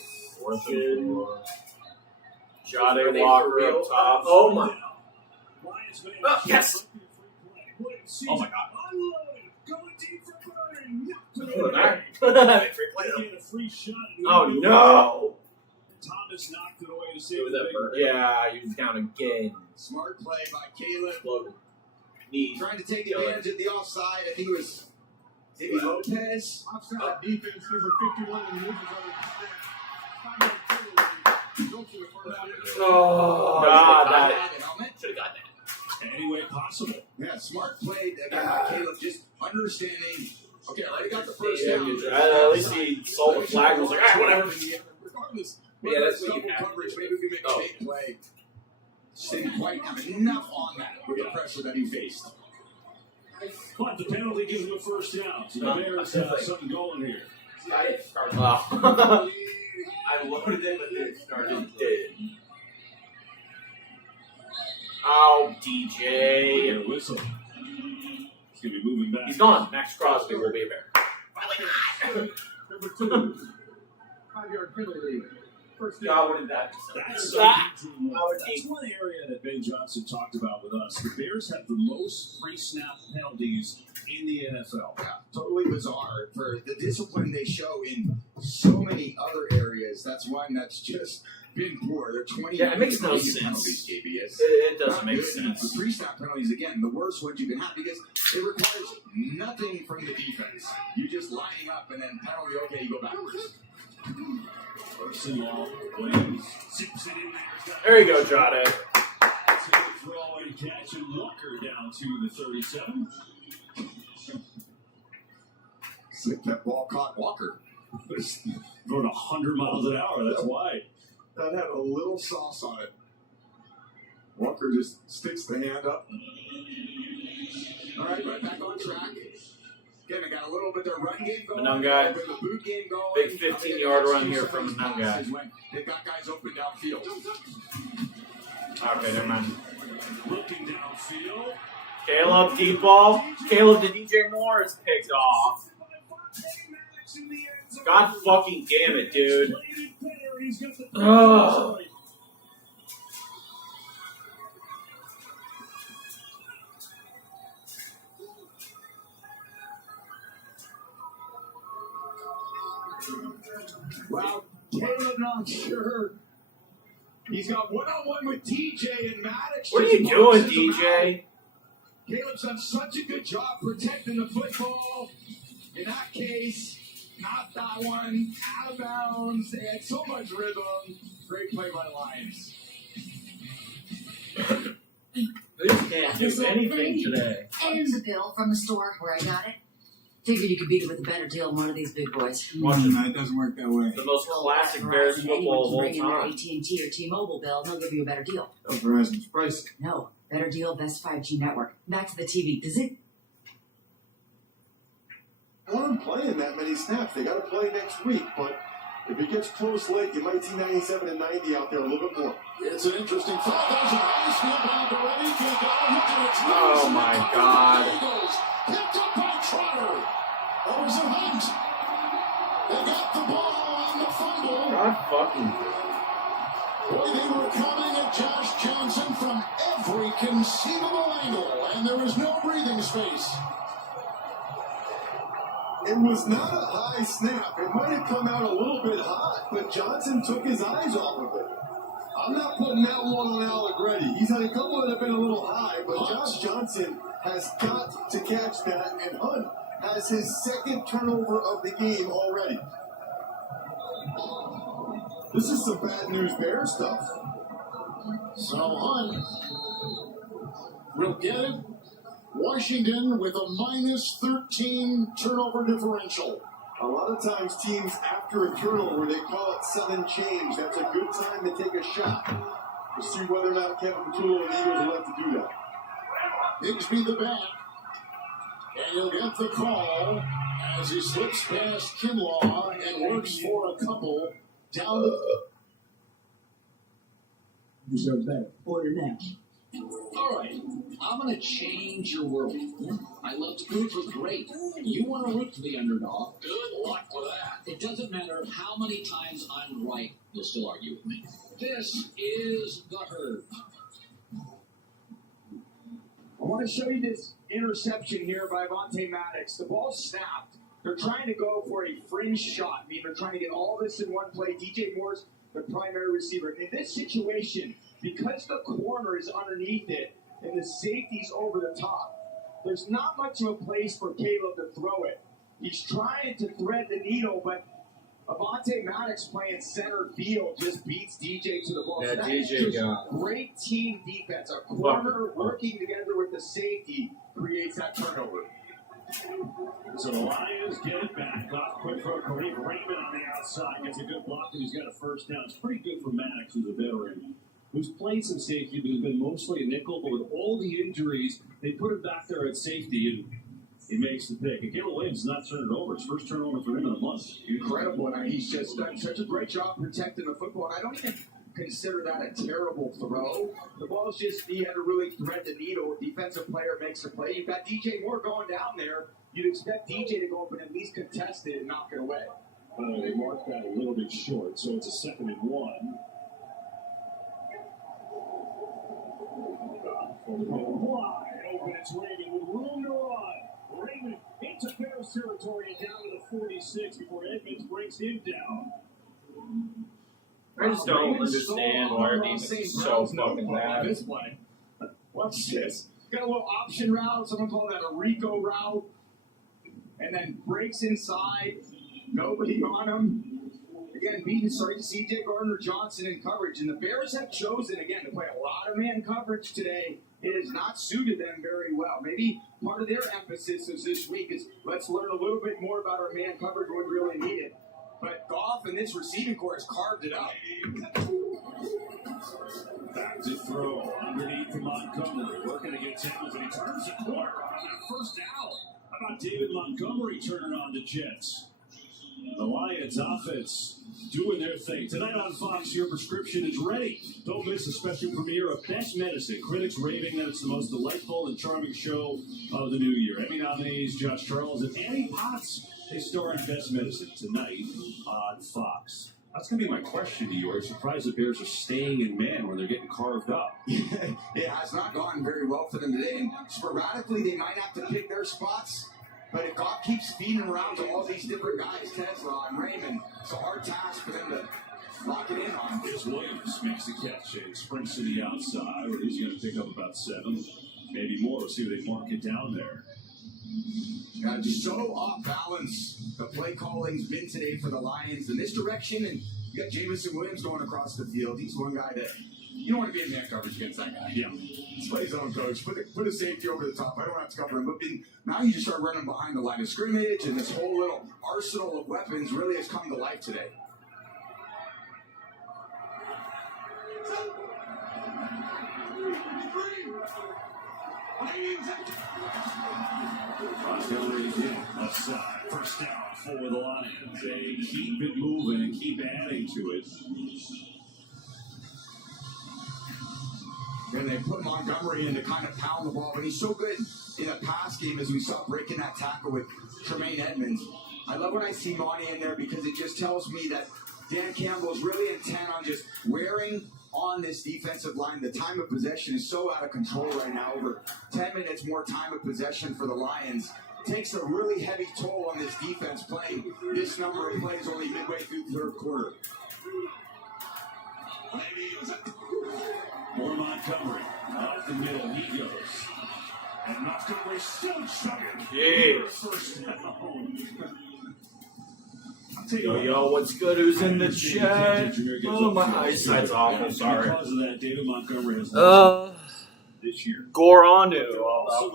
Jade Walker up top. Oh my. Yes! Oh my god. Oh no! Thomas knocked it away to save Yeah, he was down again. Smart play by Caleb. Knee. Trying to take advantage of the offside. I think it was maybe Lopez. Offside defense number 51 in the news. Oh, God, that should have got that. Any way possible. Yeah, smart play again by Caleb, just understanding. Okay, I already got the first down. At least he saw the flag and was like, all right, whatever. Regardless, Yeah, that's what you double have. coverage. Maybe we can make a big play. Just didn't quite have enough on that with the pressure that he faced. But the penalty gives him a first down. So the Bears have something going here. I didn't start. I loaded it, but then started. Oh, DJ. And a whistle. He's going to be moving back. He's gone. Max Crosby will be a Bear. Number 2, 5-yard penalty. First down. God, what did that That's That's one area that Ben Johnson talked about with us. The Bears have the most pre-snap penalties in the NFL. Yeah, totally bizarre for the discipline they show in so many other areas. That's one that's just been poor. They're 20. Yeah, it makes no penalties, sense. KBS. It doesn't Not make good. sense. The pre-snap penalties, again, the worst ones you can have because it requires nothing from the defense. You just lining up and then penalty, okay, you go backwards. First and long. Williams zips it in there. There you go, Jade. Throw and catch, and Walker down to the 37. Slip that ball caught Walker. Going 100 miles an hour. That's why. That had a little sauce on it. Walker just sticks the hand up. All right back on track. Again, they got a little bit of their run game going. Manungai. The boot game going. Big 15-yard run here from Manungai. They've got guys open downfield. Okay, never mind. Looking downfield. Caleb, deep ball. Caleb to DJ Moore is picked off. God fucking damn it, dude. Ugh. Well, Caleb not sure. He's got one-on-one with DJ and Maddox. What are you doing, DJ? Caleb's done such a good job protecting the football. In that case, not that one. Out of bounds. They had so much rhythm. Great play by the Lions. They just can't do anything today. And the bill from the store where I got it. Figured you could beat it with a better deal than one of these big boys. It doesn't work that way. The most classic Bears football of all Bring in their time. AT&T or T-Mobile bill, and they'll give you a better deal. Oh, Verizon's pricing. No, better deal, best 5G network. Back to the TV. Does it? I aren't playing that many snaps. They got to play next week, but if it gets close late, you might see 97 and 90 out there a little bit more. It's an interesting foul. There's a nice one by Berretti. Oh my God. Picked up by Trotter. That was a hunt. They got the ball on the fumble. God fucking. Boy, they were coming at Josh Johnson from every conceivable angle, and there was no breathing space. It was not a high snap. It might have come out a little bit hot, but Johnson took his eyes off of it. I'm not putting that one on Allegretti. He's had a couple that have been a little high, but Josh Johnson has got to catch that, and Hunt has his second turnover of the game already. This is some bad news Bear stuff. So Hunt will get it. Washington with a minus 13 turnover differential. A lot of times teams after a turnover, they call it sudden change. That's a good time to take a shot to see whether or not Kevin Patullo and the Eagles will have to do that. Bigsby the back. And he'll get the call as he slips past Kinlaw and works for a couple down the... Deserves better. Order now. All right, I'm going to change your world. I love to root for great. You want to root for the underdog. Good luck with that. It doesn't matter how many times I'm right, you'll still argue with me. This is the herd. I want to show you this interception here by Avonte Maddox. The ball snapped. They're trying to go for a fringe shot. I mean, they're trying to get all this in one play. DJ Moore's the primary receiver. In this situation, because the corner is underneath it and the safety's over the top, there's not much of a place for Caleb to throw it. He's trying to thread the needle, but Avonte Maddox playing center field just beats DJ to the ball. Yeah, So that DJ is just got great team defense. A corner working together with the safety creates that turnover. So the Lions get it back. Off quick throw. Kareem Raymond on the outside gets a good block, and he's got a first down. It's pretty good for Maddox, who's a veteran, who's played some safety, but has been mostly a nickel. But with all the injuries, they put him back there at safety, and he makes the pick. And Caleb Williams is not turning it over. It's first turnover for him in a month. Incredible. And he's just done such a great job protecting the football. And I don't even consider that a terrible throw. The ball's just, he had to really thread the needle. Defensive player makes a play. You've got DJ Moore going down there. You'd expect DJ to go up and at least contest it and knock it away. They marked that a little bit short, so it's a 2nd and 1. Wide open, it's Raymond with room to run. Raymond into Bears territory and down to the 46 before Edmonds brings him down. I just don't understand why our defense is so fucking bad. This play. Watch this. Got a little option route. Someone called that a Rico route. And then breaks inside. Nobody on him. Again, beating C.J. Gardner-Johnson in coverage. And the Bears have chosen, again, to play a lot of man coverage today. It has not suited them very well. Maybe part of their emphasis is this week is let's learn a little bit more about our man coverage when we really need it. But Goff and this receiving corps has carved it up. Back to throw underneath to Montgomery. Working against Edmonds, and he turns the corner on that first down. How about David Montgomery turning on the Jets? The Lions offense doing their thing. Tonight on Fox, your prescription is ready. Don't miss a special premiere of Best Medicine. Critics raving that it's the most delightful and charming show of the new year. Emmy nominees Josh Charles and Annie Potts, they star in Best Medicine tonight on Fox. That's going to be my question to you. Are you surprised the Bears are staying in man when they're getting carved up? It has not gone very well for them today. And sporadically, they might have to pick their spots. But if God keeps feeding around to all these different guys, Tesla and Raymond, it's a hard task for them to lock it in on. Here's Williams makes the catch and sprints to the outside, where he's going to pick up about 7, maybe more. We'll see where they mark it down there. Yeah, just so off balance the play calling's been today for the Lions in this direction, and you got Jamison Williams going across the field. He's one guy that you don't want to be in man coverage against that guy. Yeah. He's play his own coach. Put a safety over the top. I don't have to cover him. But now you just start running behind the line of scrimmage, and this whole little arsenal of weapons really has come to life today. Montgomery again, left side, first down for the Lions. They keep it moving and keep adding to it. And they put Montgomery in to kind of pound the ball, but he's so good in a pass game as we saw breaking that tackle with Tremaine Edmonds. I love when I see Monty in there because it just tells me that Dan Campbell is really intent on just wearing on this defensive line. The time of possession is so out of control right now. Over 10 minutes more time of possession for the Lions. Takes a really heavy toll on this defense playing this number of plays only midway through the third quarter. More Montgomery off the middle. He goes. And Montgomery still chugging. Yeah. First down. Yo, what's good? Who's in the chat? Oh, my eyesight's awful. Sorry. Because of that, David Montgomery has this year. Goranu. Also,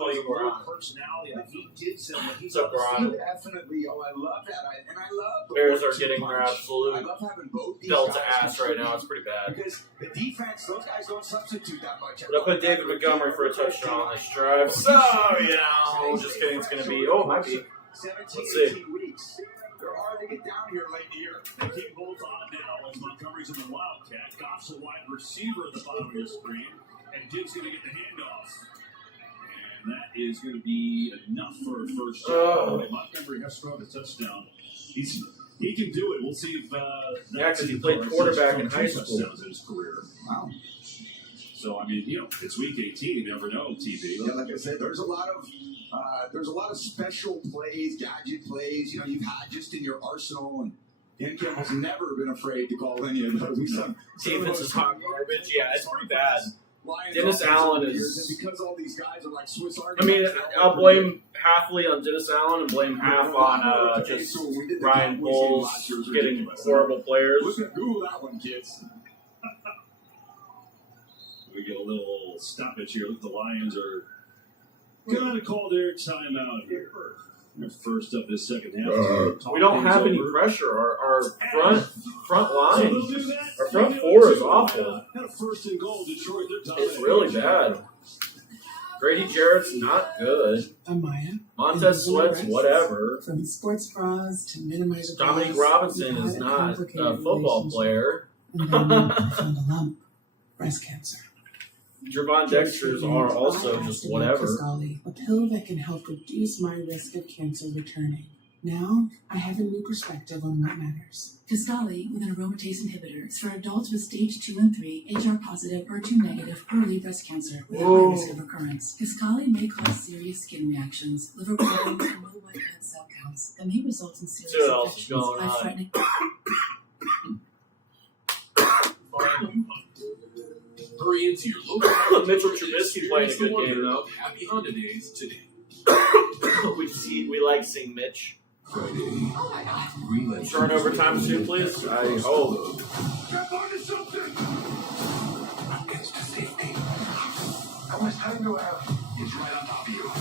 personality. He did say that he's definitely. Oh, I love that. I love. Bears are getting their I absolute love having both these belt guys ass right now. It's pretty bad. because the defense, those guys don't substitute that much. But I put David Montgomery for a touchdown on this drive. So, just kidding. It's going to be, it might be. 17, Let's see. 18 weeks. They're hard to get down here late in the year. They keep both on now as Montgomery's in the Wildcat. Goff's a wide receiver at the bottom of your screen. And Diggs going to get the handoff. And that is going to be enough for a first down. Montgomery has scored a touchdown. He can do it. We'll see if because he played quarterback in high school. Touchdowns in his career. Wow. So, I mean, it's week 18. You never know, TV. Yeah, like I said, there's a lot of special plays, gadget plays, you've had just in your arsenal, and Dan Campbell's never been afraid to call any of those. Defense is hot garbage. Yeah, it's pretty bad. Lions Dennis Allen and is. because all these guys are like Swiss Army. I mean, I'll blame halfly on Dennis Allen and blame half on just Ryan Bowles getting horrible players. Look at Google that one, kids. We get a little stoppage here. Look, the Lions are going to call their timeout here. They're first up this second half. We don't have any pressure. Our front line, our front four is awful. Had a first and goal. Detroit, it's really bad. Grady Jarrett's not good. Amaya. Montez Sweat's whatever. From sports bras to minimizer. Dominique Robinson is not a football player. And then I found a lump. Breast cancer. Javon Dexter's are also just whatever. Kisqali, a pill that can help reduce my risk of cancer returning. Now, I have a new perspective on what matters. Kisqali, with an aromatase inhibitor, is for adults with stage 2 and 3, HR positive, HER2 negative, early breast cancer with a high risk of recurrence. Kisqali may cause serious skin reactions, liver problems, and low white blood cell counts, and may result in serious infections, life-threatening. Hurry into your local Mitchell Trubisky playing a good game though. Happy Honda Days today. we like seeing Mitch. Oh my God. Turnover time soon, please. I hope. Grab onto something. It's to safety. How much time do I have? It's right on top of you.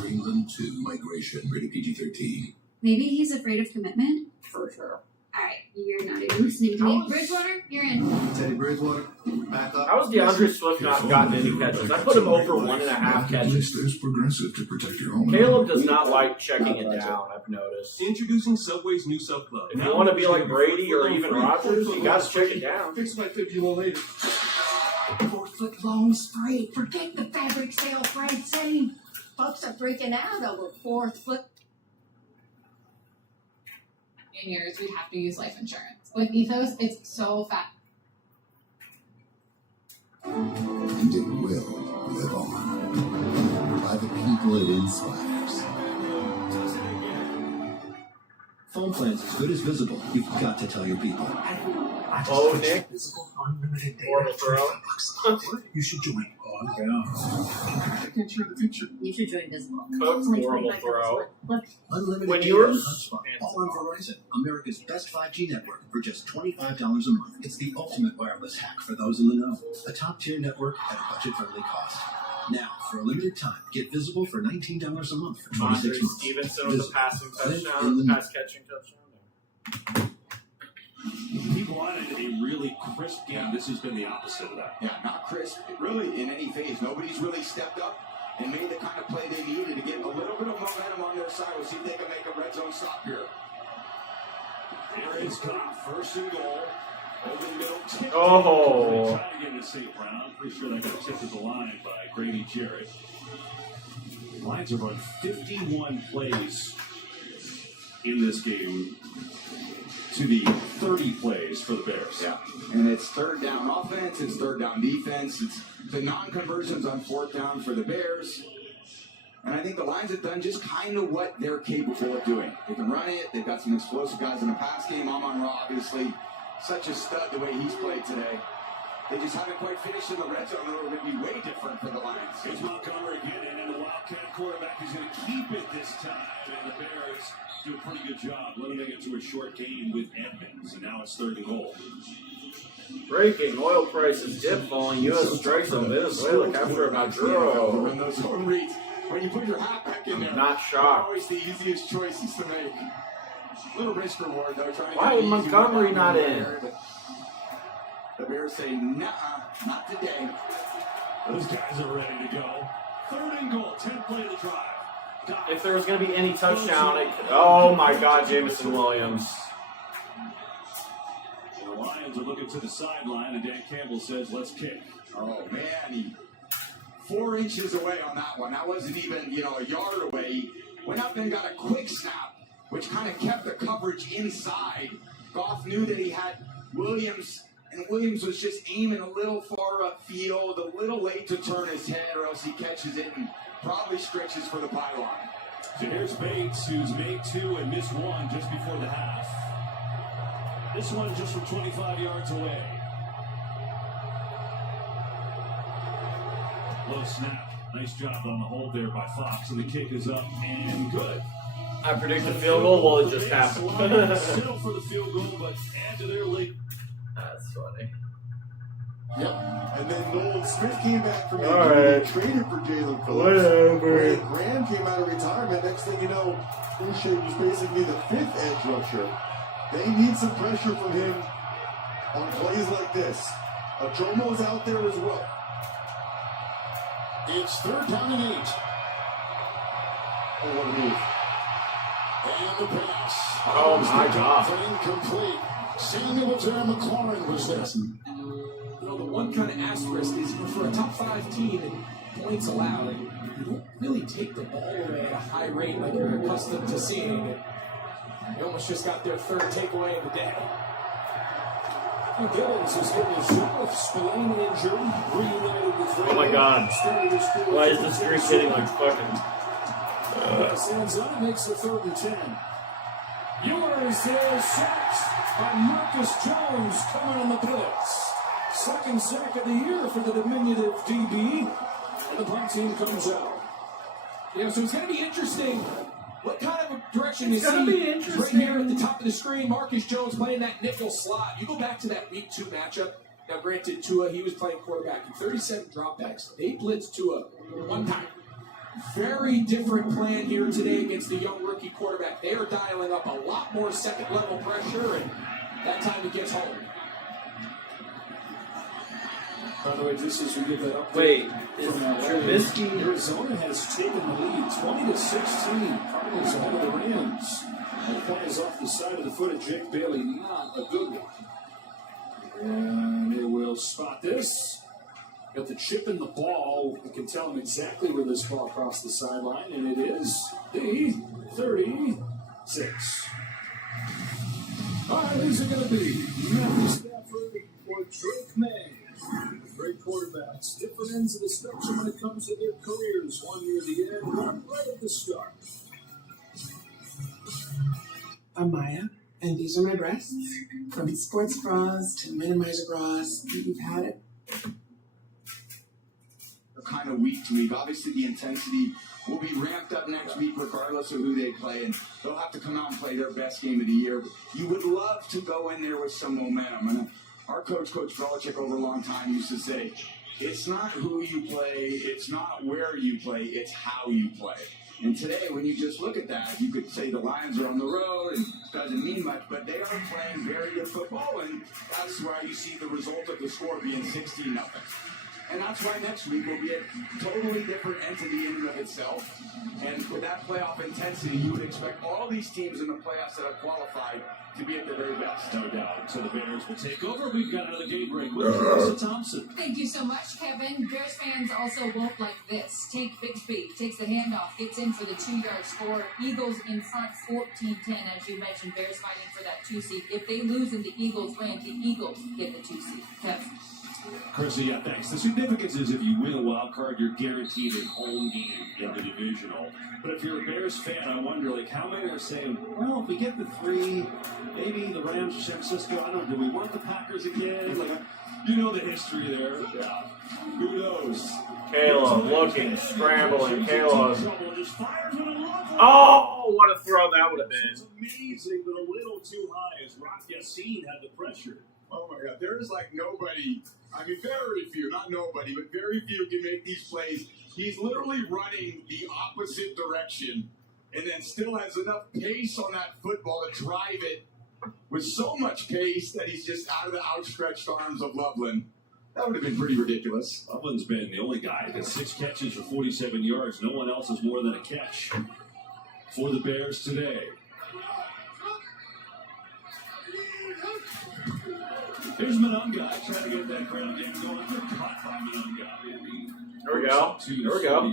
Greenland 2 migration, rated PG-13. Maybe he's afraid of commitment? For sure. Alright, you're not even listening to me. Bridgewater, you're in. Teddy Bridgewater, back up. How has DeAndre Swift not gotten any catches? I put him over 1.5 catches. There's Progressive to protect your home. Caleb does not like checking it down, I've noticed. Introducing Subway's new Sub Club. If you want to be like Brady or even Rodgers, you got to check it down. Fix my 50 later. 4-foot long spray. Forget the fabric sale price setting. Folks are freaking out over 4-foot. In years, we'd have to use life insurance. With Ethos, it's so fast. And it will live on by the people it inspires. phone plan's as good as Visible, you've got to tell your people. Oh, Nick. Unlimited Horrible throw. You should join. Oh, I'm down. I can't share the picture. You should join Visible. Cook's Only horrible $25 throw. Look, Unlimited When data you were- and HubSpot, all on Verizon, America's best 5G network for just $25 a month. It's the ultimate wireless hack for those in the know. A top-tier network at a budget-friendly cost. Now, for a limited time, get Visible for $19 a month for 26 Andre months. Stevenson with a passing Link in touchdown, the pass catching touchdown. People wanted a really crisp game. This has been the opposite of that. Yeah, not crisp. Really, in any phase, nobody's really stepped up and made the kind of play they needed to get a little bit of momentum on their side. We'll see if they can make a red zone stop here. Here it's Goff, first and goal. Over the middle. Tip. Oh. Trying to get it to safe round. Pretty sure that got tipped at the line by Grady Jarrett. Lions have run 51 plays in this game to the 30 plays for the Bears. Yeah, and it's third down offense, it's third down defense, it's the non-conversions on fourth down for the Bears. And I think the Lions have done just kind of what they're capable of doing. They can run it, they've got some explosive guys in the pass game. Amon-Ra, obviously, such a stud the way he's played today. They just haven't quite finished in the red zone, or it would be way different for the Lions. Here's Montgomery again, and the Wildcat quarterback is going to keep it this time. And the Bears do a pretty good job limiting it to a short gain with Edmonds. And now it's third and goal. Breaking oil prices dip following U.S. strikes on Venezuela capture of Maduro. Run those home reads. When you put your hat back in there, Not shocked. always the easiest choices to make. Little risk reward though. Trying to Why get would an easy Montgomery one not down in? there, but the Bears say, nah, not today. Those guys are ready to go. Third and goal, 10-play to drive. Goff. If there was going to be any touchdown, oh my God, Jameson Williams. The Lions are looking to the sideline, and Dan Campbell says, let's kick. Oh man, he 4 inches away on that one. That wasn't even, a yard away. He went up and got a quick snap, which kind of kept the coverage inside. Goff knew that he had Williams, and Williams was just aiming a little far upfield, a little late to turn his head, or else he catches it and probably stretches for the pylon. So here's Bates, who's made 2 and missed 1 just before the half. This one just from 25 yards away. Low snap. Nice job on the hold there by Fox, and the kick is up and good. I predict a field goal. Well, it just happened. Still for the field goal, but add to their lead. That's funny. Yep. And then Nolan Smith came back from All injury, right. traded for Jalen Phillips. Whatever. Brandon Graham came out of retirement. Next thing you know, Inshay was basically the 5th edge rusher. They need some pressure from him on plays like this. Ajomo's out there as well. It's third down and 8. Oh, what a move. And the pass. Oh, my God. Incomplete. Samuel Terry McLaurin was there. The one kind of asterisk is for a top 5 team and points allowed, you don't really take the ball away at a high rate like you're accustomed to seeing. They almost just got their 3rd takeaway of the day. Gibbons is getting his shot. Spillane injured. Reunited with Oh my God. Why is the streak hitting like fucking? Sanzon makes the 3rd and 10. Yours is sacked by Marcus Jones coming on the blitz. 2nd sack of the year for the diminutive DB. And the punt team comes out. Yeah, so it's going to be interesting. What kind of a direction It's is gonna he? be interesting. Right here at the top of the screen, Marcus Jones playing that nickel slot. You go back to that week 2 matchup. Now, granted, Tua, he was playing quarterback in 37 dropbacks. They blitzed Tua 1 time. Very different plan here today against the young rookie quarterback. They are dialing up a lot more second-level pressure, and that time he gets home. By the way, just as we get that update. Wait, is from LA, Trubisky? Arizona has taken the lead 20-16. Cardinals ahead of the Rams. And the play is off the side of the foot of Jake Bailey. Not a good one. And they will spot this. Got the chip in the ball. We can tell them exactly where this ball crossed the sideline, and it is the 36. All right, these are going to be Matthew Stafford or Drake May. Great quarterbacks, different ends of the spectrum when it comes to their careers. One near the end, one right at the start. I'm Maya, and these are my breasts. From sports bras to minimizer bras, you've had it. Kind of week to week. Obviously, the intensity will be ramped up next week regardless of who they play, and they'll have to come out and play their best game of the year. But you would love to go in there with some momentum. And our coach, Coach Belichick, over a long time used to say, it's not who you play, it's not where you play, it's how you play. And today, when you just look at that, you could say the Lions are on the road and it doesn't mean much, but they are playing very good football, and that's why you see the result of the score being 16-0. And that's why next week will be a totally different entity in and of itself. And with that playoff intensity, you would expect all these teams in the playoffs that have qualified to be at their very best. No doubt. So the Bears will take over. We've got another game break with Melissa Thompson. Thank you so much, Kevin. Bears fans also won't like this. Take Bixby, takes the handoff, gets in for the 2-yard score. Eagles in front 14-10, as you mentioned. Bears fighting for that 2 seed. If they lose and the Eagles win, the Eagles get the 2 seed. Kevin. Chrissy, yeah, thanks. The significance is if you win a wild card, you're guaranteed a home game in the divisional. But if you're a Bears fan, I wonder, like, how many are saying, well, if we get the 3, maybe the Rams or San Francisco, I don't know, do we want the Packers again? Like, you know the history there. Yeah. Who knows? Caleb looking, scrambling. Caleb. Oh, what a throw that would have been. It's amazing, but a little too high as Rock Yassin had the pressure. Oh my God, there is like nobody, I mean very few, not nobody, but very few can make these plays. He's literally running the opposite direction and then still has enough pace on that football to drive it with so much pace that he's just out of the outstretched arms of Loveland. That would have been pretty ridiculous. Loveland's been the only guy that 6 catches for 47 yards. No one else has more than a catch for the Bears today. Here's Monunga trying to get that ground game going. Caught by Monunga. There we go. There we go.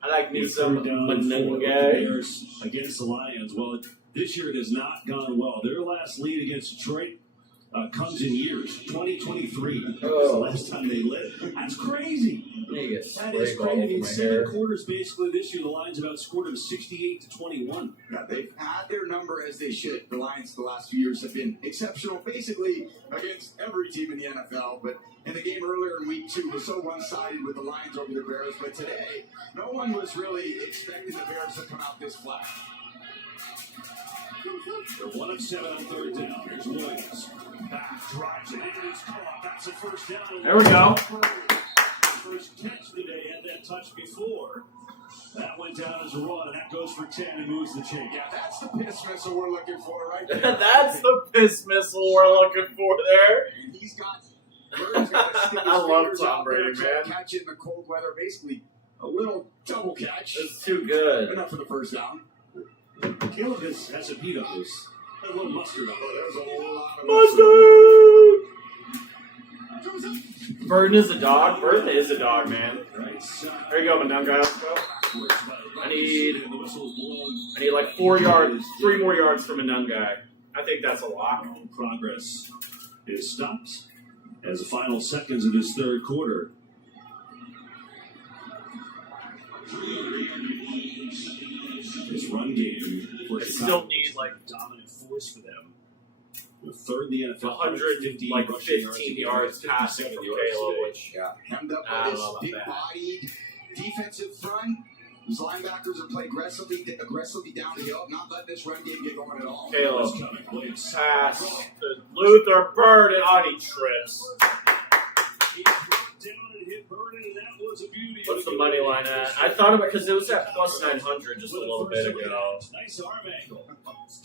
I like me some Monunga. Bears against the Lions. Well, this year it has not gone well. Their last lead against Detroit comes in years. 2023. That was the last time they led. That's crazy. That is crazy. In 7 quarters, basically, this year, the Lions have outscored them 68-21. Yeah, they've had their number as they should. The Lions the last few years have been exceptional, basically, against every team in the NFL. But in the game earlier in week 2, was so one-sided with the Lions over the Bears. But today, no one was really expecting the Bears to come out this flat. They're 1 of 7 on 3rd down. Here's Williams. Back, drives it. It's caught. That's a first down. There we go. First catch today, had that touch before. That went down as a run, and that goes for 10 and moves the chain. Yeah, that's the piss missile we're looking for right there. That's the piss missile we're looking for there. And he's got, Bird's got to stick his I love fingers Tom out there Brady, to man. catch it in the cold weather. Basically, a little double catch. It's too good. Enough for the first down. Caleb has a beat on this. A little mustard on it. There's a lot of Mustard! Burden is a dog. Burden is a dog, man. There you go, Monunga. Let's go. I need like 4 yards, 3 more yards from Monunga. I think that's a lot. Progress is stopped as the final seconds of this 3rd quarter. This run game for still need like dominant force for them. The 3rd in the NFL, 115 yards passing from Caleb, which hemmed up by this big-bodied defensive front. These linebackers have played aggressively down the hill, not letting this run game get going at all. Caleb pass to Luther Burden on he trips. What's the money line at? I thought about because it was at plus 900 just a little bit ago. Nice arm angle.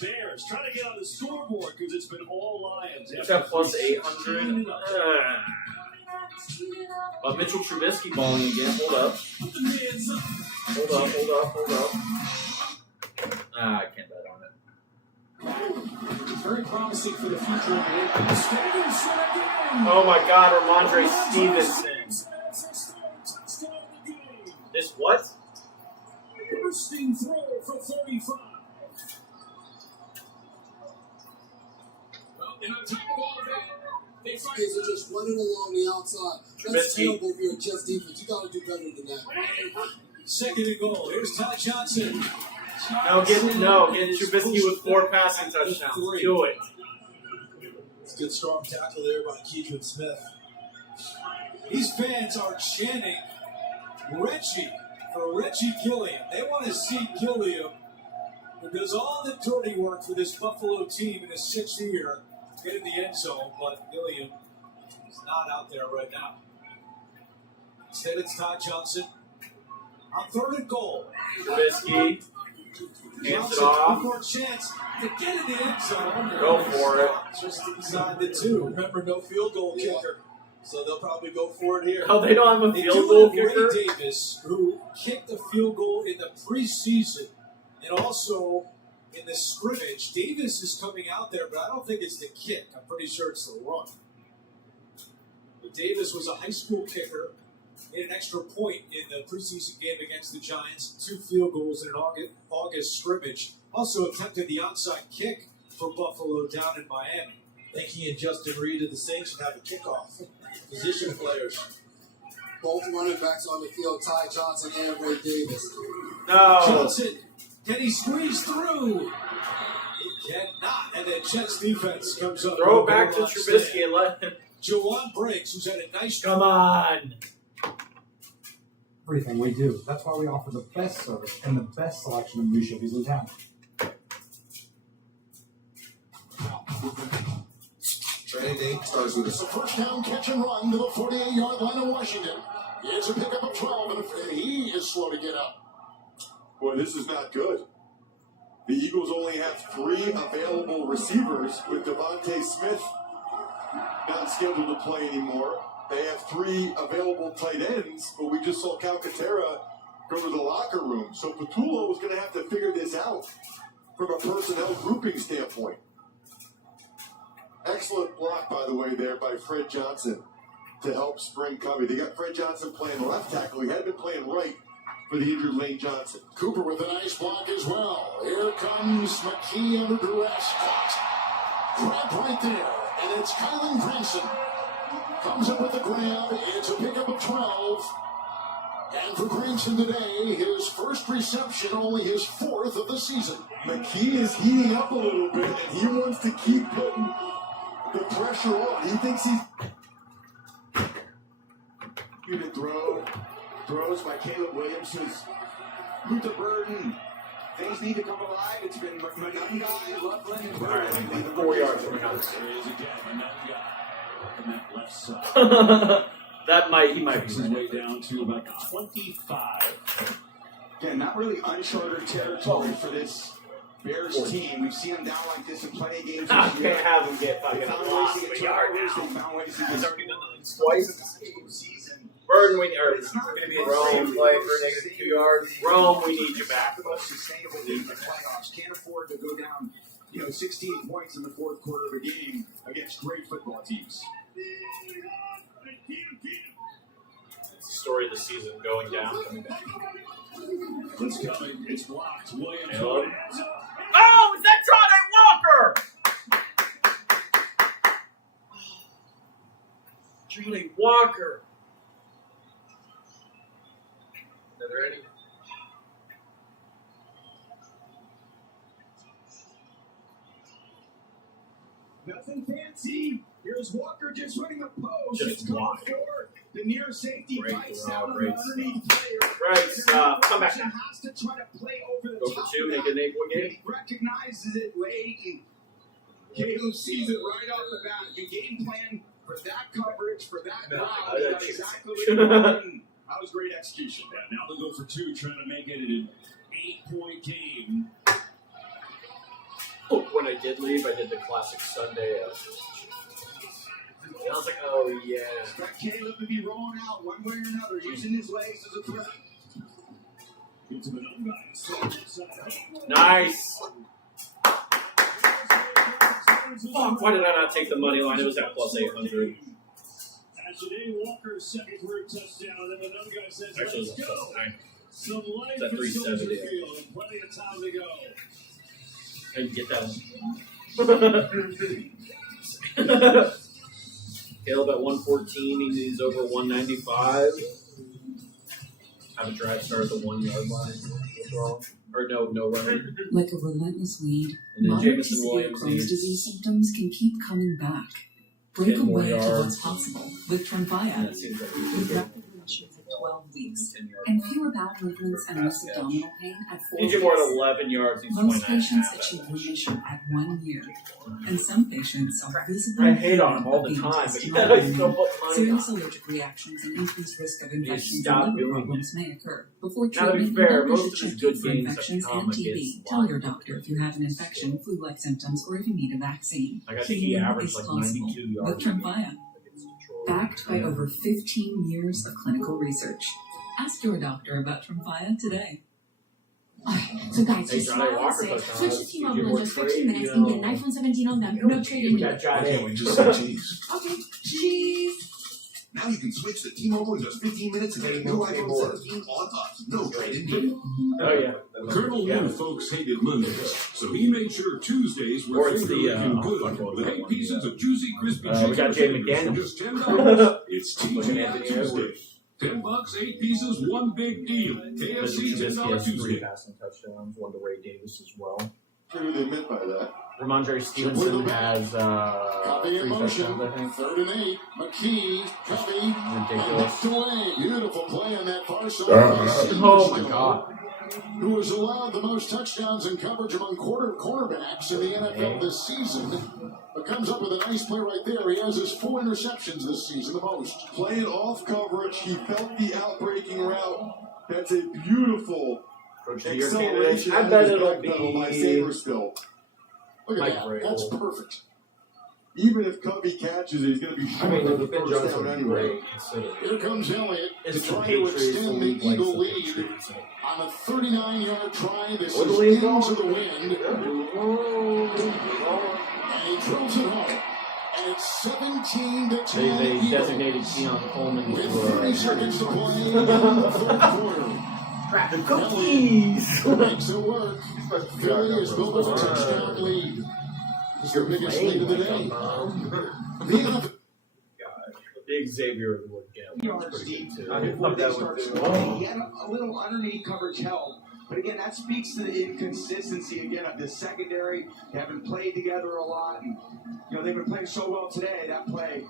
Bears trying to get on the scoreboard because it's been all Lions. It's at plus 800. But Mitchell Trubisky balling again. Hold up. Hold up. I can't bet on it. Very promising for the future of the league. Stevenson again. Oh my God, Ramondre Stevenson. This what? Bursting throw for 35. Well, and on top of all of that, they fight. Kids are just running along the outside. That's terrible if you're a Jets defense. You got to do better than that. 2nd and goal. Here's Ty Johnson. Get Trubisky with 4 passing touchdowns. Do it. It's a good strong tackle there by Keidron Smith. These fans are chanting Reggie for Reggie Gilliam. They want to see Gilliam, who does all the dirty work for this Buffalo team in his 6th year, get in the end zone, but Gilliam is not out there right now. Instead, it's Ty Johnson on 3rd and goal. Trubisky hands it off. More chance to get in the end zone. Go for it. Just inside the 2. Remember, no field goal kicker, so they'll probably go for it here. Oh, they don't have a They field do goal have Ray kicker? Davis, who kicked a field goal in the preseason and also in the scrimmage. Davis is coming out there, but I don't think it's the kick. I'm pretty sure it's the run. But Davis was a high school kicker. Made an extra point in the preseason game against the Giants. 2 field goals in an August scrimmage. Also attempted the onside kick for Buffalo down in Miami. I think he and Justin Reed of the Saints should have a kickoff. Position players. Both running backs on the field, Ty Johnson and Ray Davis. No. Johnson, can he squeeze through? He cannot. And then Jets defense comes up. Throw it back to Trubisky and let him. Jawan Briggs, who's had a nice. Come on. Everything we do. That's why we offer the best service and the best selection of new Chevys in town. Training day starts with It's a first down catch and run to the 48-yard line of Washington. It's a pickup of 12, and he is slow to get up. Boy, this is not good. The Eagles only have 3 available receivers with Devontae Smith not scheduled to play anymore. They have 3 available tight ends, but we just saw Calcaterra go to the locker room. So Patullo was going to have to figure this out from a personnel grouping standpoint. Excellent block, by the way, there by Fred Johnson to help spring cover. They got Fred Johnson playing left tackle. He had been playing right for the injured Lane Johnson. Cooper with a nice block as well. Here comes McKee under duress. Grab right there, and it's Kylan Granson. Comes up with the grab. It's a pickup of 12. And for Granson today, his first reception, only his 4th of the season. McKee is heating up a little bit, and he wants to keep putting the pressure on. He thinks he's... Unit throws by Caleb Williams, who's Luther Burden. Things need to come alive. It's been Monungai, Loveland, and Burden. 4 yards from There he is again, Monungai. On that left side. He might be his way down to about 25. Again, not really uncharted territory for this Bears team. We've seen them down like this in plenty of games. I can't have him get fucking lost a yard now. They found ways to He's get already done that twice. Burden, going to be in Rome, play for -2 yards. Rome, we need you back. Most sustainable in the playoffs. Can't afford to go down, 16 points in the 4th quarter of a game against great football teams. It's the story of the season, going down, coming back. It's coming. It's blocked. Williams. Hello? Oh, is that Trey Walker? Trey Walker. Are there any? Nothing fancy. Here's Walker just running a post. Just It's coming wide. forward. The near safety Great bites throw, out on great the underneath player. Great stuff. Come back now. Has to try to play over the Go for top 2, of make that. it an 8-point game. He recognizes it late, and Caleb sees it right off the bat. You game plan for that coverage, for that No, route. I You got got you. exactly what you wanted. That was great execution. Yeah, now they'll go for 2, trying to make it an 8-point game. When I did leave, I did the classic Sunday. I was like, oh yeah. Got Caleb to be rolling out one way or another, using his legs as a threat. Into the Nice. Fuck, why did I not take the money line? It was at plus 800. As today Walker's second career touchdown, and then another guy says, Actually, it was let's at plus go. 9. Some life It's at is still to the 370. field, and plenty of time to go. I can get that. Caleb at 114, he's over 195. have a drive start at the 1 yard line. Or no running. Like a relentless weed, And then moderate to Jameson severe Williams Crohn's needs disease symptoms can keep coming back. Break 10 more away to what's yards. possible with Tremfya. That seems like With rapid remissions at 12 weeks and fewer bowel movements and less abdominal pain at 4 Needs weeks. you more than 11 yards. He's Most 29 patients and a half. achieve remission at 1 year, and some patients are visibly I hate on him all the time, but you know, he's still putting money serious on. allergic reactions and increased risk of You infections stop and liver doing problems may occur. Before Now, to treatment, be fair, your doctor most should of his check good you for games have infections come and TB. against Tell your doctor if you have an infection, flu-like symptoms, or if you need a vaccine. I got Healing averaged is like possible 92 with yards. Tremfya. Backed by over 15 years of clinical research. Ask your doctor about Tremfya today. So guys, Hey, just Johnny smile and Walker say, touchdown. switch to Did T-Mobile you in more just trade, 15 minutes you and get know? an iPhone 17 on them. No trade in. got Johnny. Why can't we just say cheese? Okay, cheese. Now you can switch to T-Mobile in just 15 minutes and get a new iPhone 17 on us. No trade-in needed. Oh, yeah. Colonel knew folks hated Mondays, so he made sure Tuesdays Or were it's the, finger-licking fuck, good. what was With that 8 one? pieces of juicy, crispy We got Jay chicken McDaniels. for just $10. It's Looking TGI at Anthony Tuesday. Edwards. $10, 8 pieces, one big deal. KFC Trubisky $10 has 3 Tuesday. passing touchdowns, one to Ray Davis as well. What do they meant by that? Ramondre Stevenson has Covey 3 in motion. touchdowns, I think. 3rd and 8. McKee, Covey, Ridiculous. delay. Beautiful play on that far side. Oh my God. Who has allowed the most touchdowns in coverage among cornerbacks in the NFL this season, but comes up with a nice play right there. He has his 4 interceptions this season, the most. Playing off coverage, he felt the outbreaking route. That's a beautiful Coach of the Year candidate. acceleration. I out of bet his it'll back pedal by be Saberspill. Look at Mike that. Vrabel. That's perfect. Even if Covey catches it, he's going to be I short mean, of the Ben first Johnson down would be anyway. great considering. Here comes Elliott to It's the try to Patriots. extend the league likes Eagle the lead Patriots. on a 39-yard try. This Where is the lead into going? the wind. And he drills it home. And it's 17 to 10. They Eagles. designated Keon Coleman With to 30 seconds to play in the third quarter. crack the cookies. Makes it work. Philly has built a touchdown lead. It's the biggest lead of the day. The Big Xavier would get Yards deep too. before they start scoring. He had a little underneath coverage help. But again, that speaks to the inconsistency again of the secondary. They haven't played together a lot, and they've been playing so well today. That play,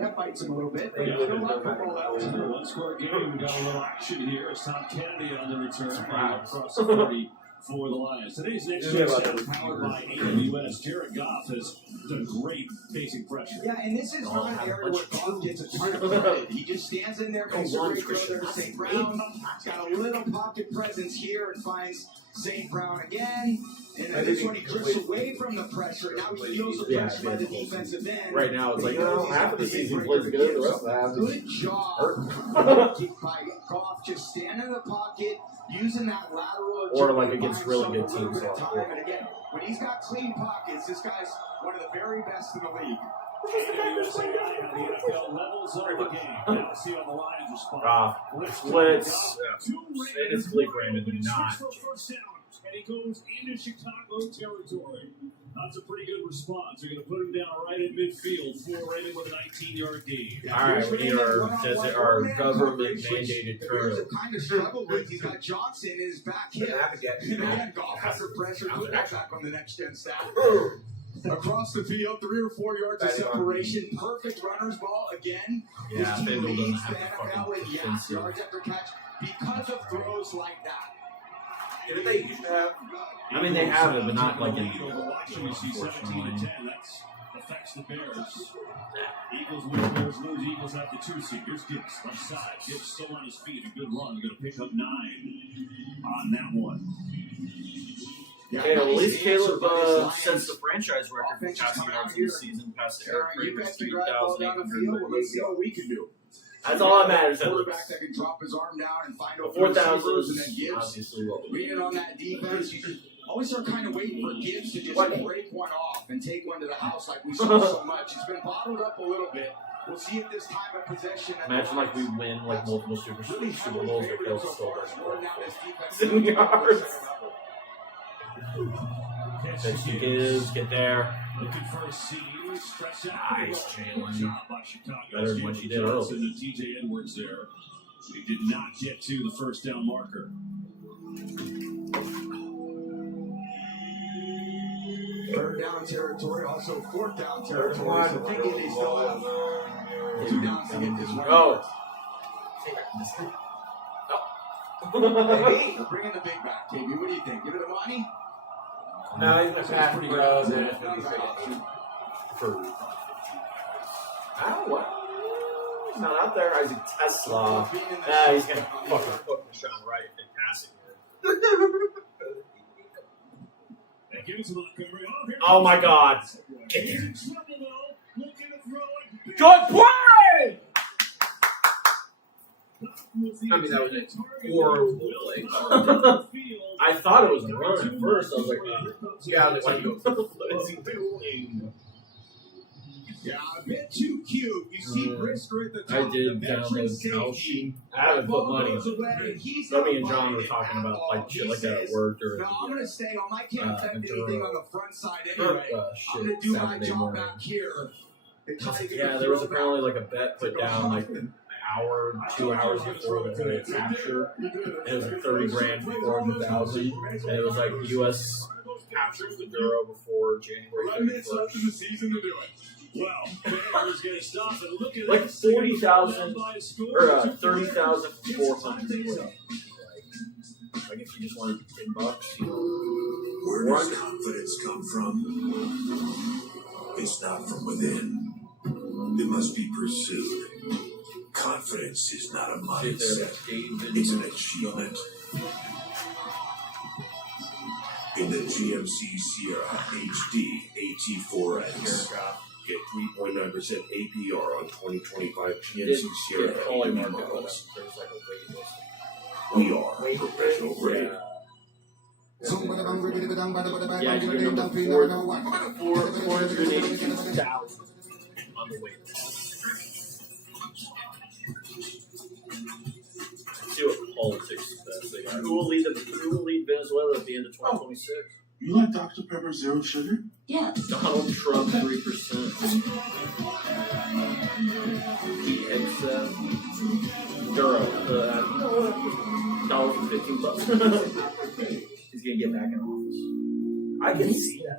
that bites them a little bit. They don't like football that way. One-score game. We got a little action here. It's Tom Kennedy on the return across the 30 for the Lions. Today's next Yeah, touchdown is powered by AWS. Jared Goff has done great facing pressure. Yeah, and this is not an area where Goff gets a ton of credit. He just stands in there, makes a great throw there to St. Brown. He's got a little pocket presence here and finds St. Brown again. And then this one he drifts away from the pressure. Now he feels the pressure by the defensive end. Right now, it's like, half of the season he plays plays good, the rest of the half Good is job by Goff, just standing in the pocket, using that lateral Or like agility, against buying really good himself a teams. little bit of time. And again, when he's got clean pockets, this guy's one of the very best in the league. AWS AI on the NFL levels of the game. Now see on the Lions respond. Blitz. And it's Blake Raymond, not. And he goes into Chicago territory. That's a pretty good response. They're going to put him down right in midfield for Raymond with a 19-yard gain. All right, we need our government mandated The curl. Bears have kind of struggled with. He's got Johnson in his back hip. And again, Goff under pressure. Put that back on the next gen staff. Across the field, 3 or 4 yards of separation. Perfect runner's ball again. Yeah, His team Findle leads doesn't the have NFL in yards after catch because of throws like that. Didn't they used to have? I mean, they have it, but not like in Watching, see 17 to 10. That affects the Bears. Eagles win, Bears lose. Eagles have the 2 seed. Here's Gibbs left side. Gibbs still on his feet. A good run. They're going to pick up 9 on that one. Hey, at least Caleb sets the franchise record for passing yards in the season, past Eric Kramer's 3,800. Let's see what we can do. That's all that matters. Quarterback that can drop his arm down and find open 4,000 receivers, and then is Gibbs obviously what we leaning on that defense. You always are kind of waiting for Gibbs to just break one off and take one to the house like we saw so much. He's been bottled up a little bit. We'll see if this time of possession. Imagine like we win like multiple Super Bowls or Phil still does 7 yards. That she gives, get there. Looking for a seed. Stretch out. Nice, Jalen. Job by Chicago. Better than what she did earlier. And TJ Edwards there. He did not get to the first down marker. Third down territory, also fourth down territory. So thinking they still have 2 downs to get this one. Go. Hey, bring in the big back, KB. What do you think? Give it to Monty? No, he's gonna pass pretty well. What? He's not out there. Isaac Tesla. He's gonna fucking put Deshaun Wright in passing. Oh my God! Get there. Good play! I mean, that was a horrible play. I thought it was a run at first. I was like, yeah, what is he doing? Yeah, a bit too cute. You see Brisker at the top. I did download Kalshi. I haven't put money on it. So me and John were talking about like shit like that at work or no, I'm gonna stay home. I can't affect anything on the front side anyway. I'm gonna do my job back here. Yeah, there was apparently like a bet put down like an hour, 2 hours before the capture. It was like 30 grand for 400,000, and it was like U.S. captures the Duro before January 31st. the season to do it. Well, Bears going to stop and look at like 40,000 or 30,400. Like if you just wanted $10, you know. Where does confidence come from? It's not from within. It must be pursued. Confidence is not a mindset. It's an achievement. In the GMC Sierra HD AT4X. Get 3.9% APR on 2025 GMC Sierra EV models. We are professional grade. Yeah, you get number 482,000 on the wait list. Let's see what politics is best. Who will lead Venezuela at the end of 2026? You like Dr. Pepper Zero Sugar? Yes. Donald Trump 3%. Pete Hegseth. Duro. $1.15. He's gonna get back in office. I can see that.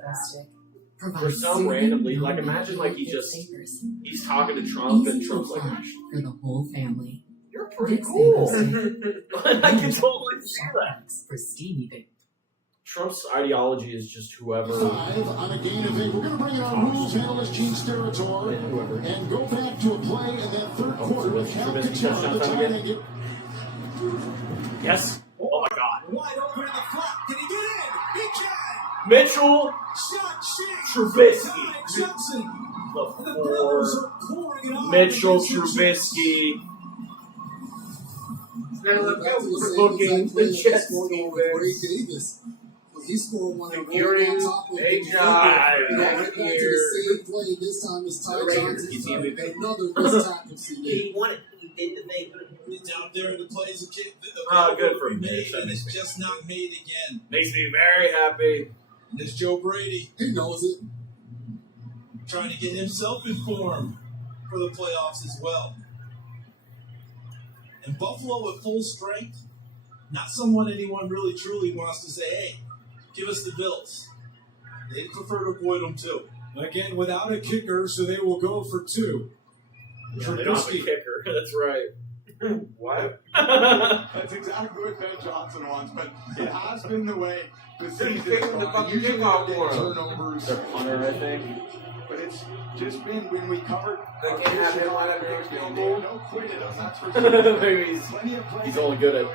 For some randomly, like imagine like he's talking to Trump and Trump's like, for the whole family. You're pretty cool. I can totally see that. For steamy big. Trump's ideology is just whoever. Five on a gain of 8. We're going to bring in our rules analyst Chiefs territory and go back to a play in that third quarter to count to 10 on the tie and get. Yes. Oh my God. Wide open in the flat. Can he get in? He can. Mitchell Trubisky. Johnson. The 4. Mitchell Trubisky. Looking the Jets Davis. He scored one of the Hey, John. Back to the same play. This time it's Ty Johnson. Another missed tackle. He won it. He did the thing. It's out there and the plays a kick. Good for him. And it's just not made again. Makes me very happy. And it's Joe Brady. He knows it. Trying to get himself in form for the playoffs as well. And Buffalo at full strength, not someone anyone really truly wants to say, hey, give us the Bills. They prefer to avoid them too. Again, without a kicker, so they will go for 2. Yeah, they don't have a kicker. That's right. What? That's exactly what Ben Johnson wants, but it has been the way the season has gone. Usually we'll get turnovers. Their punter, I think. But it's just been when we covered. They can't have him on every field goal. No quitted us, that's for sure. Maybe he's only good at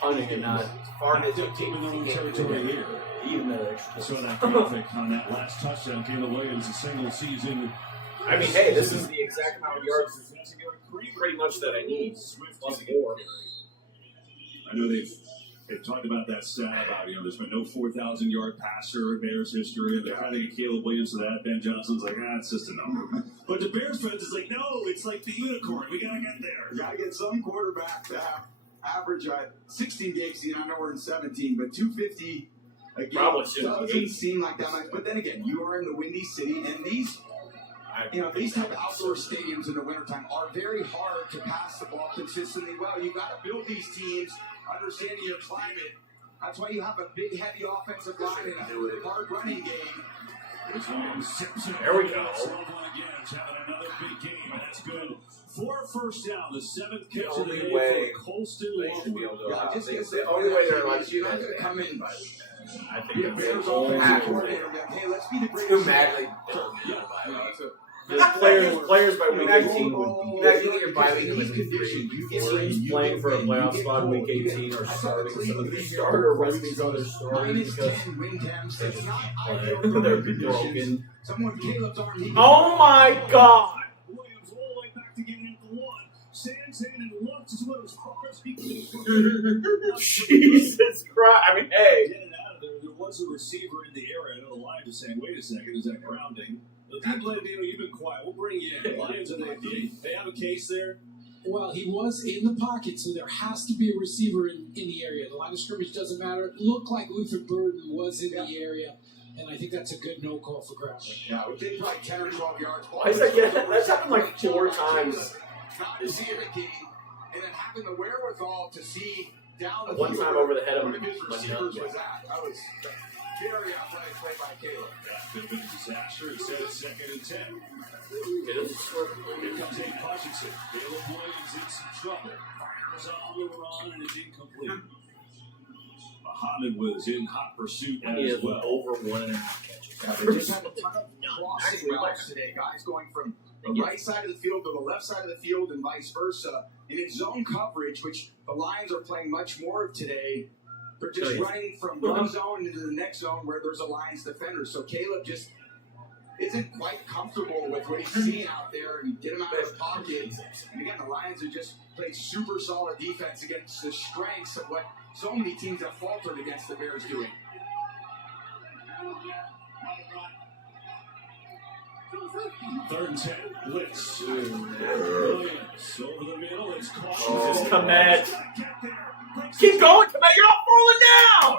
punting and not Farmers team in their own territory here. Even though extra. So that graphic on that last touchdown, Caleb Williams, a single season. I mean, hey, this is the exact amount of yards pretty much that I need, plus more. I know they've talked about that stat about, there's been no 4,000-yard passer in Bears history, and they're trying to get Caleb Williams to that. Ben Johnson's like, it's just a number. But the Bears fans is like, no, it's like the unicorn. We got to get there. You got to get some quarterback to have average 16 games. I know we're in 17, but 250 a game doesn't seem like that much. But then again, you are in the Windy City, and these these type of outdoor stadiums in the wintertime are very hard to pass the ball consistently well. You got to build these teams understanding your climate. That's why you have a big, heavy offensive line and a hard running game. There we go. Having another big game, and that's good. 4 first down, the 7th catch of the day for Colston. The only way they're like, you're not going to come in by weekend. I think the Bears offensive coordinator, hey, let's be the greatest. Too madly. Players by week 18 would be. Imagine your bye week was he's playing for a playoff spot week 18 or starting some of the starter resting on their stories because they just can't play. They're broken. Oh my God! Williams all the way back to get it into 1. Sands in and looks as well as Forrest. Jesus Christ! I mean, hey. Get it out of there. There was a receiver in the area. I know the Lions are saying, wait a second, is that grounding? You've been quiet. We'll bring you in. Lions and they have a case there. Well, he was in the pocket, so there has to be a receiver in the area. The line of scrimmage doesn't matter. It looked like Luther Burden was in the area, and I think that's a good no call for grounding. Yeah, we think like 10 or 12 yards. That's happened like 4 times. Not panicking, and then having the wherewithal to see down the one time over the head of one of his receivers was at. That was very athletic play by Caleb. That could have been a disaster. Instead of 2nd and 10. Here comes Abe Hutchinson. Caleb Williams in some trouble. Fires on the run and it's incomplete. Muhammad was in hot pursuit as well. Over 1.5 catches. They just had a ton of crossing routes today. Guys going from the right side of the field to the left side of the field and vice versa. And in zone coverage, which the Lions are playing much more of today, they're just running from one zone into the next zone where there's a Lions defender. So Caleb just isn't quite comfortable with what he's seeing out there and get him out of his pocket. And again, the Lions have just played super solid defense against the strengths of what so many teams have faltered against the Bears doing. Third and 10, blitz. Williams over the middle. It's caught. Jesus, Komet. Keep going, Komet. You're not falling down.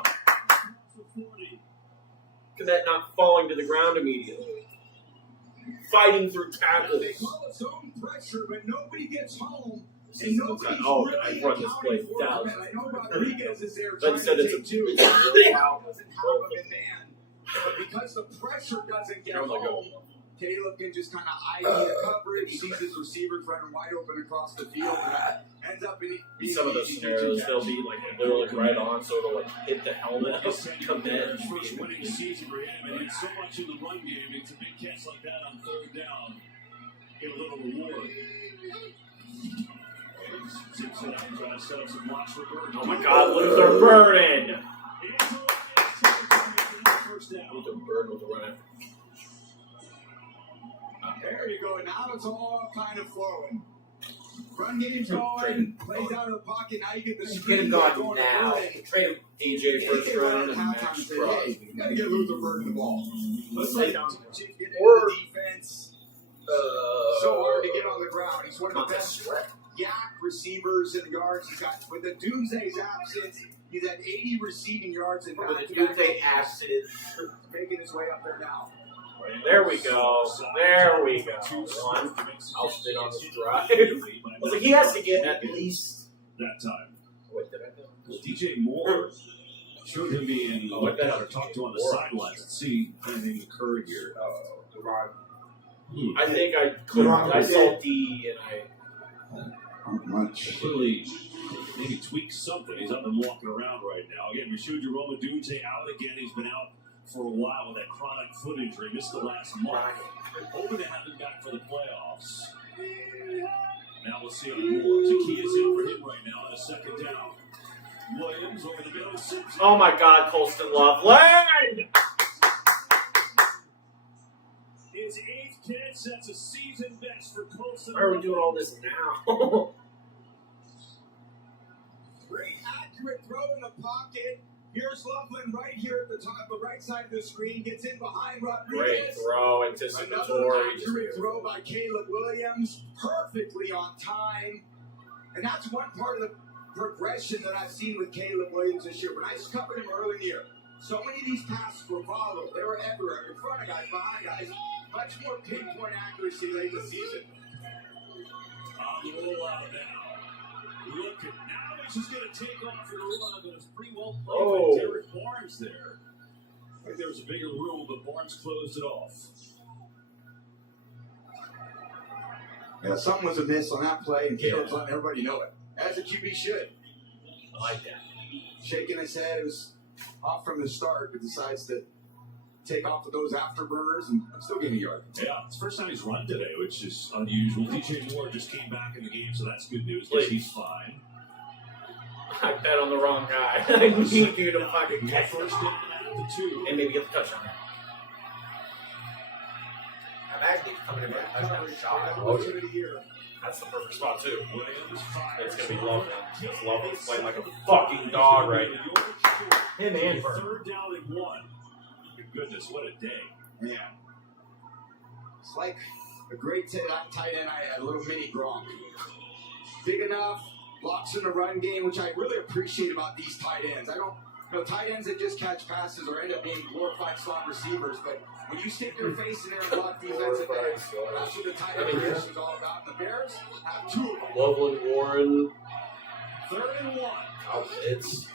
Komet not falling to the ground immediately. Fighting through tackles. They call it zone pressure, but nobody gets home. And nobody's I run this play down. I know Rodriguez is there Then trying said to it's take 2. Doesn't have him in man. But because the pressure doesn't get home, Caleb can just kind of eye the coverage, sees his receivers running wide open across the field, and ends up in some of those scenarios, they'll be like literally right on, so it'll like hit the helmet, come in. First winning season for him, and it's so much in the run game. It's a big catch like that on 3rd down. Get a little reward. Zips it out, trying to set up some blocks for Burden. Oh my God, Luther Burden! First down. Luther Burden with the run. There you go. Now it's all kind of flowing. Run game's going. Plays out of the pocket. Now you get the screen. Get him gone now. Trade AJ first round and Max Crosby. Hey, you got to get Luther Burden the ball. Let's get into the defense. So hard to get on the ground. He's one of the best yak receivers in the yards. He's got, with the Doomsday's absence, he's at 80 receiving yards in with the Doomsday absence. Making his way up there now. There we go. There we go. One. I'll spit on this drive. I was like, he has to get at least that time. Wait, did I go? Well, DJ Moore showed him being looked at or talked to on the sidelines to see anything occur here. I think I clicked. I saw D and Not much. Clearly, maybe tweak something. He's up and walking around right now. Again, Rashid Jerome Doomsday out again. He's been out for a while with that chronic foot injury. Missed the last month. Hoping to have him back for the playoffs. Now we'll see on Moore. Zacchaeus in for him right now on a 2nd down. Williams over the middle. oh my God, Colston Loveland! His 8th catch sets a season best for Colston. Why are we doing all this now? Great accurate throw in the pocket. Here's Loveland right here at the top, the right side of the screen. Gets in behind Rodriguez. Great throw, anticipatory. Another accurate throw by Caleb Williams. Perfectly on time. And that's one part of the progression that I've seen with Caleb Williams this year. When I covered him early in the year, so many of these passes were followed. They were everywhere. In front of guys, behind guys. much more pinpoint accuracy late in the season. On the rollout now. Look at now he's just going to take off and run, but it's pretty well played by Derek Barnes there. I think there was a bigger room, but Barnes closed it off. Yeah, something was amiss on that play, and Caleb's letting everybody know it. As a QB should. I like that. Shaking his head, it was off from the start, but decides to take off with those afterburners, and I'm still getting a yard. Yeah, it's the first time he's run today, which is unusual. DJ Moore just came back in the game, so that's good news. He's fine. I bet on the wrong guy. I need you to fucking catch first down at the 2. and maybe get the touchdown. Imagine he's coming in for a touchdown shot. That's the perfect spot, too. It's going to be Loveland. Because Loveland's playing like a fucking dog right now. Him and Burke. Third down and 1. Goodness, what a day. Yeah. It's like a great tight end I had, a little mini Gronk. Big enough, blocks in the run game, which I really appreciate about these tight ends. Tight ends that just catch passes or end up being glorified slot receivers, but when you stick your face in there and block defensive ends, that's what the tight end position is all about. And the Bears have 2 of them. Loveland, Warren. 3rd and 1. Oh, it's...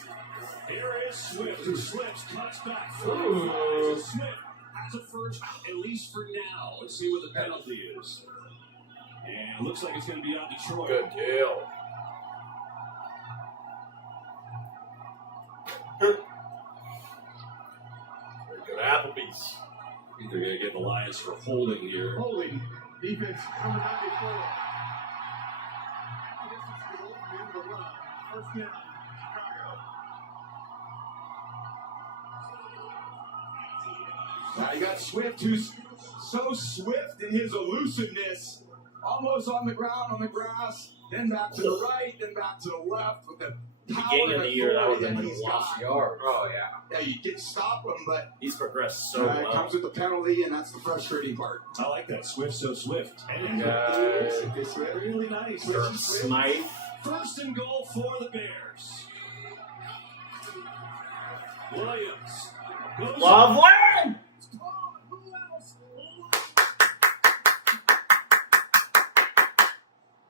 Here is Swift, who slips, cuts back, flies. Swift has a first, at least for now. Let's see what the penalty is. And it looks like it's going to be on Detroit. Good deal. Very good Applebee's. They're going to get the Lions for holding here. Holding. Defense number 94. First down. Now you got Swift, who's so swift in his elusiveness, almost on the ground, on the grass, then back to the right, then back to the left with the Beginning of the year, that would have been like a lost yard. Oh, yeah. Yeah, you did stop him, but he's progressed so it well. comes with the penalty, and that's the frustrating part. I like that. Swift, so swift. And really nice. Smite. First and goal for the Bears. Williams. Loveland!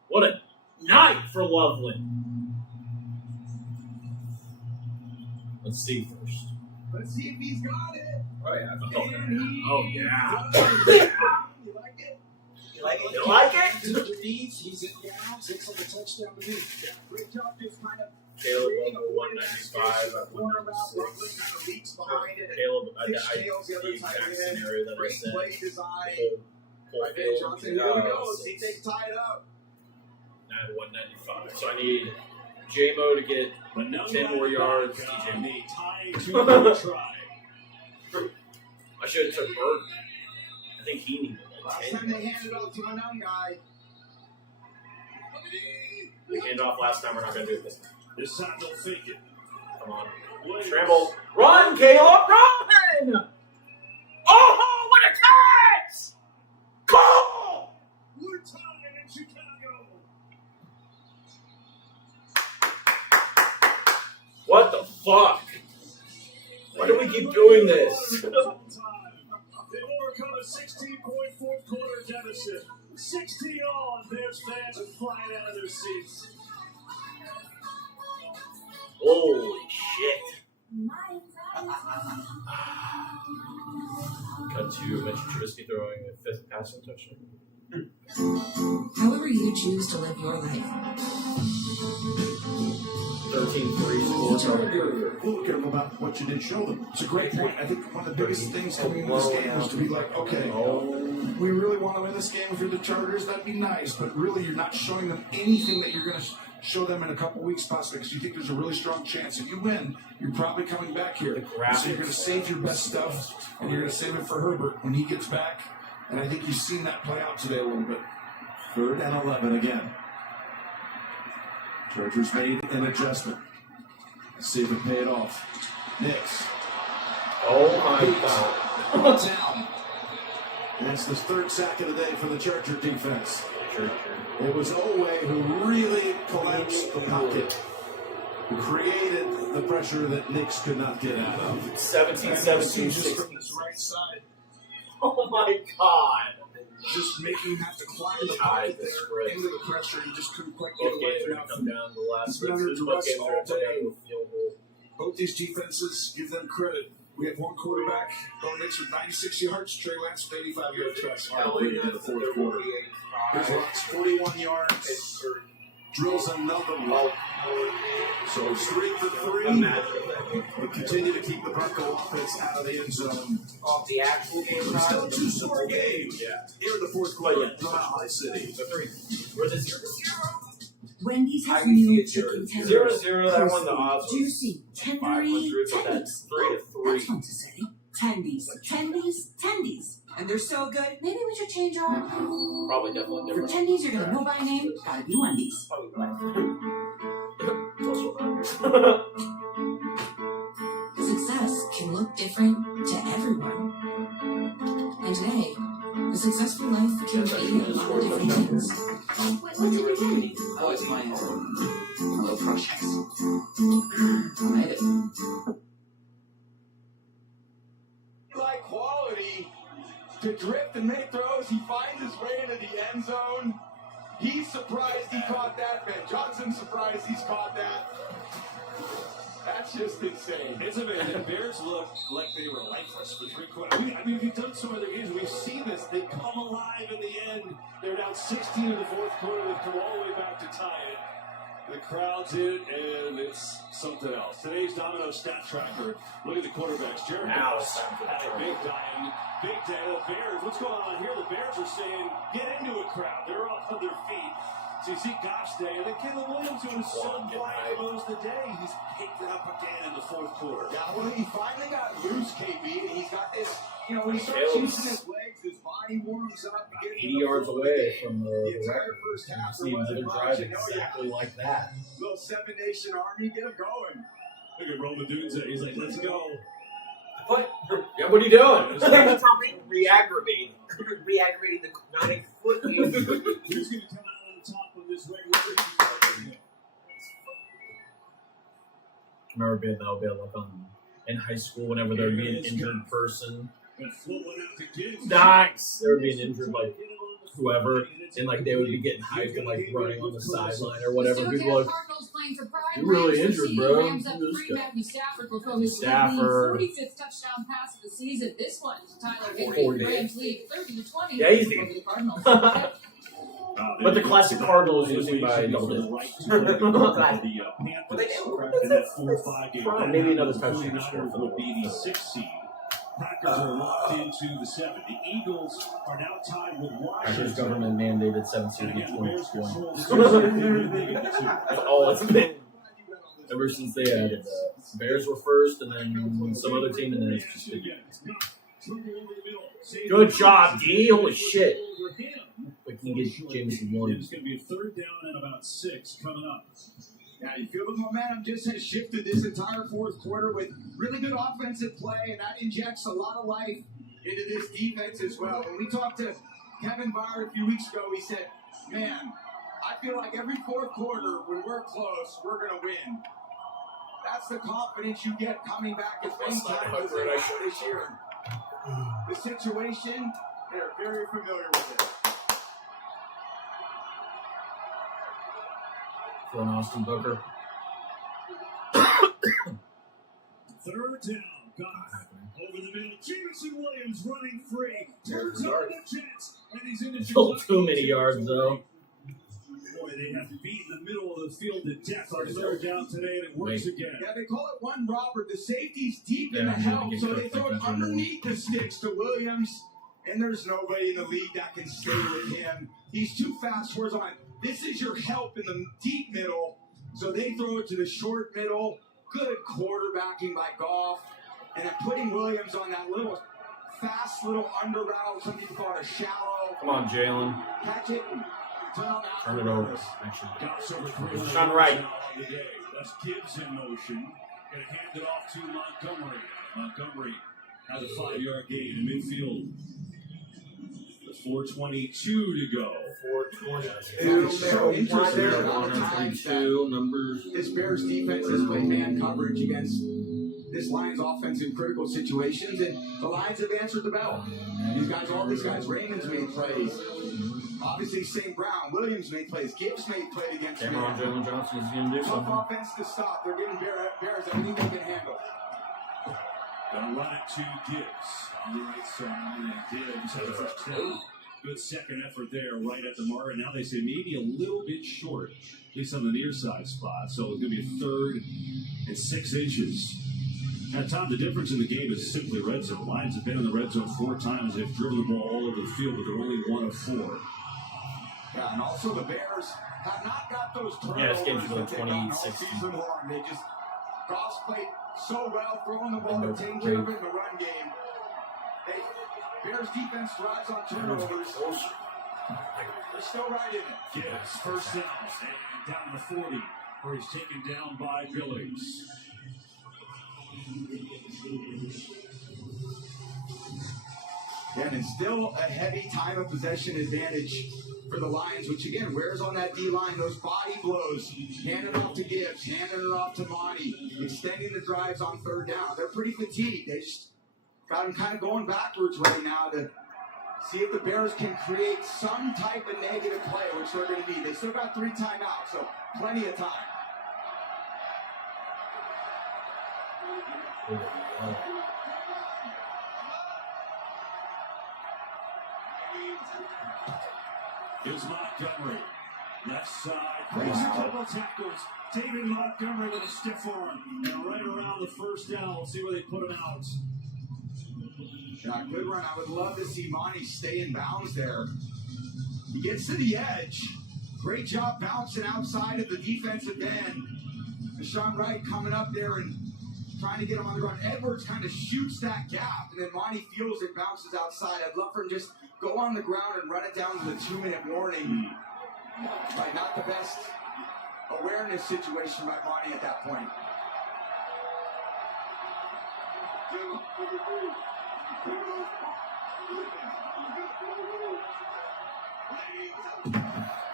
What a night for Loveland. Let's see first. Let's see if he's got it. Oh, yeah. Oh, yeah. You like it? You like it? You like it? He's in down, 6 on the touchdown to beat. Great job just kind of Caleb over 195 at 196. Caleb, I the exact scenario that I said. Play design. By Ben Johnson. Here we go. See if they can tie it up. At 195. So I need J-Mo to get 10 more yards. DJ try. I should have took Burton. I think he needed Last 10. time they handed off to a known guy. We hand off last time. We're not going to do it this time. This time they'll fake it. Come on. Scramble. Run, Caleb. Run! Oh, what a catch! Goal! We're tied in Chicago. What the fuck? Why do we keep doing this? They've overcome a 16-point fourth quarter deficit. 16 all, and Bears fans are flying out of their seats. Holy shit. Cut to Mitch Trubisky throwing a 5th passing touchdown. However you choose to live your life. 13-3 score. A little careful about what you did show them. It's a great point. I think one of the biggest things coming into this game is to be like, okay, we really want to win this game. If you're the Chargers, that'd be nice. But really, you're not showing them anything that you're going to show them in a couple weeks possibly, because you think there's a really strong chance. If you win, you're probably coming back here. So you're going to save your best stuff, and you're going to save it for Herbert when he gets back. And I think you've seen that play out today a little bit. 3rd and 11 again. Chargers made an adjustment. Let's see if it paid off. Nix. Oh my God. Down. And that's the 3rd sack of the day for the Charger defense. It was Oweh who really collapsed the pocket, who created the pressure that Nix could not get out of. 17-17. Just from this right side. Oh my God. Just making him have to climb the pocket there into the pressure. He just couldn't quite get Both away games are without come down to the last He's been under both duress games all are come down day. to a field goal. Both these defenses, give them credit. We have one quarterback, Bo Nix with 96 yards, Trey Lance with 85 yards tries. Finally in the fourth quarter. Here's Lance, 41 yards. Drills another one. So it's 3 for 3. We continue to keep the Bronco offense out of the end zone. Off the actual game. It's still a 2-score game. Yeah. Here in the fourth quarter, Mile High City. Where's it Wendy's has I can see new it chicken tenders. 0-0. That one, the odds was Juicy, tendery 500, but tendies. that's 3 to 3. That's fun to say. Tendies. And they're so good, maybe we should change our... Probably definitely For different. tendies, you're gonna know by name, gotta be Wendy's. Success can look different to everyone. And today, a successful life can be a lot of different things. What's in your candy? Oh, it's my little project. I made it. Like quality to drift and make throws. He finds his way into the end zone. He's surprised he caught that. Ben Johnson's surprised he's caught that. That's just insane. It's amazing. The Bears looked like they were lifeless for 3 quarters. I mean, we've done some other games. We've seen this. They come alive in the end. They're down 16 in the fourth quarter. They've come all the way back to tie it. The crowd's in, and it's something else. Today's Domino stat tracker. Look at the quarterbacks. Jared Goff had a big day. The Bears, what's going on here? The Bears are saying, get into a crowd. They're up on their feet. So you see Goff's day, and then Caleb Williams, who was so quiet most of the day, he's picked it up again in the fourth quarter. Yeah, well, he finally got loose, KB, and he's got this, when he starts Caleb's using his legs, his body warms up. 80 yards away from the entire record. first half, Seems there they're wasn't much. driving And, oh, exactly like that. Little Seven Nation Army, get him going. Look at Roman Dunze. He's like, let's go. What? Yeah, what are you doing? Re-aggravating the 9-foot game. Who's going to come out on the top of this regular season? Remember being like in high school whenever there would be an injured person. Nice. They would be an injured like whoever, and like they would be getting hyped and like running on the sideline or whatever. People like, you're really injured, bro. Rams up free Matthew Stafford will throw his Stafford. 45th touchdown pass of the season. This one to Tyler Higbee. 40. Rams lead 30-20 Yeah, easy. over the Cardinals. But the classic Cardinals losing by double digits. Maybe another touchdown. Would be the 6th seed. Packers are locked into the 7. The Eagles are now tied with Packers Washington. government mandated 7 seed against 1. That's That's all it's been. Ever since they added the Bears were first, and then some other team, and then it's just been. Good job, D. Holy shit. We can get Jameson one. It's going to be a 3rd down and about 6 coming up. Yeah, you feel the momentum just has shifted this entire fourth quarter with really good offensive play, and that injects a lot of life into this defense as well. When we talked to Kevin Byard a few weeks ago, he said, man, I feel like every fourth quarter when we're close, we're going to win. That's the confidence you get coming back as many times as they have this year. The situation, they're very familiar with it. Phil Austin Booker. 3rd down. Goff over the middle. Jameson Williams running free. Turns over the chance. And he's in the Still too many yards, though. Boy, they have beat the middle of the field to death on 3rd down today, and it works again. Yeah, they call it one Robert. The safety's deep in the help, so they throw it underneath the sticks to Williams, and there's nobody in the league that can stay with him. He's too fast for his line. This is your help in the deep middle, so they throw it to the short middle. Good quarterbacking by Goff, and then putting Williams on that little fast little under route. Some people call it a shallow. Come on, Jalen. Catch it. Turn it over. Actually, Goff's over 3 Sean Wright. That's Gibbs in motion. Going to hand it off to Montgomery. Montgomery has a 5-yard gain in midfield. With 4:22 to go. 4:22. Numbers. This Bears defense has played man coverage against this Lions offense in critical situations, and the Lions have answered the bell. All these guys, Raymond's made plays. Obviously, St. Brown, Williams made plays, Gibbs made plays against Cameron man. Jalen Johnson's going to do Tough something. offense to stop. They're giving Bears everything they can handle. Gonna run it to Gibbs on the right side, and Gibbs has a first down. Good second effort there, right at the mark. And now they say maybe a little bit short, at least on the near side spot. So it's going to be a 3rd and 6 inches. Now, Tom, the difference in the game is simply red zone. Lions have been in the red zone 4 times. They've driven the ball all over the field, but they're only 1 of 4. Yeah, and also the Bears have not got those Yeah, it's getting turnovers to that they've gotten all 28-16. season long. They just, Goff's played so well, throwing the ball, And taking they're care of it in the run game. Bears defense thrives on turnovers. They're still right in it. Gibbs, first down, and down to 40, where he's taken down by Billings. Yeah, and still a heavy time of possession advantage for the Lions, which again wears on that D-line, those body blows, handing it off to Gibbs, handing it off to Monty, extending the drives on 3rd down. They're pretty fatigued. They just got them kind of going backwards right now to see if the Bears can create some type of negative play, which they're going to need. They still got 3 timeouts, so plenty of time. Here's Montgomery. Left side. Breaks a couple tackles. David Montgomery with a stiff arm. And right around the first down. We'll see where they put him out. Yeah, good run. I would love to see Monty stay in bounds there. He gets to the edge. Great job bouncing outside of the defensive end. Deshaun Wright coming up there and trying to get him on the run. Edwards kind of shoots that gap, and then Monty feels it, bounces outside. I'd love for him just go on the ground and run it down to the 2-minute warning. Right, not the best awareness situation by Monty at that point.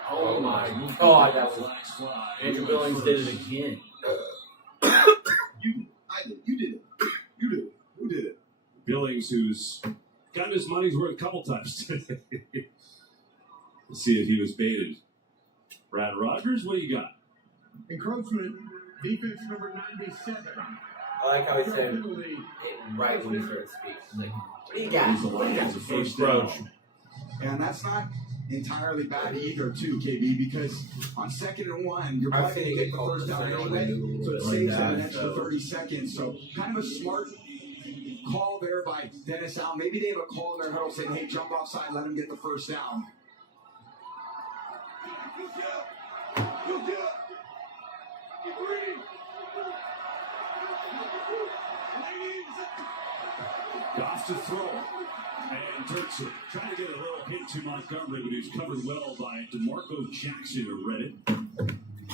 Oh my God, that was Andrew Billings did it again. You did it. Who did it? Billings, who's gotten his money's worth a couple times today. Let's see if he was baited. Brad Rogers, what do you got? Encroachment, defense number 97. I like how he said it right when he started speaking. Like, what do you got? What do you got? First down. And that's not entirely bad either, too, KB, because on 2nd and 1, you're probably going to get the first down anyway, so it saves them an extra 30 seconds. So kind of a smart call there by Dennis Allen. Maybe they have a call in their huddle saying, hey, jump offside, let him get the first down. Goff to throw. And Turkson trying to get a little hit to Montgomery, but he's covered well by DeMarco Jackson, who read it.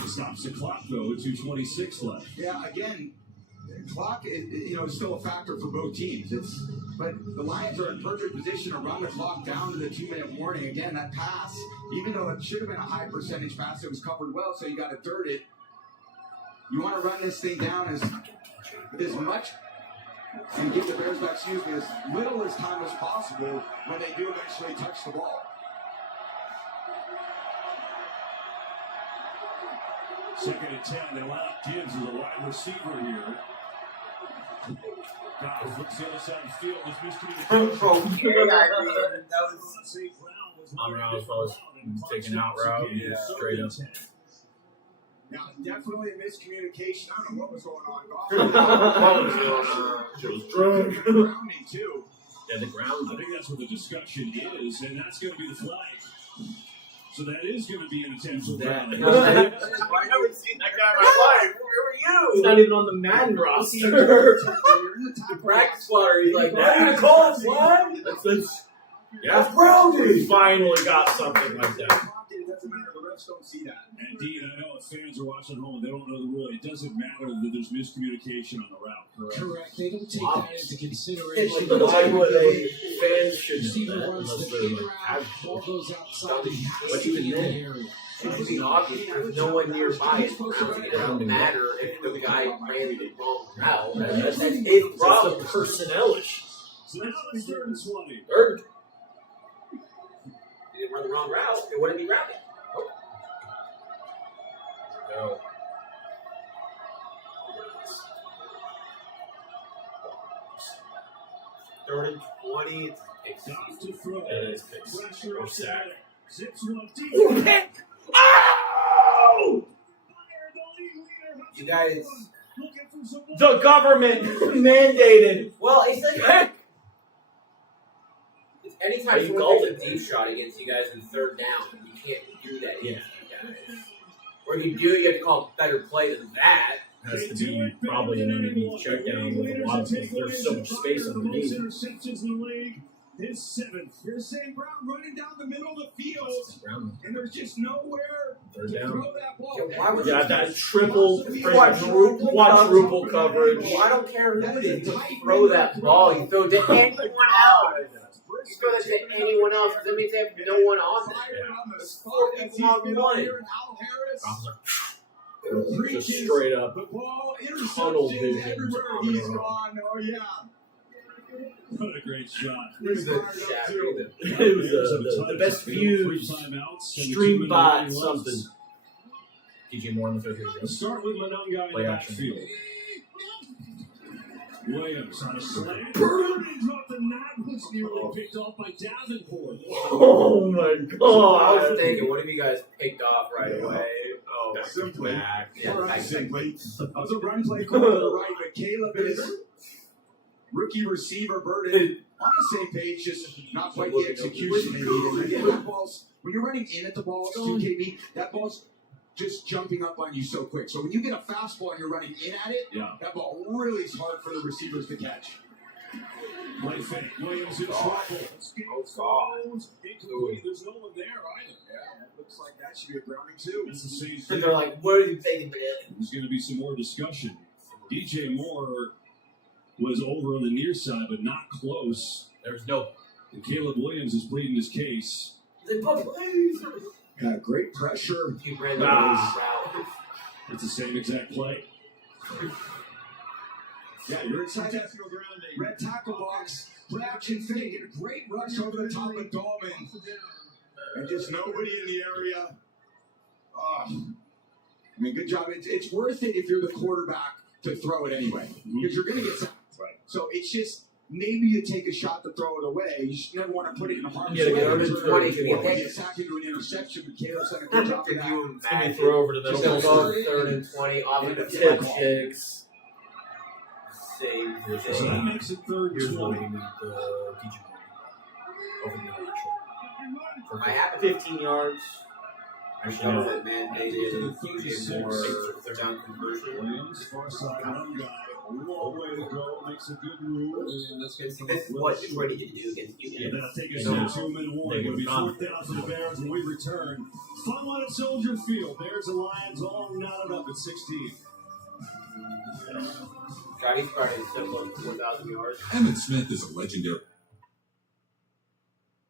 Stops the clock, though, with 2:26 left. Yeah, again, clock is still a factor for both teams. But the Lions are in perfect position to run the clock down to the 2-minute warning. Again, that pass, even though it should have been a high percentage pass, it was covered well, so you got to dirt it. You want to run this thing down as much and give the Bears back, as little as time as possible when they do eventually touch the ball. Second and 10, they line up Gibbs as a wide receiver here. Goff looks the other side of the field. There's miscommunication. On route as well as taking out route, straight up. Yeah, definitely a miscommunication. I don't know what was going on. It was drunk. Grounding, too. Yeah, the ground. I think that's what the discussion is, and that's going to be the flag. So that is going to be an intentional grounding. I've never seen that guy in my life. Where were you? He's not even on the Madden roster. The practice squad, he's like, "Why you call it flag?" That's grounding. He finally got something like that. It doesn't matter. The refs don't see that. And Dean, I know if fans are watching at home and they don't know the rule, it doesn't matter that there's miscommunication on the route. Correct. They don't take that into consideration. It's like why would a fan should Receiver do that runs unless the they're kick like around, ball casual. goes outside. He has But to even be in then, the area. should just be obvious. There's no one nearby. It doesn't matter if the guy ran the wrong route. That's his problem. It's a personnel issue. So now it's 3rd and 20. Third. He didn't run the wrong route. It wouldn't be routing. Go. Third and 20. It's Off to throw. It is fixed. Pressure Or up sack. center. Zips one deep. Oh, pick! Oh! You guys. The government mandated. Well, it's like. Anytime You someone called takes a deep shot against you guys in 3rd down, you can't do that against you guys. Or if you do, you have to call a better play than that. Has to be probably an underneath check down with a lot of things. There's so much space underneath. Interceptions in the league. His 7th. You're saying Brown running down the middle of the field, Brown. and there's just nowhere Third to down. throw that ball. Why would Yeah, you that triple, quadruple coverage. Well, I don't care who it is. You throw that ball. You throw it to anyone else. You throw that to anyone else. That means they have no one on there. There's 4 people on one. Just straight up The ball, tunnel interceptions vision. everywhere he's gone. Oh yeah. What a great shot. Look at the shot. It was the best views streamed by something. DJ Moore in the 3rd period. Let's start with Mononga in Play the action. backfield. Williams on a slant. Dropped the knot, which nearly picked off by Davenport. Oh my I god. was thinking, what if you guys picked off right away? Oh, Simply. yeah, Simply. That was a run play call to the right, but Caleb is rookie receiver Burden on the same page, just not quite the execution they needed. Again, that ball's, when you're running in at the ball, QKB, that ball's just jumping up on you so quick. So when you get a fastball and you're running in at it, that ball really is hard for the receivers to catch. Play fake. Williams in trouble. There's no one there either. Yeah, it looks like that should be a grounding too. That's the same And thing. they're like, what are you thinking, man? There's going to be some more discussion. DJ Moore was over on the near side, but not close. There's no. And Caleb Williams is pleading his case. Yeah, great pressure. He ran the route. It's the same exact play. Yeah, you're inside that red tackle box. Play action fake and a great rush over the top of Dahlman. And just nobody in the area. I mean, good job. It's worth it if you're the quarterback to throw it anyway, because you're going to get sacked. Right. So it's just maybe you take a shot to throw it away. You just never want to put it in harm's Yeah, way. get under 20 if you You get get sacked into an interception, but Caleb's done a good job of that. Let me throw over to the Just middle. above 3rd and 20 off of the Tip tip. kicks. Save. So that makes it 3rd Here's and what 20. we need the DJ Moore. Over the middle, actually. Might happen. 15 yards. Actually, that was it, man. They did DJ Moore third down conversion. Williams, far side run guy. A long way to go. Makes a good move. And let's get some This is what Detroit needed to do against you Yeah, guys. that'll take us No. to a 2-minute warning. It'll be They would 4th down for the Bears when we return. Fun one at Soldier Field. Bears and Lions all knotted up at 16. Johnny started at 4,000 yards. Emmitt Smith is a legendary.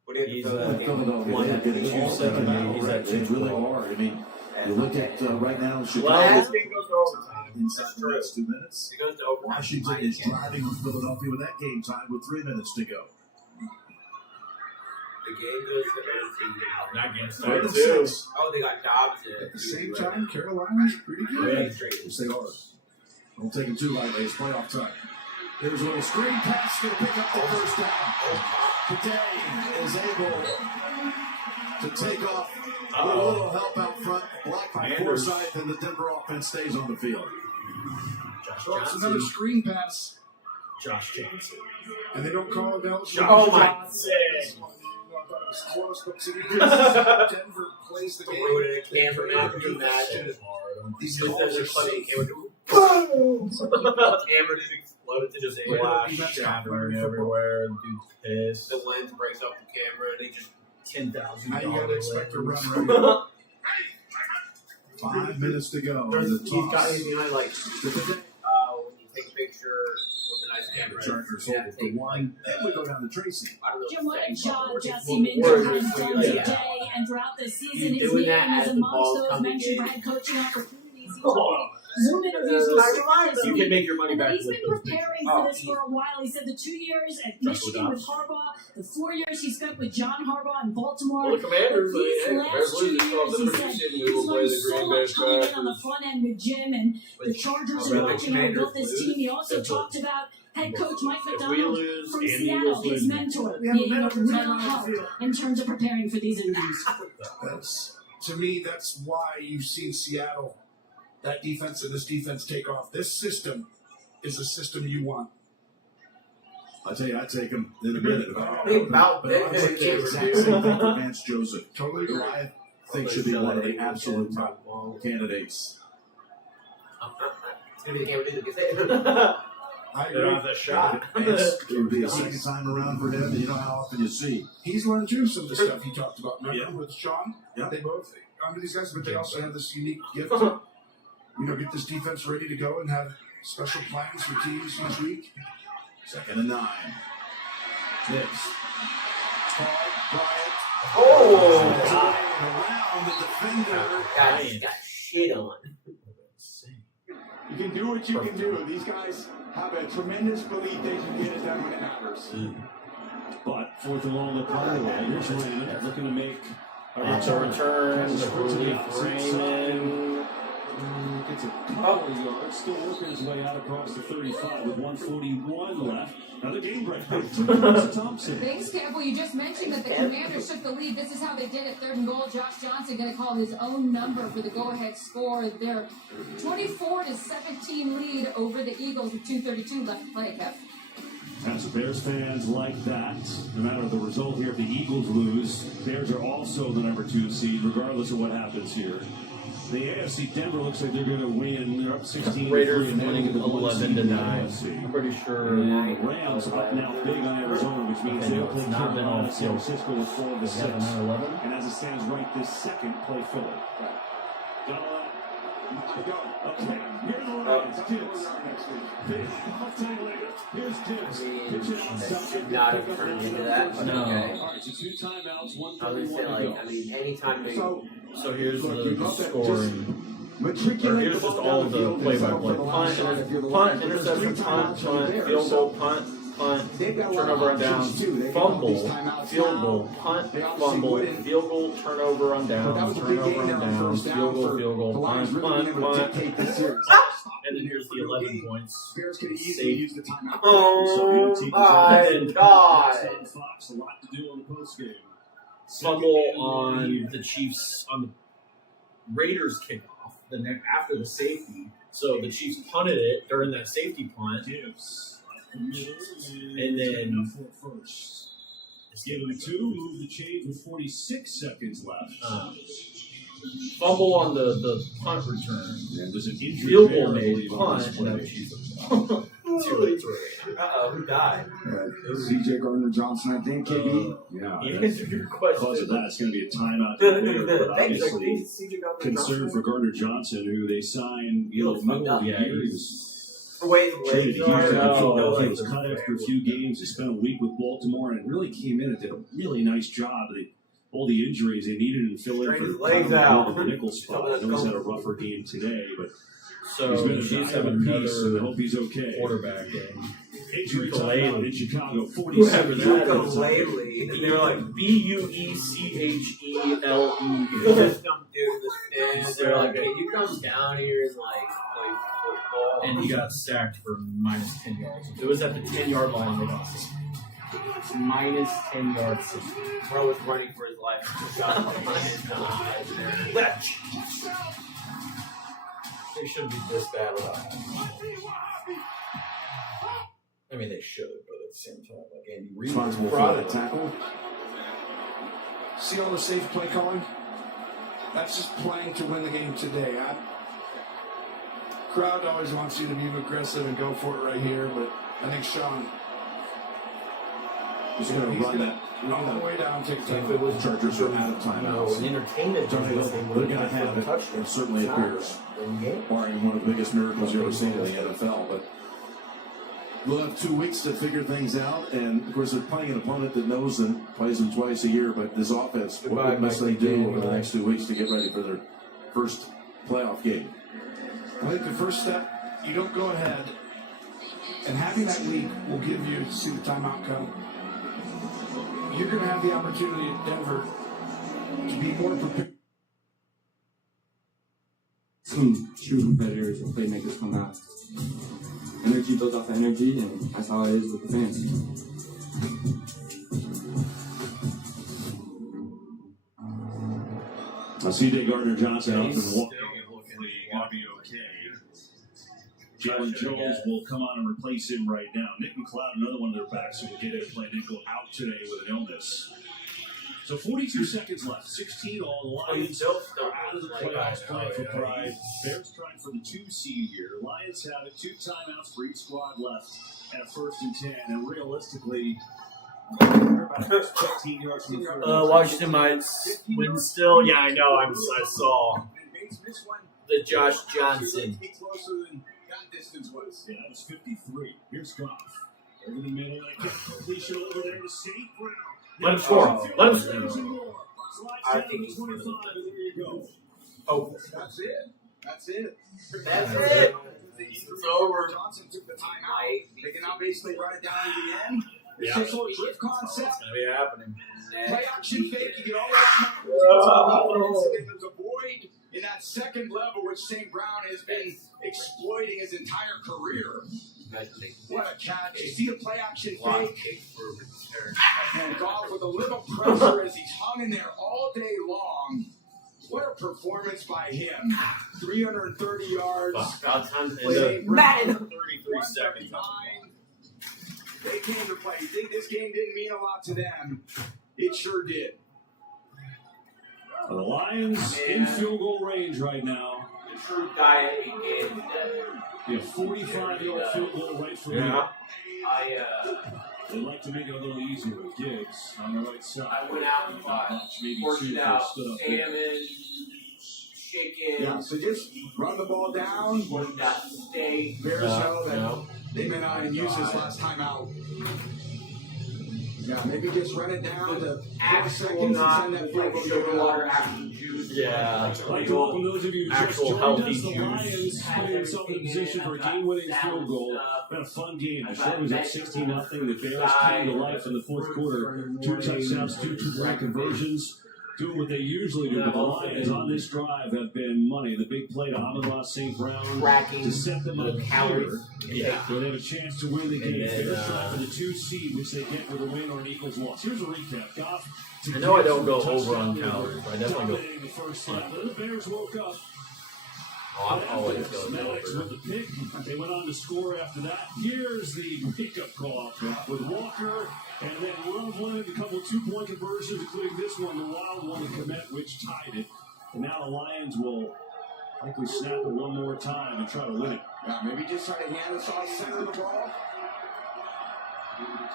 What do you He's have to throw Philadelphia. One at 2 second. He's at It's really hard. I mean, you look at right now, Well, Chicago this game goes to overtime. inside the next 2 minutes. It goes to overtime. Washington is driving with Philadelphia with that game time with 3 minutes to go. The game goes to overtime. That game's Third and started too. 6. Oh, they got Dobbs in. At the same time, Carolina's pretty good. Yes, they are. Don't take them too lightly. It's playoff time. There's a little screen pass going to pick up the first down. Today is able to take off with a little help out front, blocked by Anders. Forsythe, and the Denver offense stays on the field. Josh So it's Johnson. another screen pass, Josh Johnson. and they don't call it out. Oh my I thought it was close, but Denver plays the game. Threw it in a camera. Can you imagine? These Just calls that are funny. so Camera do boom. Camera just exploded to just Flash shattering everywhere. Dude's pissed. The lens breaks off the camera, and he just 10,000. Now you gotta expect a run right 5 minutes to go. He's The got toss. it behind like when you take a picture with a nice camera. Chargers hold it for 1. Then we go down to Tracy. I don't know. Jamal if John, it's Jesse Minter having fun Yeah. today and throughout the season, He's his doing name that is as the amongst ball's those coming mentioned in. for head coaching opportunities. Oh. Zoom interviews with stars. You can make your money back He's with been those preparing pictures. for this for a while. He said the 2 years at Michigan with Harbaugh, the 4 years he spent with John Harbaugh in Baltimore. Well, the Commanders, These hey, last 2 Bears years, he said he's learned so much coming in on the front end with Jim and the Chargers and watching how he built this team. He also talked about head coach Mike McDonald from Seattle, his mentor, being a real help in terms of preparing for these interviews. To me, that's why you've seen Seattle, that defense and this defense take off. This system is a system you want. I tell you, I take him in a minute. Big mouth, But I big would say the exact same thing for Vance Joseph. Totally agree. I think should be one of the absolute top candidates. It's going to be the game of music. I They don't have that shot. Vance, it would be a second time around for him. You know how often you see. He's learned too some of the stuff he talked about. Remember with Sean? Yeah. They both under these guys, but they also have this unique gift to, get this defense ready to go and have special plans for teams each week. 2nd and 9. Tips. Oh! Around the defender. God, got shit on. You can do what you can do. These guys have a tremendous belief they can get it done when it matters. But 4th and long, the power roll. Here's Raymond looking to make It's a return. The Raymond. Gets a couple of yards, still working his way out across the 35 with 1:41 left. Another game breaker. Thompson. Thanks, Campbell. You just mentioned that the Commanders took the lead. This is how they did it. 3rd and goal. Josh Johnson going to call his own number for the go-ahead score. Their 24-17 lead over the Eagles with 2:32 left to play, Kev. As Bears fans like that, no matter the result here, if the Eagles lose, Bears are also the number 2 seed, regardless of what happens here. The AFC, Denver looks like they're going to win. They're up 16. Raiders winning 11-9. I'm pretty sure. The Rams up now big on Arizona, which means they'll play Carolina, San Francisco with 4-6. And as it stands right this second, play Philly. Okay, here's the Rams. Tibbs. I'll tell you later. Here's Tibbs. Pitching outside. Should not have turned into that. But No. okay. All right, so 2 timeouts, I was 1:31 gonna to say, go. anytime they. So here's the scoring. Matriculate Here's just all the play-by-play. Punt, interception, punt, field goal, punt, turnover on downs, fumble, field goal, punt, fumble, field goal, turnover on downs, field goal, punt. And then here's the 11 points. Bears could easily use the timeout. Oh my God! Fox, a lot to do on the post game. Fumble on the Chiefs on the Raiders kickoff. After the safety, so the Chiefs punted it during that safety punt, and then Give him 2, move the chains with 46 seconds left. fumble on the punt return. And there's an injury Field there, goal I made, believe, on punt, this and play. then Chiefs. Uh-oh, who died? CJ Gardner-Johnson, I think, KB. You answered your question. Because of that, it's going to be a timeout. But Thanks, obviously, concern for Gardner-Johnson, who they signed middle of the year. He was Wait, traded to Houston. no, He was cut after a few games. He spent a week with Baltimore and really came in and did a really nice job. All the injuries they needed to fill in Straight his for legs out. the nickel spot. I know he's had a rougher game today, but So he's been a Chiefs have valuable piece, and I another hope he's okay. quarterback in. Injury Ukulele. timeout in Chicago, Whoever 47 that yards. Ukulele. And they're like Buechle. Just some dude was they're like, can you come down here and like play football? And he got sacked for minus 10 yards. It was at the 10-yard line. They got sacked. Minus 10 yards. Bro was running for his life. They shouldn't be this bad without I mean, they should, but at the same time, like Andy Reid was Responsible for proud that of tackle. See all the safe play calling? That's just playing to win the game today. Crowd always wants you to be aggressive and go for it right here, but I think Sean He's going to run that. all the way down, take If it was Chargers are out of timeouts. entertainment. They're going to have it. It certainly appears. Barring one of the biggest miracles you ever seen in the NFL, but We'll have 2 weeks to figure things out, and of course they're playing an opponent that knows them, plays them twice a year. But this offense, what must they do over the next 2 weeks to get ready for their first playoff game? I think the first step, you don't go ahead, and having that week will give you to see the timeout come. You're going to have the opportunity at Denver to be more prepared. Some true competitors and playmakers come out. Energy builds off energy, and that's how it is with the fans. C.J. Gardner-Johnson up and walking and hopefully going to be okay. Jalen Jones will come on and replace him right now. Nick McLeod, another one of their backs who will get to play nickel, out today with an illness. So 42 seconds left, 16 all. The Lions are out of the playoffs playing for pride. Bears trying for the 2 seed here. Lions have it, 2 timeouts for each squad left at 1st and 10. And realistically, they're about 15 yards from the first. Washington might win still. Yeah, I know. I saw the Josh Johnson. Distance was. Yeah, that was 53. Here's Goff. Over the middle, and a completion over there to St. Brown. Let him score. Let him score. I think he's 25, and there you go. Oh, That's it. That's it. that's it. It's over. Johnson took the timeout. They can now basically run it down to the end. It's just a little drift concept. It's gonna be happening. Play action fake. You get all that. There's a void in that second level, which St. Brown has been exploiting his entire career. What a catch. You see the play action fake. And Goff with a little pressure as he's hung in there all day long. What a performance by him. 330 yards. Madden. 33 seconds. They came to play. You think this game didn't mean a lot to them? It sure did. The Lions in field goal range right now. The true diet again. Yeah, 45-yard field goal right from here. They like to make it a little easier with Giggs on the right side. I went out and bought portioned out salmon, chicken. Yeah, so just run the ball down. Got steak. Bears know that they may not even use this last time out. Yeah, maybe just run it down to 4 seconds and send that field goal sugar water, actual juice. Yeah, I'd like to welcome those of you who just actual joined healthy us. The juice. Lions putting themselves in a position for a game-winning field goal. Been a fun game. The show was at 16-0. The Bears came to life in the fourth quarter. 2 touchdowns, 2 two-point conversions. Doing what they usually do, but the Lions on this drive have been money. The big play to Amon-Ra St. Brown to set them up here. So they have a chance to win the game. Bears trying for the 2 seed, which they get with a win or an Eagles loss. Here's a recap. Goff. I know I don't go over on calories, but I definitely go. The first half. The Bears woke up. I'm always going Maddox over. with the pick. They went on to score after that. Here's the pickup call with Walker, and then Loveland, a couple of 2-point conversions, including this one, the wild one to Kmet, which tied it. And now the Lions will likely snap it one more time and try to win it. Yeah, maybe just try to hand us off center of the ball.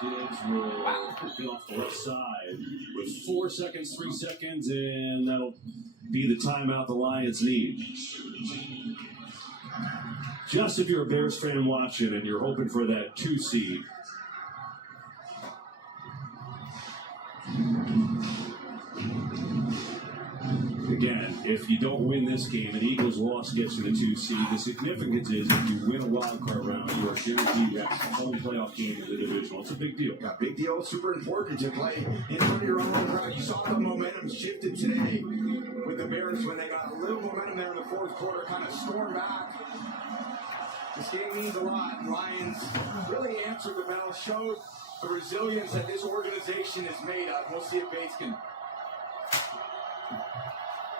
Kids will get off the left side with 4 seconds, 3 seconds, and that'll be the timeout the Lions need. Just if you're a Bears fan watching and you're hoping for that 2 seed. Again, if you don't win this game, an Eagles loss gets you the 2 seed. The significance is if you win a wild card round, you are guaranteed that home playoff game in the divisional. It's a big deal. Yeah, big deal. Super important to play in front of your own crowd. You saw the momentum shifted today with the Bears when they got a little momentum there in the fourth quarter, kind of stormed back. This game means a lot. Lions really answered the bell, showed the resilience that this organization is made of. We'll see if Bates can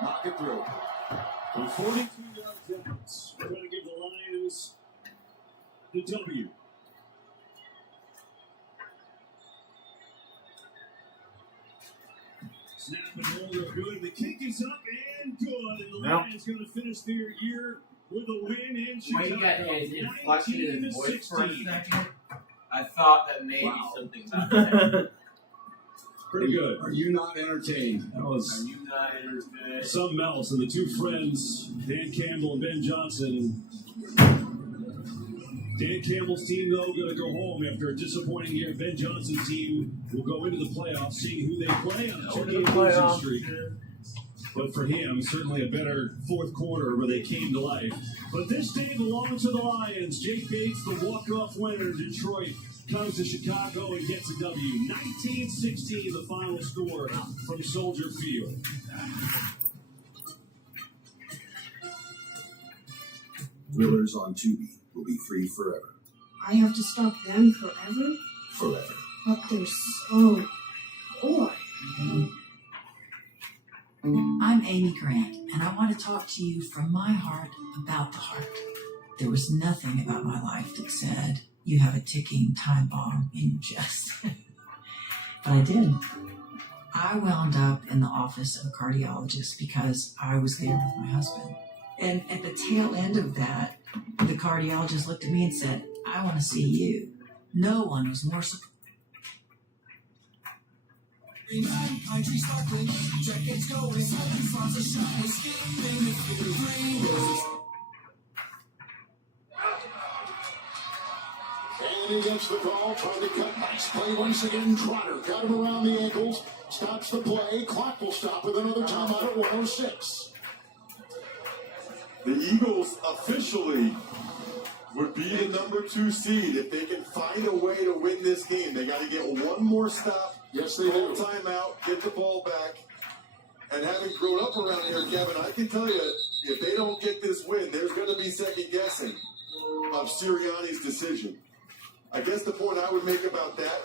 knock it through. For 42-yard difference, we're going to give the Lions the W. Snap and hold are good. The kick is up and good. And the Lions going to finish their year with a win in Chicago. When he got his inflection in his voice for a second, I thought that maybe something about that. Pretty good. Are you not entertained? That was Are you not entertained? something else. And the 2 friends, Dan Campbell and Ben Johnson, Dan Campbell's team, though, going to go home after a disappointing year. Ben Johnson's team will go into the playoffs, seeing who they play on a 2-game losing streak. But for him, certainly a better fourth quarter where they came to life. But this day belongs to the Lions. Jake Bates, the walk-off winner. Detroit comes to Chicago and gets a W. 19-16, the final score from Soldier Field. Thrillers on Tubi will be free forever. I have to stop them forever? Forever. But they're so bored. I'm Amy Grant, and I want to talk to you from my heart about the heart. There was nothing about my life that said, you have a ticking time bomb in your chest. But I did. I wound up in the office of a cardiologist because I was there with my husband. And at the tail end of that, the cardiologist looked at me and said, I want to see you. No one was more surprised. Pine tree sparkling, jackets going, fronts are shining, skipping through rainbows. And he gets the ball, trying to cut. Nice play once again. Trotter got him around the ankles, stops the play. Clock will stop with another timeout at 1:06. The Eagles officially would be the number 2 seed if they can find a way to win this game. They got to get one more stop. Yes, they do. Timeout, get the ball back. And having grown up around here, Kevin, I can tell you, if they don't get this win, there's going to be second guessing of Sirianni's decision. I guess the point I would make about that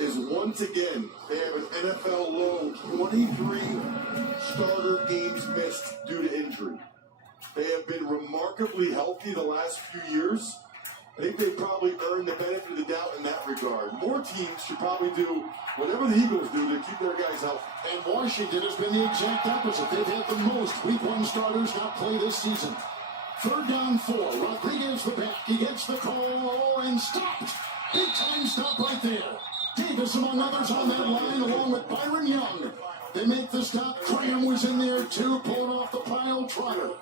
is once again, they have an NFL low 23 starter games missed due to injury. They have been remarkably healthy the last few years. I think they probably earned the benefit of the doubt in that regard. More teams should probably do whatever the Eagles do to keep their guys healthy. And Washington has been the exact opposite. They've had the most Week 1 starters not play this season. 3rd down 4. Rodriguez the back. He gets the call and stopped. Big time stop right there. Davis among others on that line along with Byron Young. They make the stop. Cram was in there too, pulling off the pile. Trotter.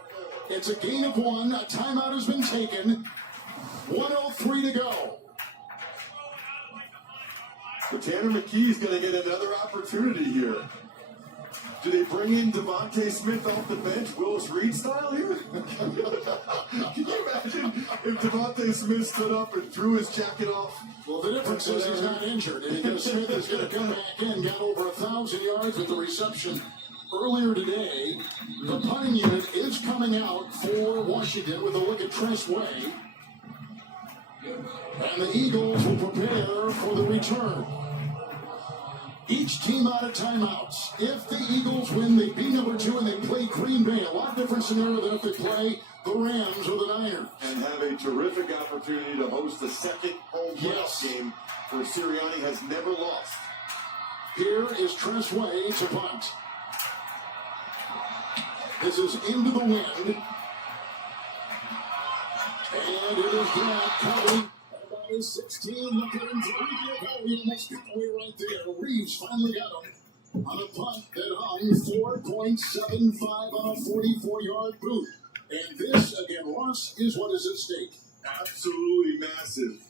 It's a gain of 1. A timeout has been taken. 1:03 to go. But Tanner McKee is going to get another opportunity here. Do they bring in Devontae Smith off the bench, Willis Reed style here? Can you imagine if Devontae Smith stood up and threw his jacket off? Well, the difference is he's not injured, and because Smith is going to come back in, got over 1,000 yards with the reception earlier today. The punting unit is coming out for Washington with a look at Tress Way. And the Eagles will prepare for the return. Each team out of timeouts. If the Eagles win, they beat number 2 and they play Green Bay. A lot different scenario than if they play the Rams or the Niners. And have a terrific opportunity to host a second home playoff game where Sirianni has never lost. Here is Tress Way to punt. This is into the wind. And it is grabbed, covering. About his 16, looking into the almost got away right there. Reeves finally got him on a punt that hung 4.75 on a 44-yard boot. And this, again, Ross, is what is at stake. Absolutely massive.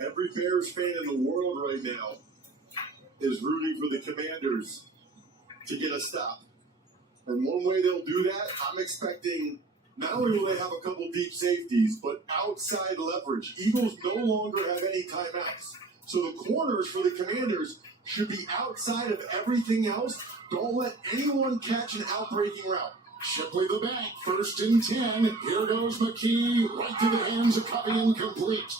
Every Bears fan in the world right now is rooting for the Commanders to get a stop. And one way they'll do that, I'm expecting not only will they have a couple deep safeties, but outside leverage. Eagles no longer have any timeouts. So the corners for the Commanders should be outside of everything else. Don't let anyone catch an outbreaking route. Shipley the back, 1st and 10. Here goes McKee, right through the hands of Covey, incomplete.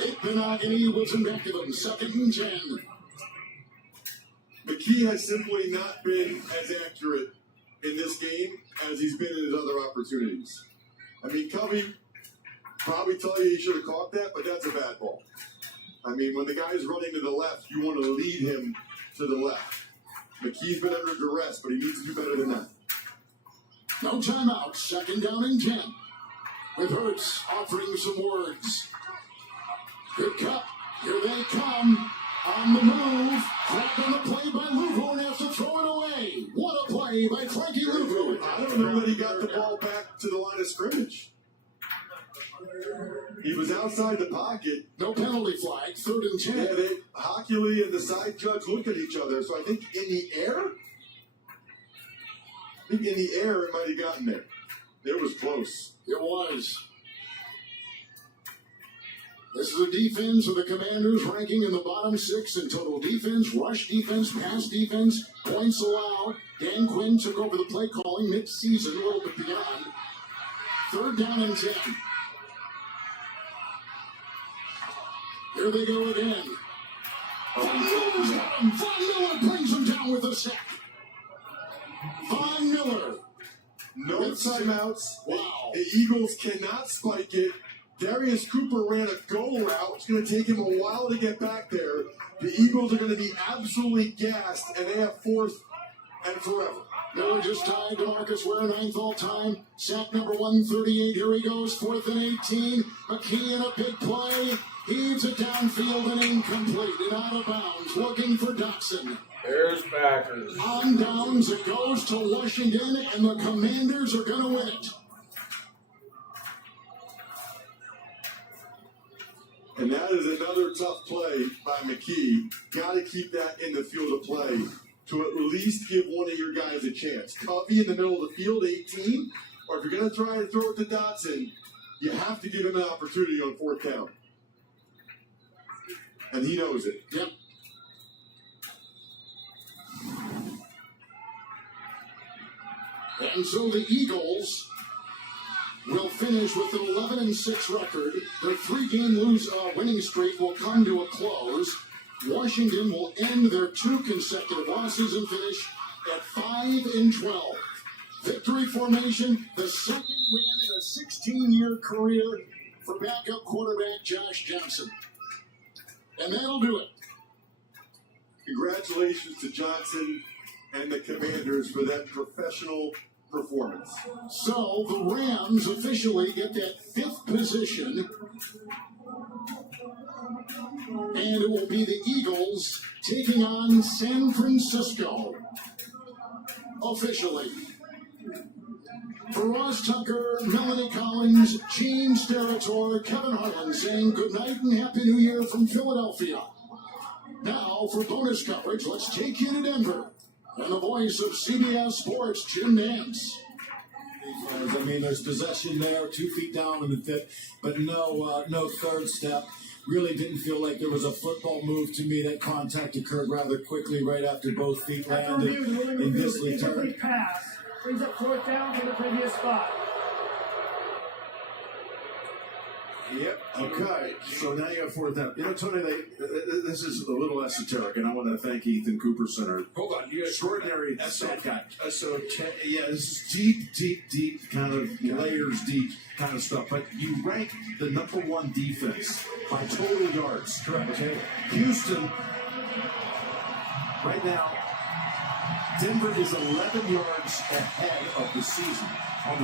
Ikbenogany was in back of him, 2nd and 10. McKee has simply not been as accurate in this game as he's been in his other opportunities. I mean, Covey probably tell you he should have caught that, but that's a bad ball. I mean, when the guy is running to the left, you want to lead him to the left. McKee's been under duress, but he needs to do better than that. No timeout, 2nd down and 10. With Hurts offering some words. Good cut. Here they come. On the move. Grabbed on the play by Louvour and has to throw it away. What a play by Frankie Louvour. I don't know that he got the ball back to the line of scrimmage. He was out outside the pocket. No penalty flag, 3rd and 10. Yeah, Hockley and the side judge looked at each other. So I think in the air, it might have gotten there. It was close. It was. This is a defense of the Commanders ranking in the bottom 6 in total defense, rush defense, pass defense, points allowed. Dan Quinn took over the play calling mid-season, a little bit beyond. 3rd down and 10. Here they go again. Von Miller brings him down with a sack. Von Miller. No timeouts. Wow. The Eagles cannot spike it. Darius Cooper ran a go route. It's going to take him a while to get back there. The Eagles are going to be absolutely gassed, and they have 4th and forever. Miller just tied DeMarcus Ware, 9th all time. Sack number 138. Here he goes, 4th and 18. McKee in a big play. Heaves it downfield and incomplete and out of bounds. Looking for Dotson. Bears Packers. On downs, it goes to Washington, and the Commanders are going to win it. And that is another tough play by McKee. Got to keep that in the field of play to at least give one of your guys a chance. Covey in the middle of the field, 18. Or if you're going to try to throw it to Dotson, you have to give him an opportunity on 4th down. And he knows it. Yep. And so the Eagles will finish with an 11-6 record. Their 3-game winning streak will come to a close. Washington will end their 2 consecutive losses and finish at 5-12. Victory formation, the 2nd win in a 16-year career for backup quarterback Josh Johnson. And that'll do it. Congratulations to Johnson and the Commanders for that professional performance. So the Rams officially get that 5th position. And it will be the Eagles taking on San Francisco. Officially. For Ross Tucker, Melanie Collins, Gene Steratore, Kevin Harlan saying good night and Happy New Year from Philadelphia. Now, for bonus coverage, let's take you to Denver. And the voice of CBS Sports, Jim Nance. I mean, there's possession there, 2 feet down in the 5th, but no third step. Really didn't feel like there was a football move to me. That contact occurred rather quickly right after both feet landed in Disley turn. Pass brings up 4th down from the previous spot. Yep. Okay. So now you have 4th down. You know, Tony, this is a little esoteric, and I want to thank Ethan Cooper Center. Hold on. You extraordinary this is deep kind of layers deep kind of stuff. But you rank the number 1 defense by total yards. Correct. Okay. Houston, right now, Denver is 11 yards ahead of the season of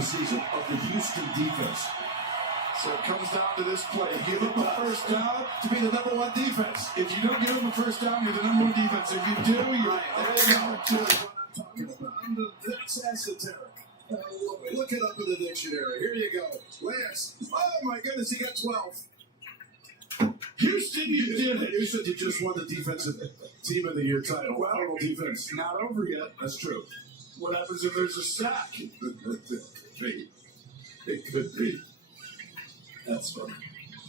the Houston defense. So it comes down to this play. Give them a first down to be the number 1 defense. If you don't give them a first down, you're the number 1 defense. If you do, you're there you go. That's esoteric. Look it up in the dictionary. Here you go. Lance. Oh my goodness, he got 12. Houston, you did it. Houston, you just won the defensive team of the year title. Well, total defense. Not over yet. That's true. What happens if there's a sack? It could be. That's funny.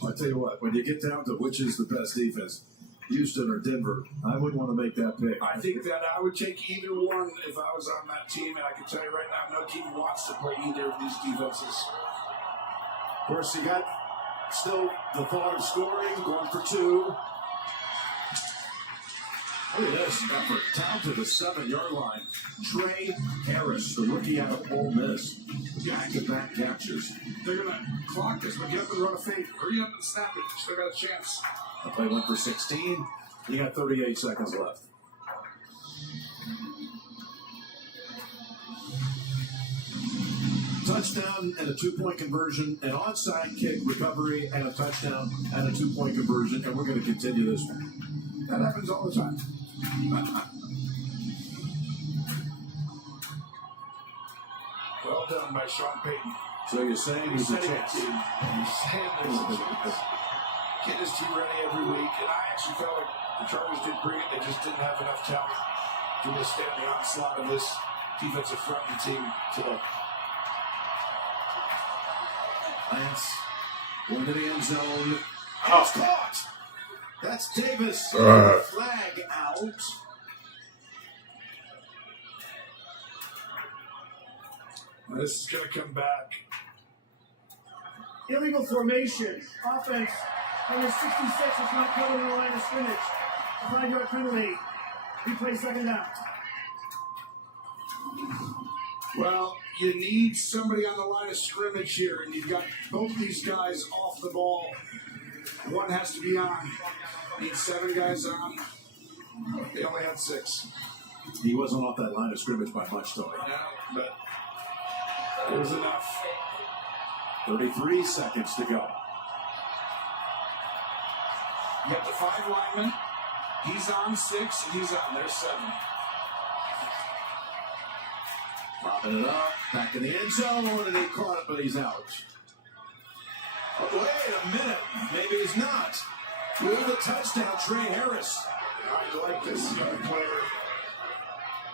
I'll tell you what, when you get down to which is the best defense, Houston or Denver, I wouldn't want to make that pick. I think that I would take either one if I was on that team, and I can tell you right now, no team wants to play either of these defenses. Of course, you got still the thought of scoring, going for 2. Look at this effort. Down to the 7-yard line. Trey Harris, the rookie out of Ole Miss. Back-to-back captures. They're going to clock this, but get up and run a fake. Hurry up and snap it. Still got a chance. The play went for 16. You got 38 seconds left. Touchdown and a 2-point conversion, an onside kick recovery and a touchdown and a 2-point conversion, and we're going to continue this one. That happens all the time. Well done by Sean Payton. So you're saying there's a chance? He's saying there's a chance. get his team ready every week. And I actually felt like the Chargers did great. They just didn't have enough talent to withstand the onslaught of this defensive front and team today. Lance going to the end zone. It's caught. That's Davis. Flag out. This is going to come back. Illegal formation. Offense. Number 66 is not covered on the line of scrimmage. A 5-yard penalty. Replay second down. Well, you need somebody on the line of scrimmage here, and you've got both these guys off the ball. One has to be on. Need 7 guys on. They only had 6. He wasn't off that line of scrimmage by much, though. No, but it was enough. 33 seconds to go. You got the 5 linemen. He's on 6, and he's on. There's 7. Popping it up. Back in the end zone, and he caught it, but he's out. Oh, wait a minute. Maybe he's not. With a touchdown, Trey Harris. I like this young player.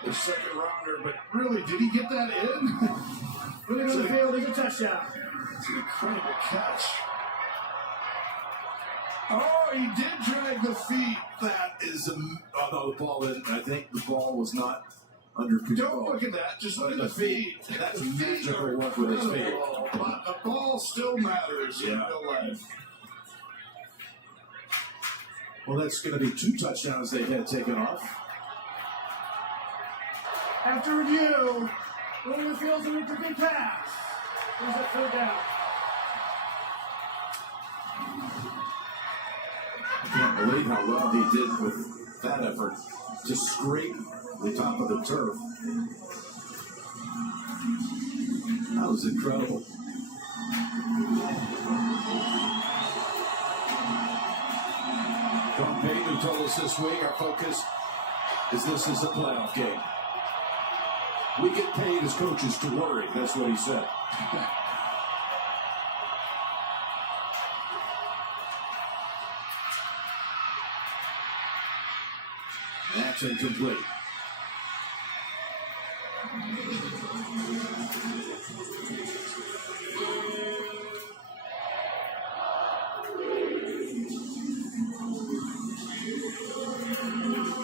The second rounder, but really, did he get that in? Moving on the field, there's a touchdown. It's an incredible catch. Oh, he did drag the feet. That is although the ball didn't. I think the ball was not under control. Don't look at that. Just look at the feet. That's magical work with his feet. But the ball still matters in real life. Well, that's going to be 2 touchdowns they had taken off. After review, moving the field to a big pass. There's that third down. I can't believe how well he did with that effort to scrape the top of the turf. That was incredible. Sean Payton, who told us this week, our focus is this is a playoff game. We get paid as coaches to worry. That's what he said. That's incomplete.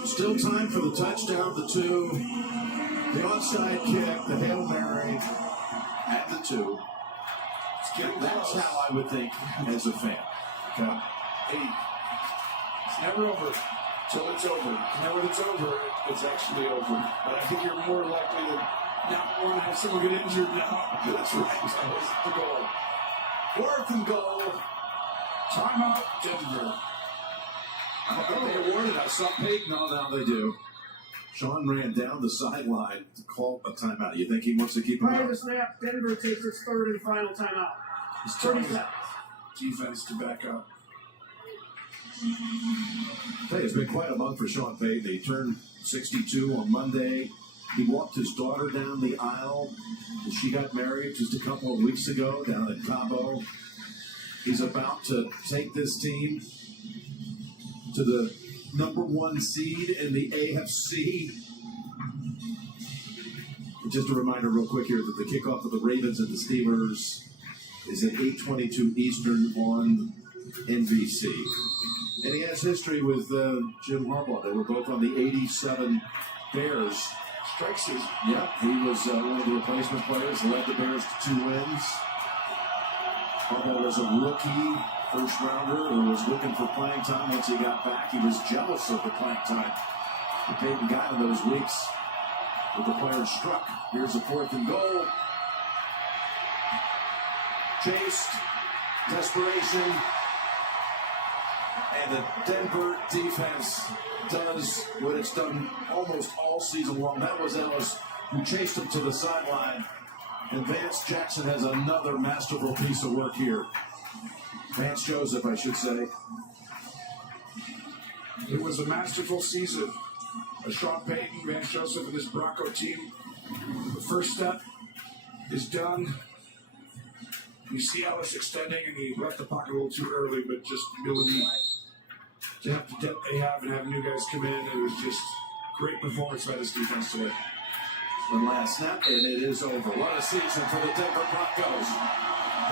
Still time for the touchdown, the 2, the onside kick, the Hail Mary, and the 2. That's how I would think as a fan. Okay. Hey, it's never over till it's over. Now when it's over, it's actually over. But I think you're more likely to not want to have someone get injured now. That's right. That was the goal. 4th and goal. Timeout, Denver. I don't know they awarded. I saw Peyton. No, now they do. Sean ran down the sideline to call a timeout. You think he wants to keep him Prior out? to snap, Denver takes its 3rd and final timeout. He's 30 telling his seconds. defense to back up. Hey, it's been quite a month for Sean Payton. He turned 62 on Monday. He walked his daughter down the aisle. She got married just a couple of weeks ago down at Cabo. He's about to take this team to the #1 seed in the AFC. Just a reminder real quick here that the kickoff of the Ravens and the Steelers is at 8:22 Eastern on NBC. And he has history with Jim Harbaugh. They were both on the 87 Bears. Strikes his. Yeah, he was one of the replacement players, led the Bears to 2 wins. Harbaugh was a rookie first rounder who was looking for playing time. Once he got back, he was jealous of the playing time that Peyton got in those weeks with the players struck. Here's a 4th and goal. Chased, desperation, and the Denver defense does what it's done almost all season long. That was Ellis who chased him to the sideline. And Vance Jackson has another masterful piece of work here. Vance Joseph, I should say. It was a masterful season. Sean Payton, Vance Joseph, and this Bronco team. The first step is done. You see Ellis extending, and he left the pocket a little too early, but just ability to have the depth they have and have new guys come in. It was just great performance by this defense today. One last snap, and it is over. What a season for the Denver Broncos.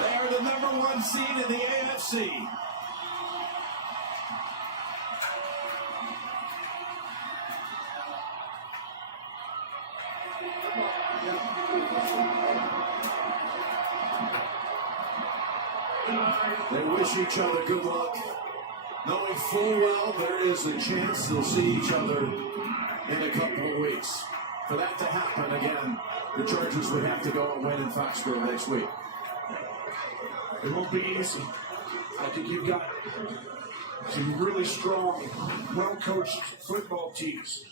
They are the number 1 seed in the AFC. They wish each other good luck, knowing full well there is a chance they'll see each other in a couple of weeks. For that to happen again, the Chargers would have to go and win in Foxborough next week. It won't be easy. I think you've got some really strong, well-coached football teams.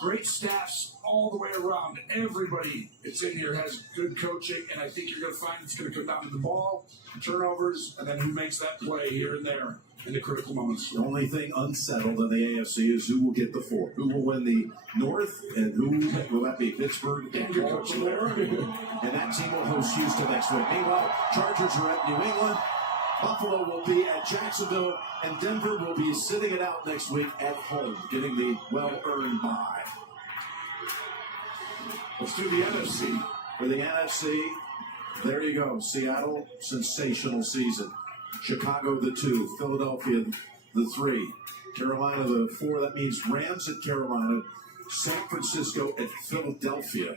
Great staffs all the way around. Everybody that's in here has good coaching, and I think you're going to find it's going to come down to the ball, turnovers, and then who makes that play here and there in the critical moments. The only thing unsettled in the AFC is who will get the 4. Who will win the North, and who will that be? Pittsburgh and Good coaching there. And that team will host Houston next week. Meanwhile, Chargers are at New England. Buffalo will be at Jacksonville, and Denver will be sitting it out next week at home, getting the well-earned bye. Let's do the NFC. For the NFC, there you go. Seattle, sensational season. Chicago, the 2. Philadelphia, the 3. Carolina, the 4. That means Rams at Carolina, San Francisco at Philadelphia,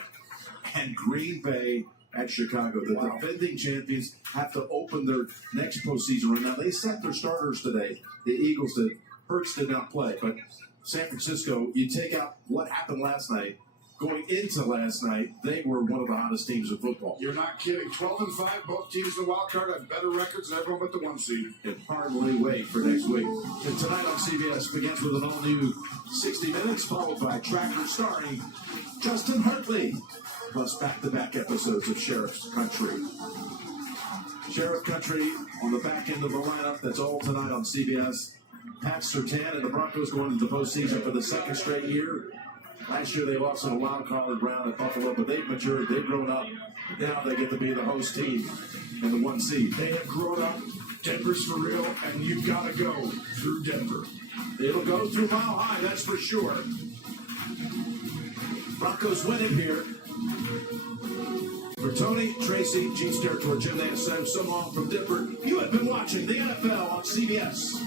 and Green Bay at Chicago. The defending champions have to open their next postseason run. Now, they set their starters today. The Eagles did. Hurts did not play. But San Francisco, you take out what happened last night. Going into last night, they were one of the hottest teams in football. You're not kidding. 12-5, both teams in the wild card have better records than everyone but the 1 seed. Can hardly wait for next week. And tonight on CBS begins with an all-new 60 Minutes, followed by Tracker starring Justin Hartley, plus back-to-back episodes of Sheriff's Country. Sheriff Country on the back end of the lineup. That's all tonight on CBS. Pat Surtain and the Broncos going into the postseason for the 2nd straight year. Last year they lost in a wild card round at Buffalo, but they've matured, they've grown up. Now they get to be the host team and the 1 seed. They have grown up. Denver's for real, and you've got to go through Denver. It'll go through Mile High, that's for sure. Broncos win it here. For Tony, Tracy, Chiefs Territory, Jim Nance, so long from Denver. You have been watching the NFL on CBS.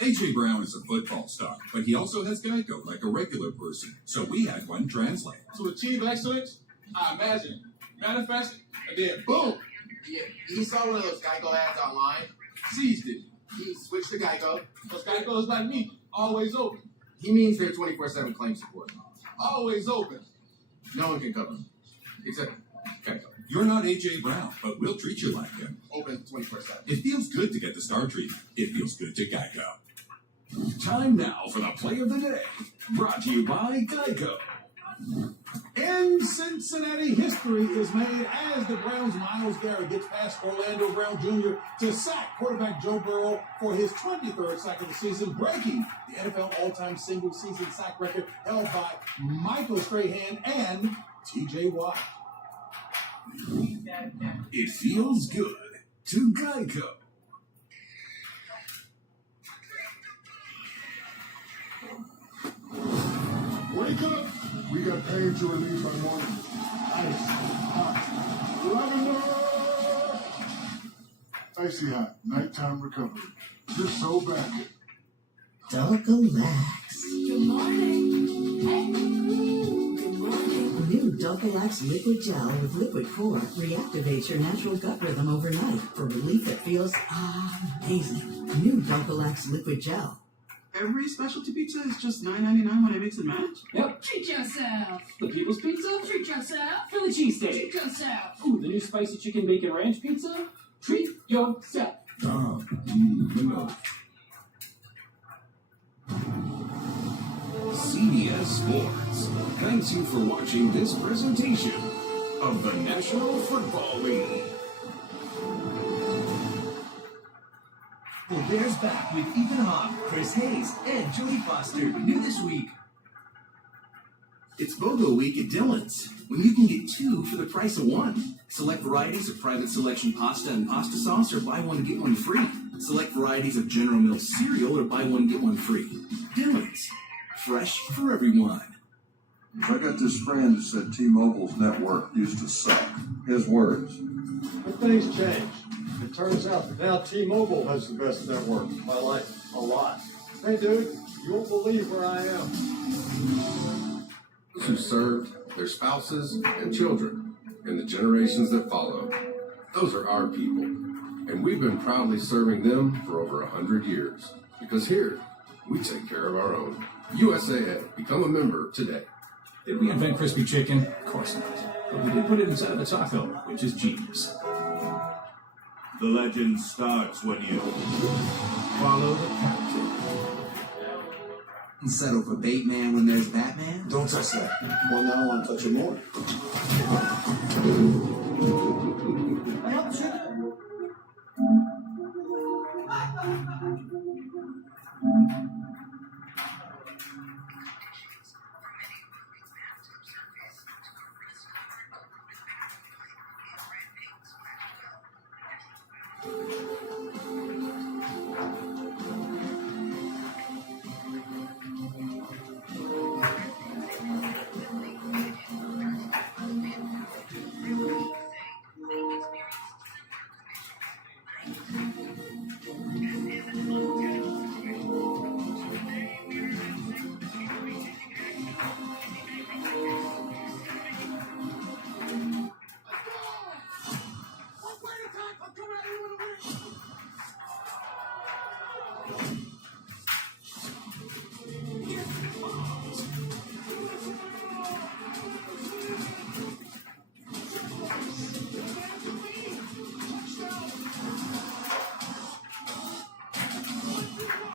A.J. Brown is a football star, but he also has Geico like a regular person, so we had one translate. To achieve excellence, I imagine, manifest, and then boom! Yeah, he saw one of those Geico ads online, seized it. He switched to Geico. Because Geico is like me, always open. He means they're 24/7 claim support. Always open. No one can cover them, except Geico. You're not A.J. Brown, but we'll treat you like him. Open 24/7. It feels good to get the star treatment. It feels good to Geico. Time now for the play of the day. Brought to you by Geico. And Cincinnati history is made as the Browns' Myles Garrett gets past Orlando Brown Jr. to sack quarterback Joe Burrow for his 23rd sack of the season, breaking the NFL all-time single-season sack record held by Michael Strahan and T.J. Watt. It feels good to Geico. Wake up! We got pain to relieve by morning. Ice, hot, lavender! Icy hot, nighttime recovery. You're so back. Dulcolax. Good morning. Good morning. New Dulcolax liquid gel with liquid core reactivates your natural gut rhythm overnight for relief that feels amazing. New Dulcolax liquid gel. Every specialty pizza is just $9.99 when I mix and match? Yep. Treat yourself. The People's Pizza? Treat yourself. Philly cheesesteak. Treat yourself. Ooh, the new spicy chicken bacon ranch pizza? Treat yourself. CBS Sports thanks you for watching this presentation of the National Football League. The Bears back with Ethan Hawke, Chris Hayes, and Jodie Foster. New this week. It's BOGO week at Dillon's, when you can get 2 for the price of 1. Select varieties of private selection pasta and pasta sauce, or buy one get one free. Select varieties of General Mills cereal, or buy one get one free. Dillon's, fresh for everyone. I got this friend that said T-Mobile's network used to suck. His words. But things change. It turns out that now T-Mobile has the best network. I like it a lot. Hey, dude, you won't believe where I am. Who served their spouses and children and the generations that follow. Those are our people. And we've been proudly serving them for over 100 years. Because here, we take care of our own. USAA. Become a member today. Did we invent crispy chicken? Of course not. But we did put it inside of a taco, which is genius. The legend starts when you follow the captain. And settle for Bateman when there's Batman? Don't touch that. Well, now I want to touch it more.